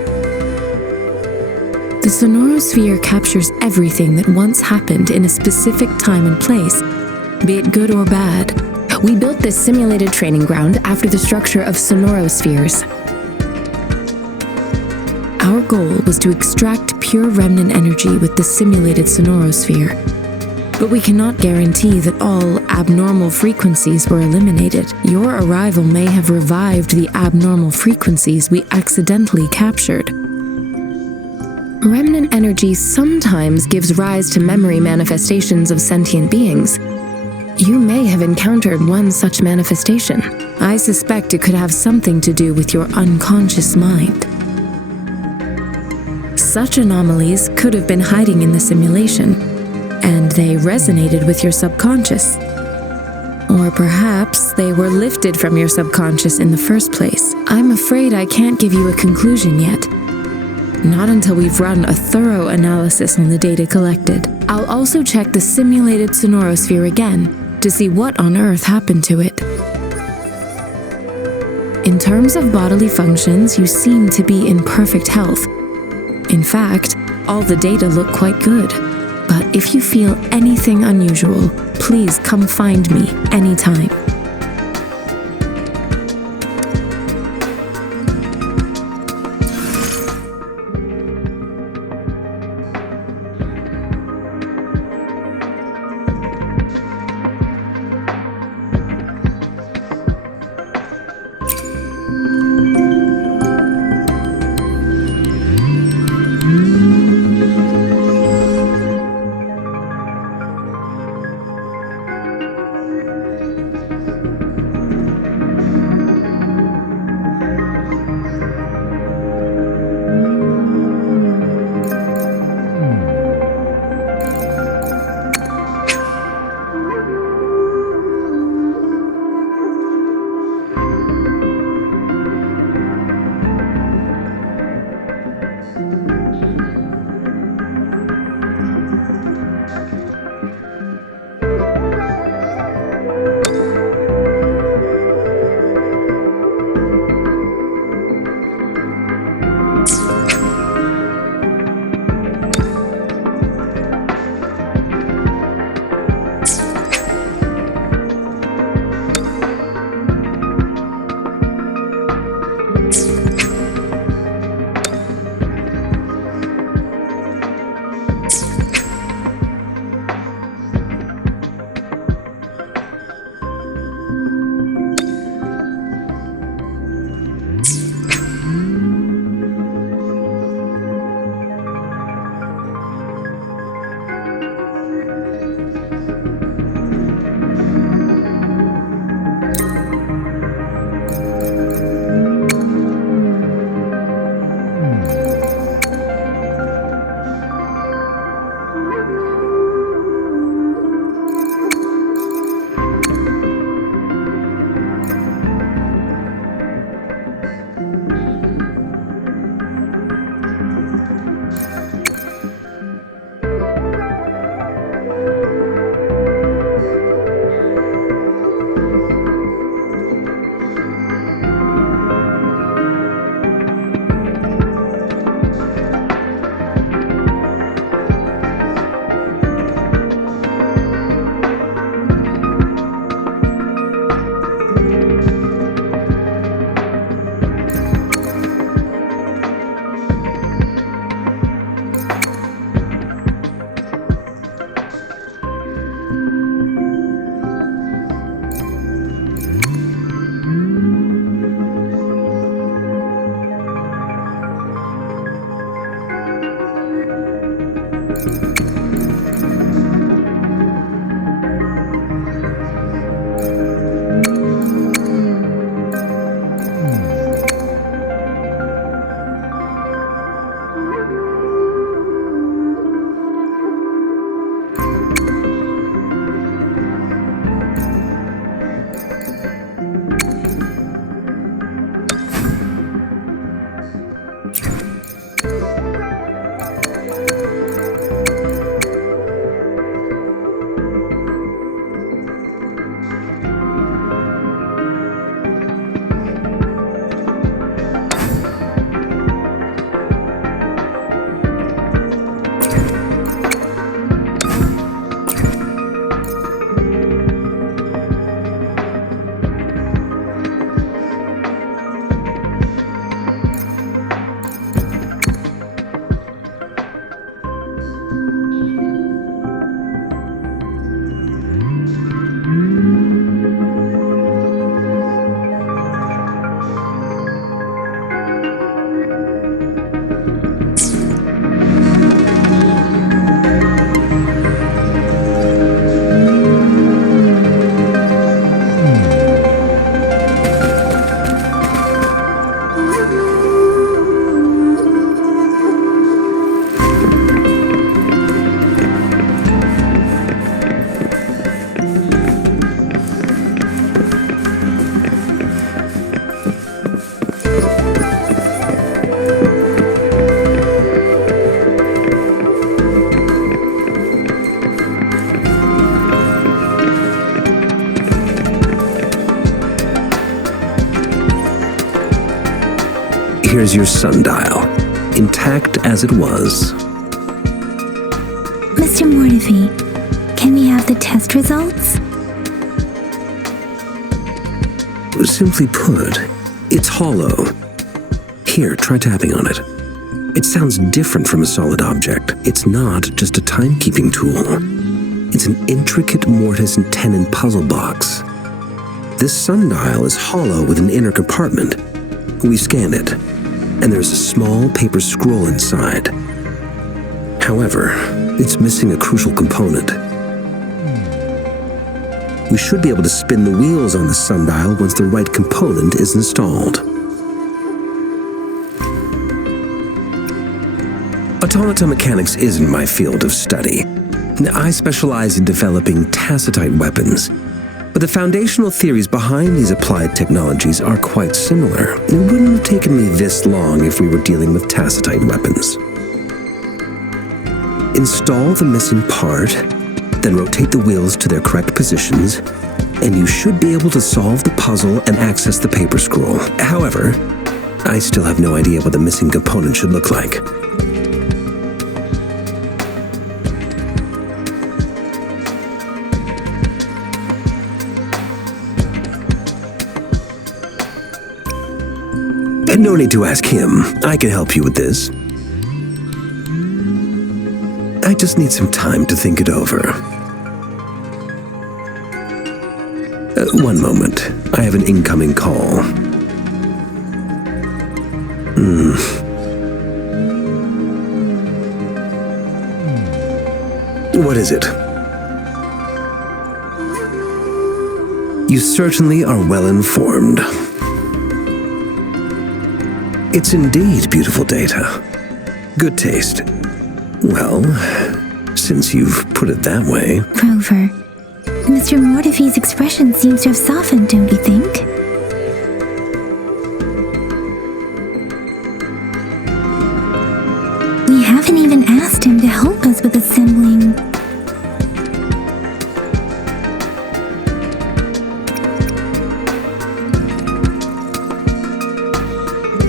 The sonorosphere captures everything that once happened in a specific time and place, be it good or bad. We built this simulated training ground after the structure of sonorospheres. Our goal was to extract pure remnant energy with the simulated sonorosphere, but we cannot guarantee that all abnormal frequencies were eliminated. Your arrival may have revived the abnormal frequencies we accidentally captured. Remnant energy sometimes gives rise to memory manifestations of sentient beings. You may have encountered one such manifestation. I suspect it could have something to do with your unconscious mind. Such anomalies could have been hiding in the simulation, and they resonated with your subconscious. Or perhaps they were lifted from your subconscious in the first place. I'm afraid I can't give you a conclusion yet. Not until we've run a thorough analysis on the data collected. I'll also check the simulated sonorosphere again to see what on earth happened to it. In terms of bodily functions, you seem to be in perfect health. In fact, all the data look quite good. But if you feel anything unusual, please come find me anytime. here's your sundial, intact as it was. Mr. Mortefi, can we have the test results? Simply put, it's hollow. Here, try tapping on it. It sounds different from a solid object. It's not just a timekeeping tool. It's an intricate mortise and tenon puzzle box. This sundial is hollow with an inner compartment. We scanned it, and there's a small paper scroll inside. However, it's missing a crucial component. We should be able to spin the wheels on the sundial once the right component is installed. Automata mechanics isn't my field of study. I specialize in developing tacitite weapons, but the foundational theories behind these applied technologies are quite similar. It wouldn't have taken me this long if we were dealing with tacitite weapons. Install the missing part, then rotate the wheels to their correct positions, and you should be able to solve the puzzle and access the paper scroll. However, I still have no idea what the missing component should look like. No need to ask him. I can help you with this. I just need some time to think it over. One moment. I have an incoming call. What is it? You certainly are well informed. It's indeed beautiful data. Good taste. Well, since you've put it that way... Rover, Mr. Mortefi's expression seems to have softened, don't you think? We haven't even asked him to help us with assembling...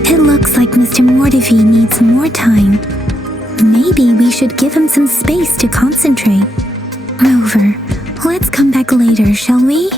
It looks like Mr. Mortefi needs more time. Maybe we should give him some space to concentrate. Rover, let's come back later, shall we?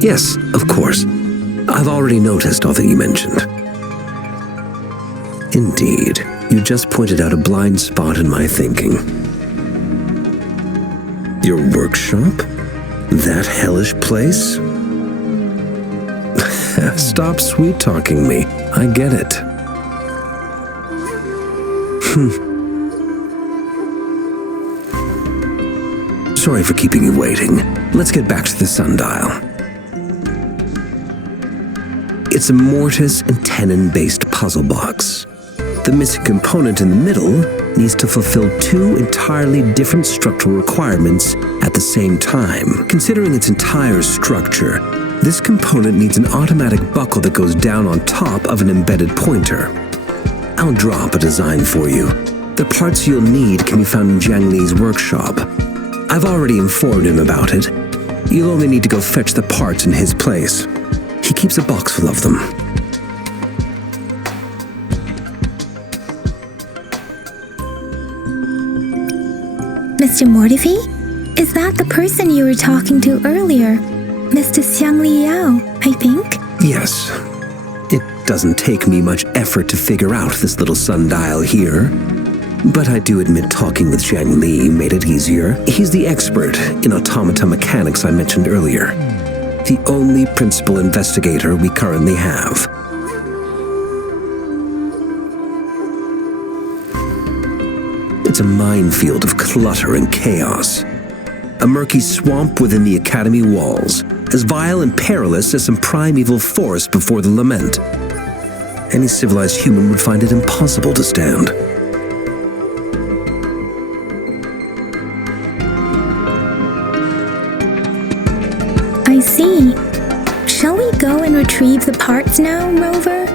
Yes, of course. I've already noticed all that you mentioned. Indeed, you just pointed out a blind spot in my thinking. Your workshop? That hellish place? Stop sweet-talking me. I get it. Sorry for keeping you waiting. Let's get back to the sundial. It's a mortise and tenon-based puzzle box. The missing component in the middle needs to fulfill two entirely different structural requirements at the same time. Considering its entire structure, this component needs an automatic buckle that goes down on top of an embedded pointer. I'll draw up a design for you. The parts you'll need can be found in Jiang Li's workshop. I've already informed him about it. You'll only need to go fetch the parts in his place. He keeps a box full of them. Mr. Mortefi? Is that the person you were talking to earlier? Mr. Xiang Liao, I think? Yes. It doesn't take me much effort to figure out this little sundial here. But I do admit talking with Zhang Li made it easier. He's the expert in automata mechanics I mentioned earlier. The only principal investigator we currently have. It's a minefield of clutter and chaos. A murky swamp within the Academy walls, as vile and perilous as some primeval forest before the lament. Any civilized human would find it impossible to stand. I see. Shall we go and retrieve the parts now, Rover?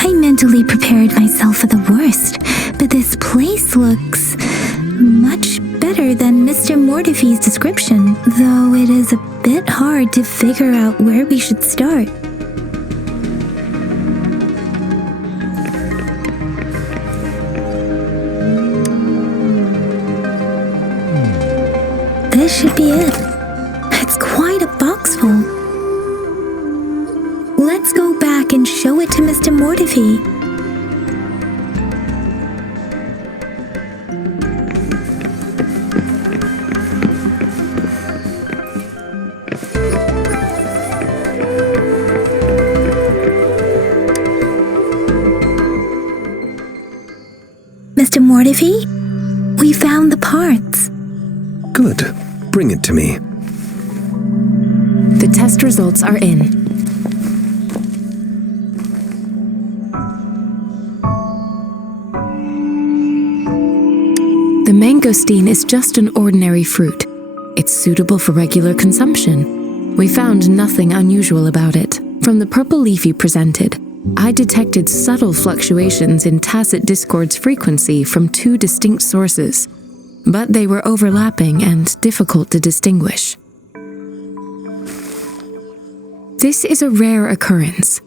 I mentally prepared myself for the worst, but this place looks much better than Mr. Mortefi's description, though it is a bit hard to figure out where we should start. This should be it. It's quite a box full. Let's go back and show it to Mr. Mortefi. Mr. Mortefi, we found the parts. Good. Bring it to me. The test results are in. The mangosteen is just an ordinary fruit. It's suitable for regular consumption. We found nothing unusual about it. From the purple leaf you presented, I detected subtle fluctuations in tacit discord's frequency from two distinct sources, but they were overlapping and difficult to distinguish. This is a rare occurrence.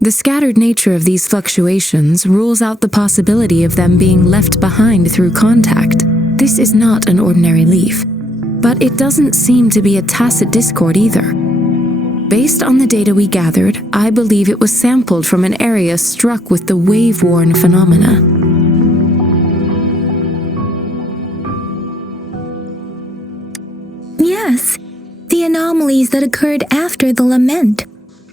The scattered nature of these fluctuations rules out the possibility of them being left behind through contact. This is not an ordinary leaf, but it doesn't seem to be a tacit discord either. Based on the data we gathered, I believe it was sampled from an area struck with the wave-worn phenomena. Yes, the anomalies that occurred after the lament,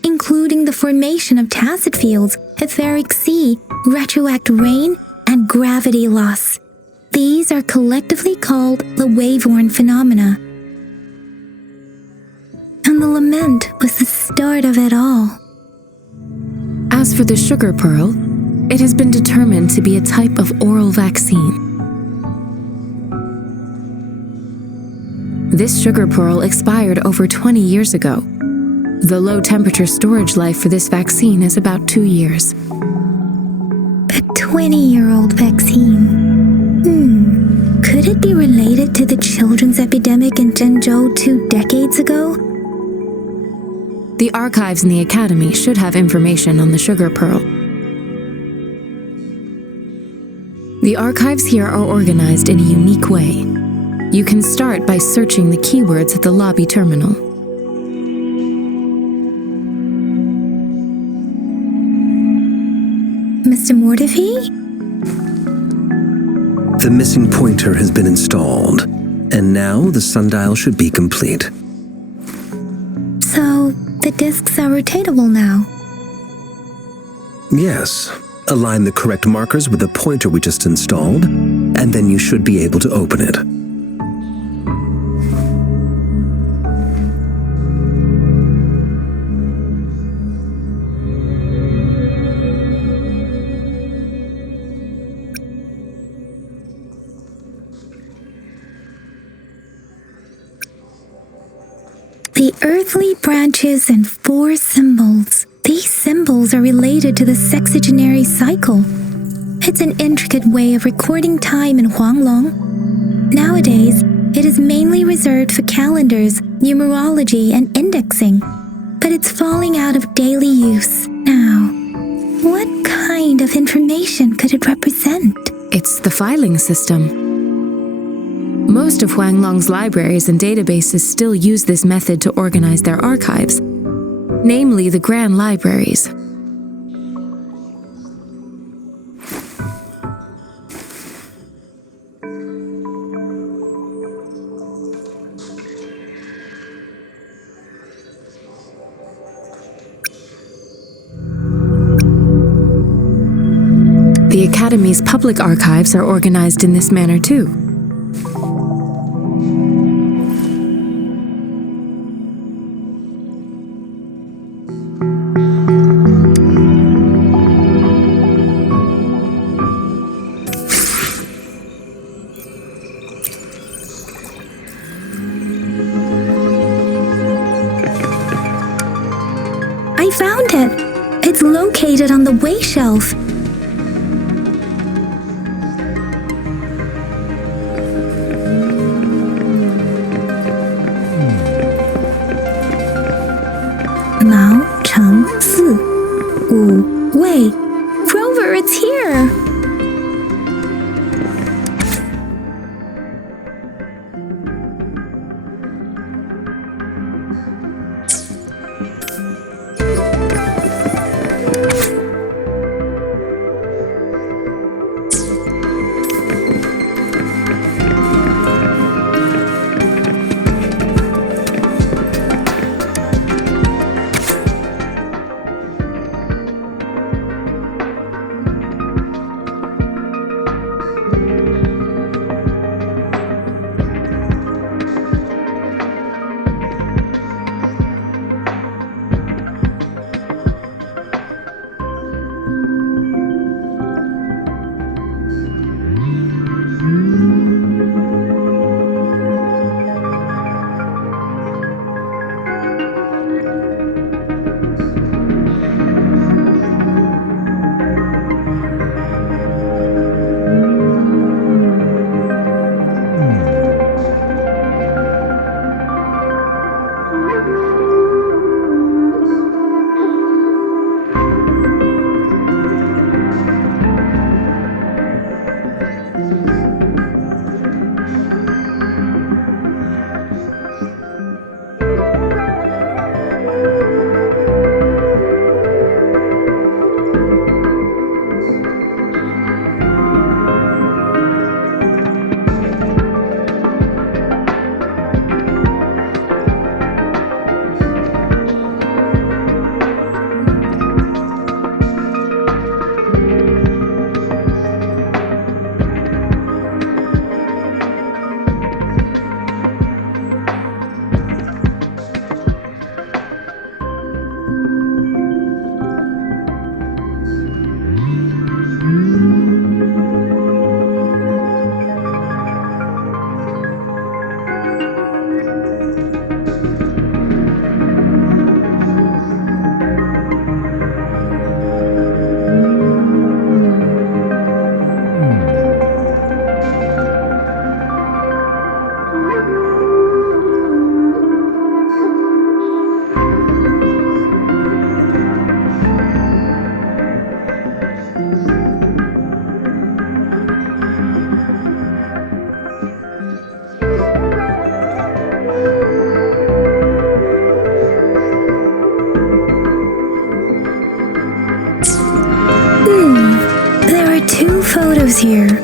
including the formation of tacit fields, etheric sea, retroact rain, and gravity loss. These are collectively called the wave-worn phenomena. And the lament was the start of it all. As for the sugar pearl, it has been determined to be a type of oral vaccine. This sugar pearl expired over 20 years ago. The low-temperature storage life for this vaccine is about 2 years. A 20-year-old vaccine. Could it be related to the children's epidemic in Zhengzhou 2 decades ago? The archives in the Academy should have information on the sugar pearl. The archives here are organized in a unique way. You can start by searching the keywords at the lobby terminal. Mr. Mortefi? The missing pointer has been installed, and now the sundial should be complete. So, the discs are rotatable now? Yes. Align the correct markers with the pointer we just installed, and then you should be able to open it. The earthly branches and 4 symbols. These symbols are related to the sexagenary cycle. It's an intricate way of recording time in Huanglong. Nowadays, it is mainly reserved for calendars, numerology, and indexing, but it's falling out of daily use now. What kind of information could it represent? It's the filing system. Most of Huanglong's libraries and databases still use this method to organize their archives, namely the Grand Libraries. The Academy's public archives are organized in this manner too. I found it! It's located on the way shelf. Mao Cheng Si, Wu Wei. Rover, it's here! There are two photos here.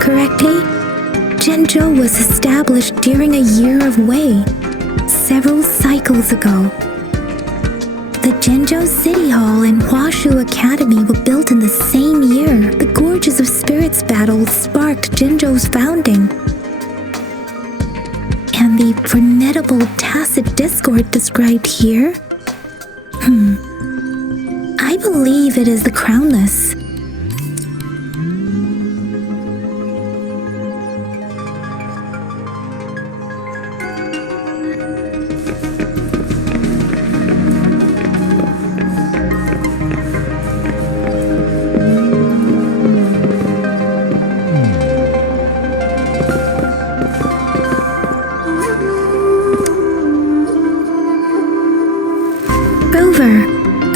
correctly, Zhenzhou was established during a year of Wei, several cycles ago. The Zhenzhou City Hall and Huashu Academy were built in the same year. The Gorges of Spirits battle sparked Zhenzhou's founding. And the formidable tacit discord described here? I believe it is the Crownless.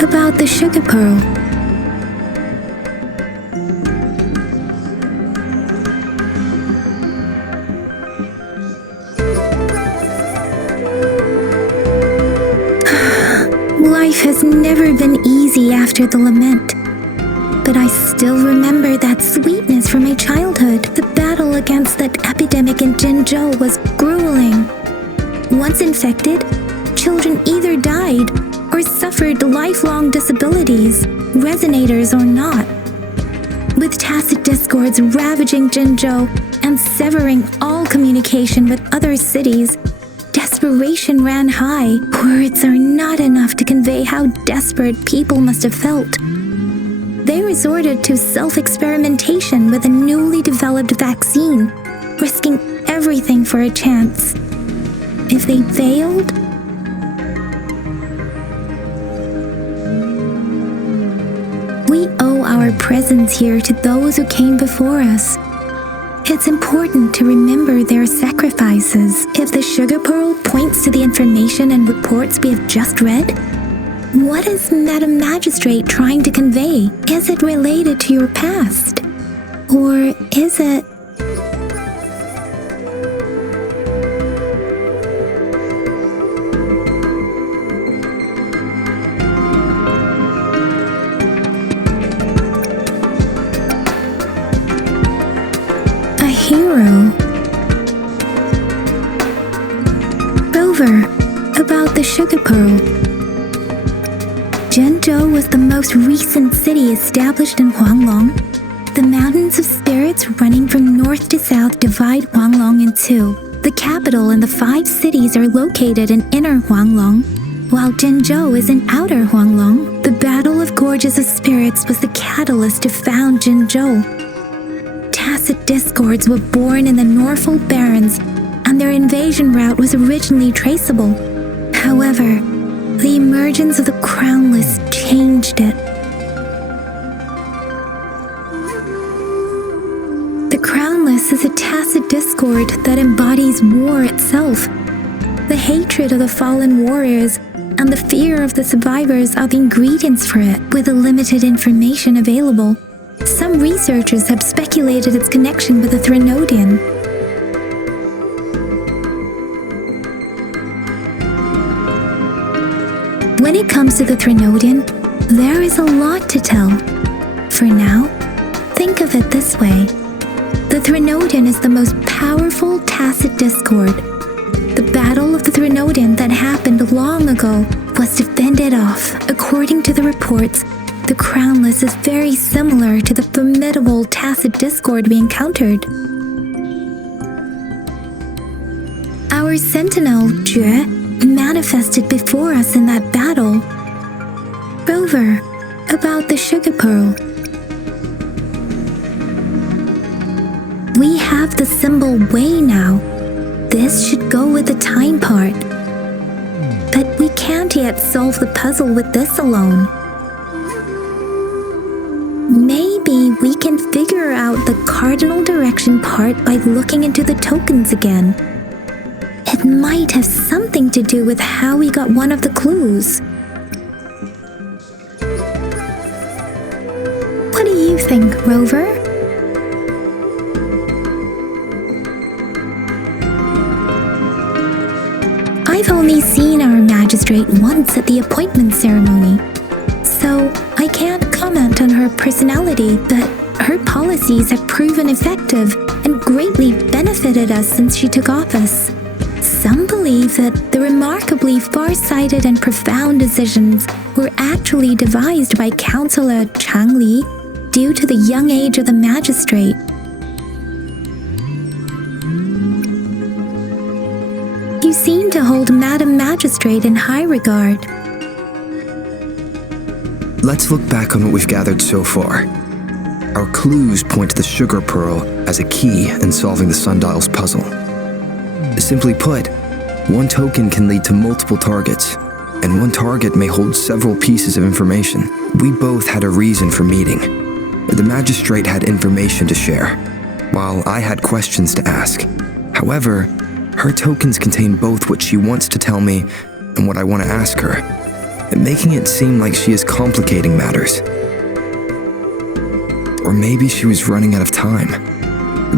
About the sugar pearl. Life has never been easy after the lament, but I still remember that sweetness from my childhood. The battle against that epidemic in Zhenzhou was grueling. Once infected, children either died or suffered lifelong disabilities, resonators or not. With tacit discords ravaging Zhenzhou and severing all communication with other cities, desperation ran high. Words are not enough to convey how desperate people must have felt. They resorted to self-experimentation with a newly developed vaccine, risking everything for a chance. If they failed, we owe our presence here to those who came before us. It's important to remember their sacrifices. If the sugar pearl points to the information and reports we have just read, what is Madam Magistrate trying to convey? Is it related to your past? Or is it... hero. Rover, about the sugar pearl. Zhenzhou was the most recent city established in Huanglong. The mountains of spirits running from north to south divide Huanglong in two. The capital and the 5 cities are located in inner Huanglong, while Zhenzhou is in outer Huanglong. The Battle of Gorges of Spirits was the catalyst to found Zhenzhou. Tacit discords were born in the Norfolk Barrens, and their invasion route was originally traceable. However, the emergence of the Crownless changed it. The Crownless is a tacit discord that embodies war itself. The hatred of the fallen warriors and the fear of the survivors are the ingredients for it. With the limited information available, some researchers have speculated its connection with the Threnodian. When it comes to the Threnodian, there is a lot to tell. For now, think of it this way. The Threnodian is the most powerful tacit discord. The battle of the Threnodian that happened long ago was to fend it off. According to the reports, the Crownless is very similar to the formidable tacit discord we encountered. Our sentinel, Jue, manifested before us in that battle. Rover, about the sugar pearl. We have the symbol Wei now. This should go with the time part. But we can't yet solve the puzzle with this alone. Maybe we can figure out the cardinal direction part by looking into the tokens again. It might have something to do with how we got one of the clues. What do you think, Rover? I've only seen our magistrate once at the appointment ceremony, so I can't comment on her personality, but Her policies have proven effective and greatly benefited us since she took office. Some believe that the remarkably far-sighted and profound decisions were actually devised by Councillor Chang Li due to the young age of the magistrate. You seem to hold Madam Magistrate in high regard. Let's look back on what we've gathered so far. Our clues point to the sugar pearl as a key in solving the sundial's puzzle. Simply put, one token can lead to multiple targets, and one target may hold several pieces of information. We both had a reason for meeting. The magistrate had information to share, while I had questions to ask. However, her tokens contain both what she wants to tell me and what I want to ask her, making it seem like she is complicating matters. Or maybe she was running out of time.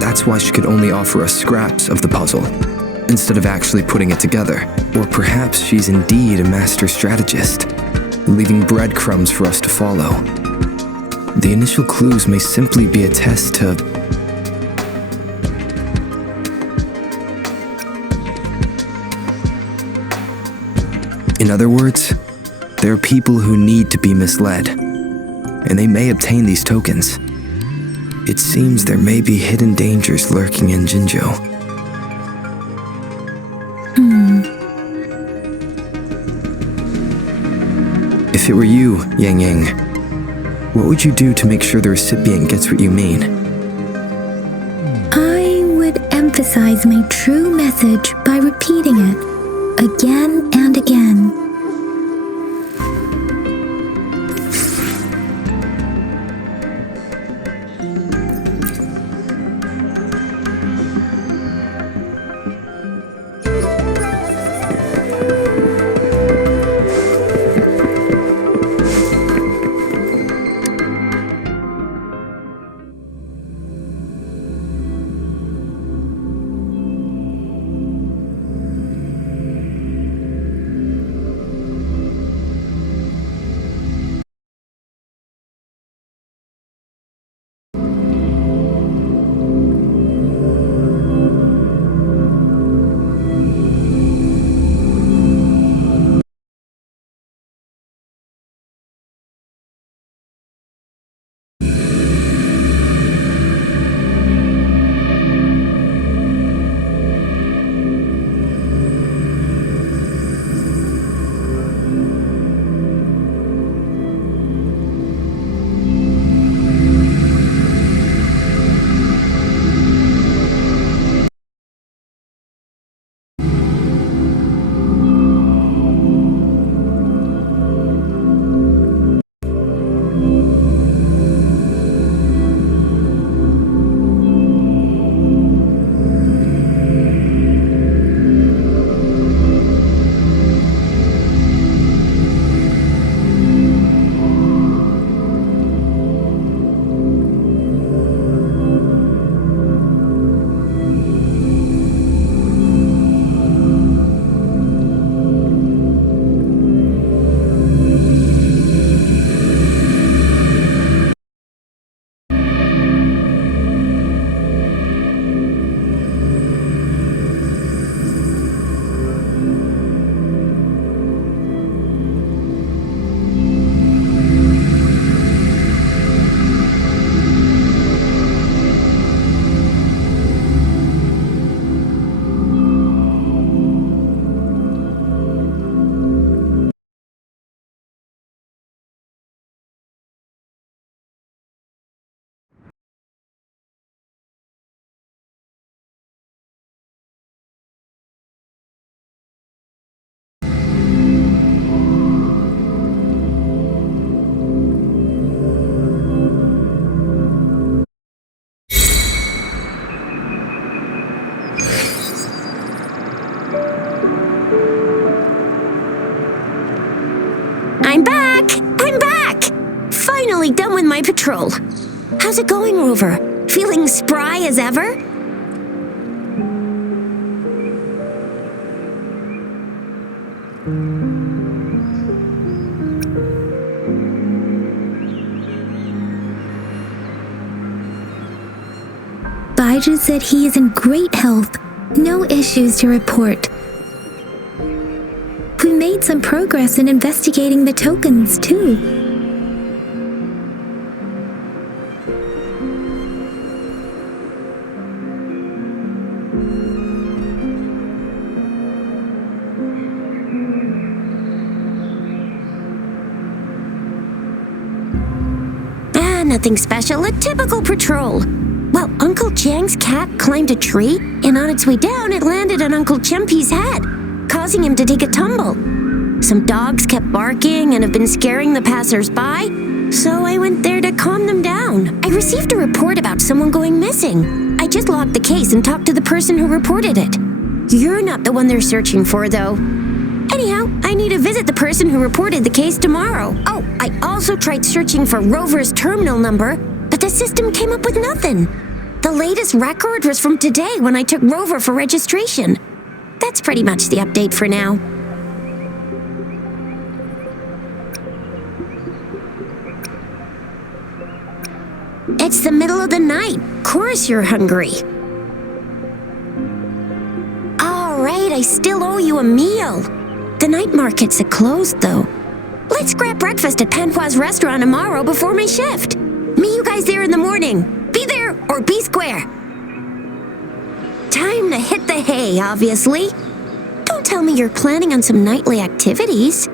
That's why she could only offer us scraps of the puzzle, instead of actually putting it together. Or perhaps she's indeed a master strategist, leaving breadcrumbs for us to follow. The initial clues may simply be a test to... In other words, there are people who need to be misled, and they may obtain these tokens. It seems there may be hidden dangers lurking in Jinzhou. If it were you, Yang Yang, what would you do to make sure the recipient gets what you mean? I would emphasize my true message by repeating it again and again. I'm back! I'm back! Finally done with my patrol. How's it going, Rover? Feeling spry as ever? Elijah said he is in great health, no issues to report. We made some progress in investigating the tokens, too. Nothing special, a typical patrol. Well, Uncle Chang's cat climbed a tree, and on its way down, it landed on Uncle Chempy's head, causing him to take a tumble. Some dogs kept barking and have been scaring the passers-by, so I went there to calm them down. I received a report about someone going missing. I just logged the case and talked to the person who reported it. You're not the one they're searching for, though. Anyhow, I need to visit the person who reported the case tomorrow. Oh, I also tried searching for Rover's terminal number, but the system came up with nothing. The latest record was from today when I took Rover for registration. That's pretty much the update for now. It's the middle of the night. Of course you're hungry. All right, I still owe you a meal. The night markets are closed, though. Let's grab breakfast at Panhua's restaurant tomorrow before my shift. Meet you guys there in the morning. Be there or be square. Time to hit the hay, obviously. Don't tell me you're planning on some nightly activities.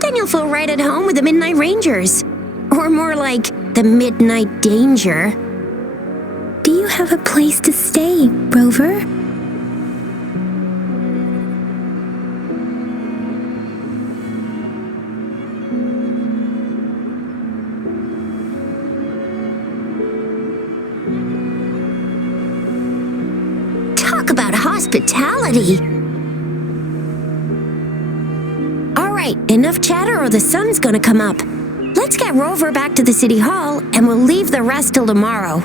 Then you'll feel right at home with the Midnight Rangers. Or more like the Midnight Danger. Do you have a place to stay, Rover? Talk about hospitality. All right, enough chatter or the sun's gonna come up. Let's get Rover back to the city hall, and we'll leave the rest till tomorrow.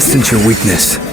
sense your weakness.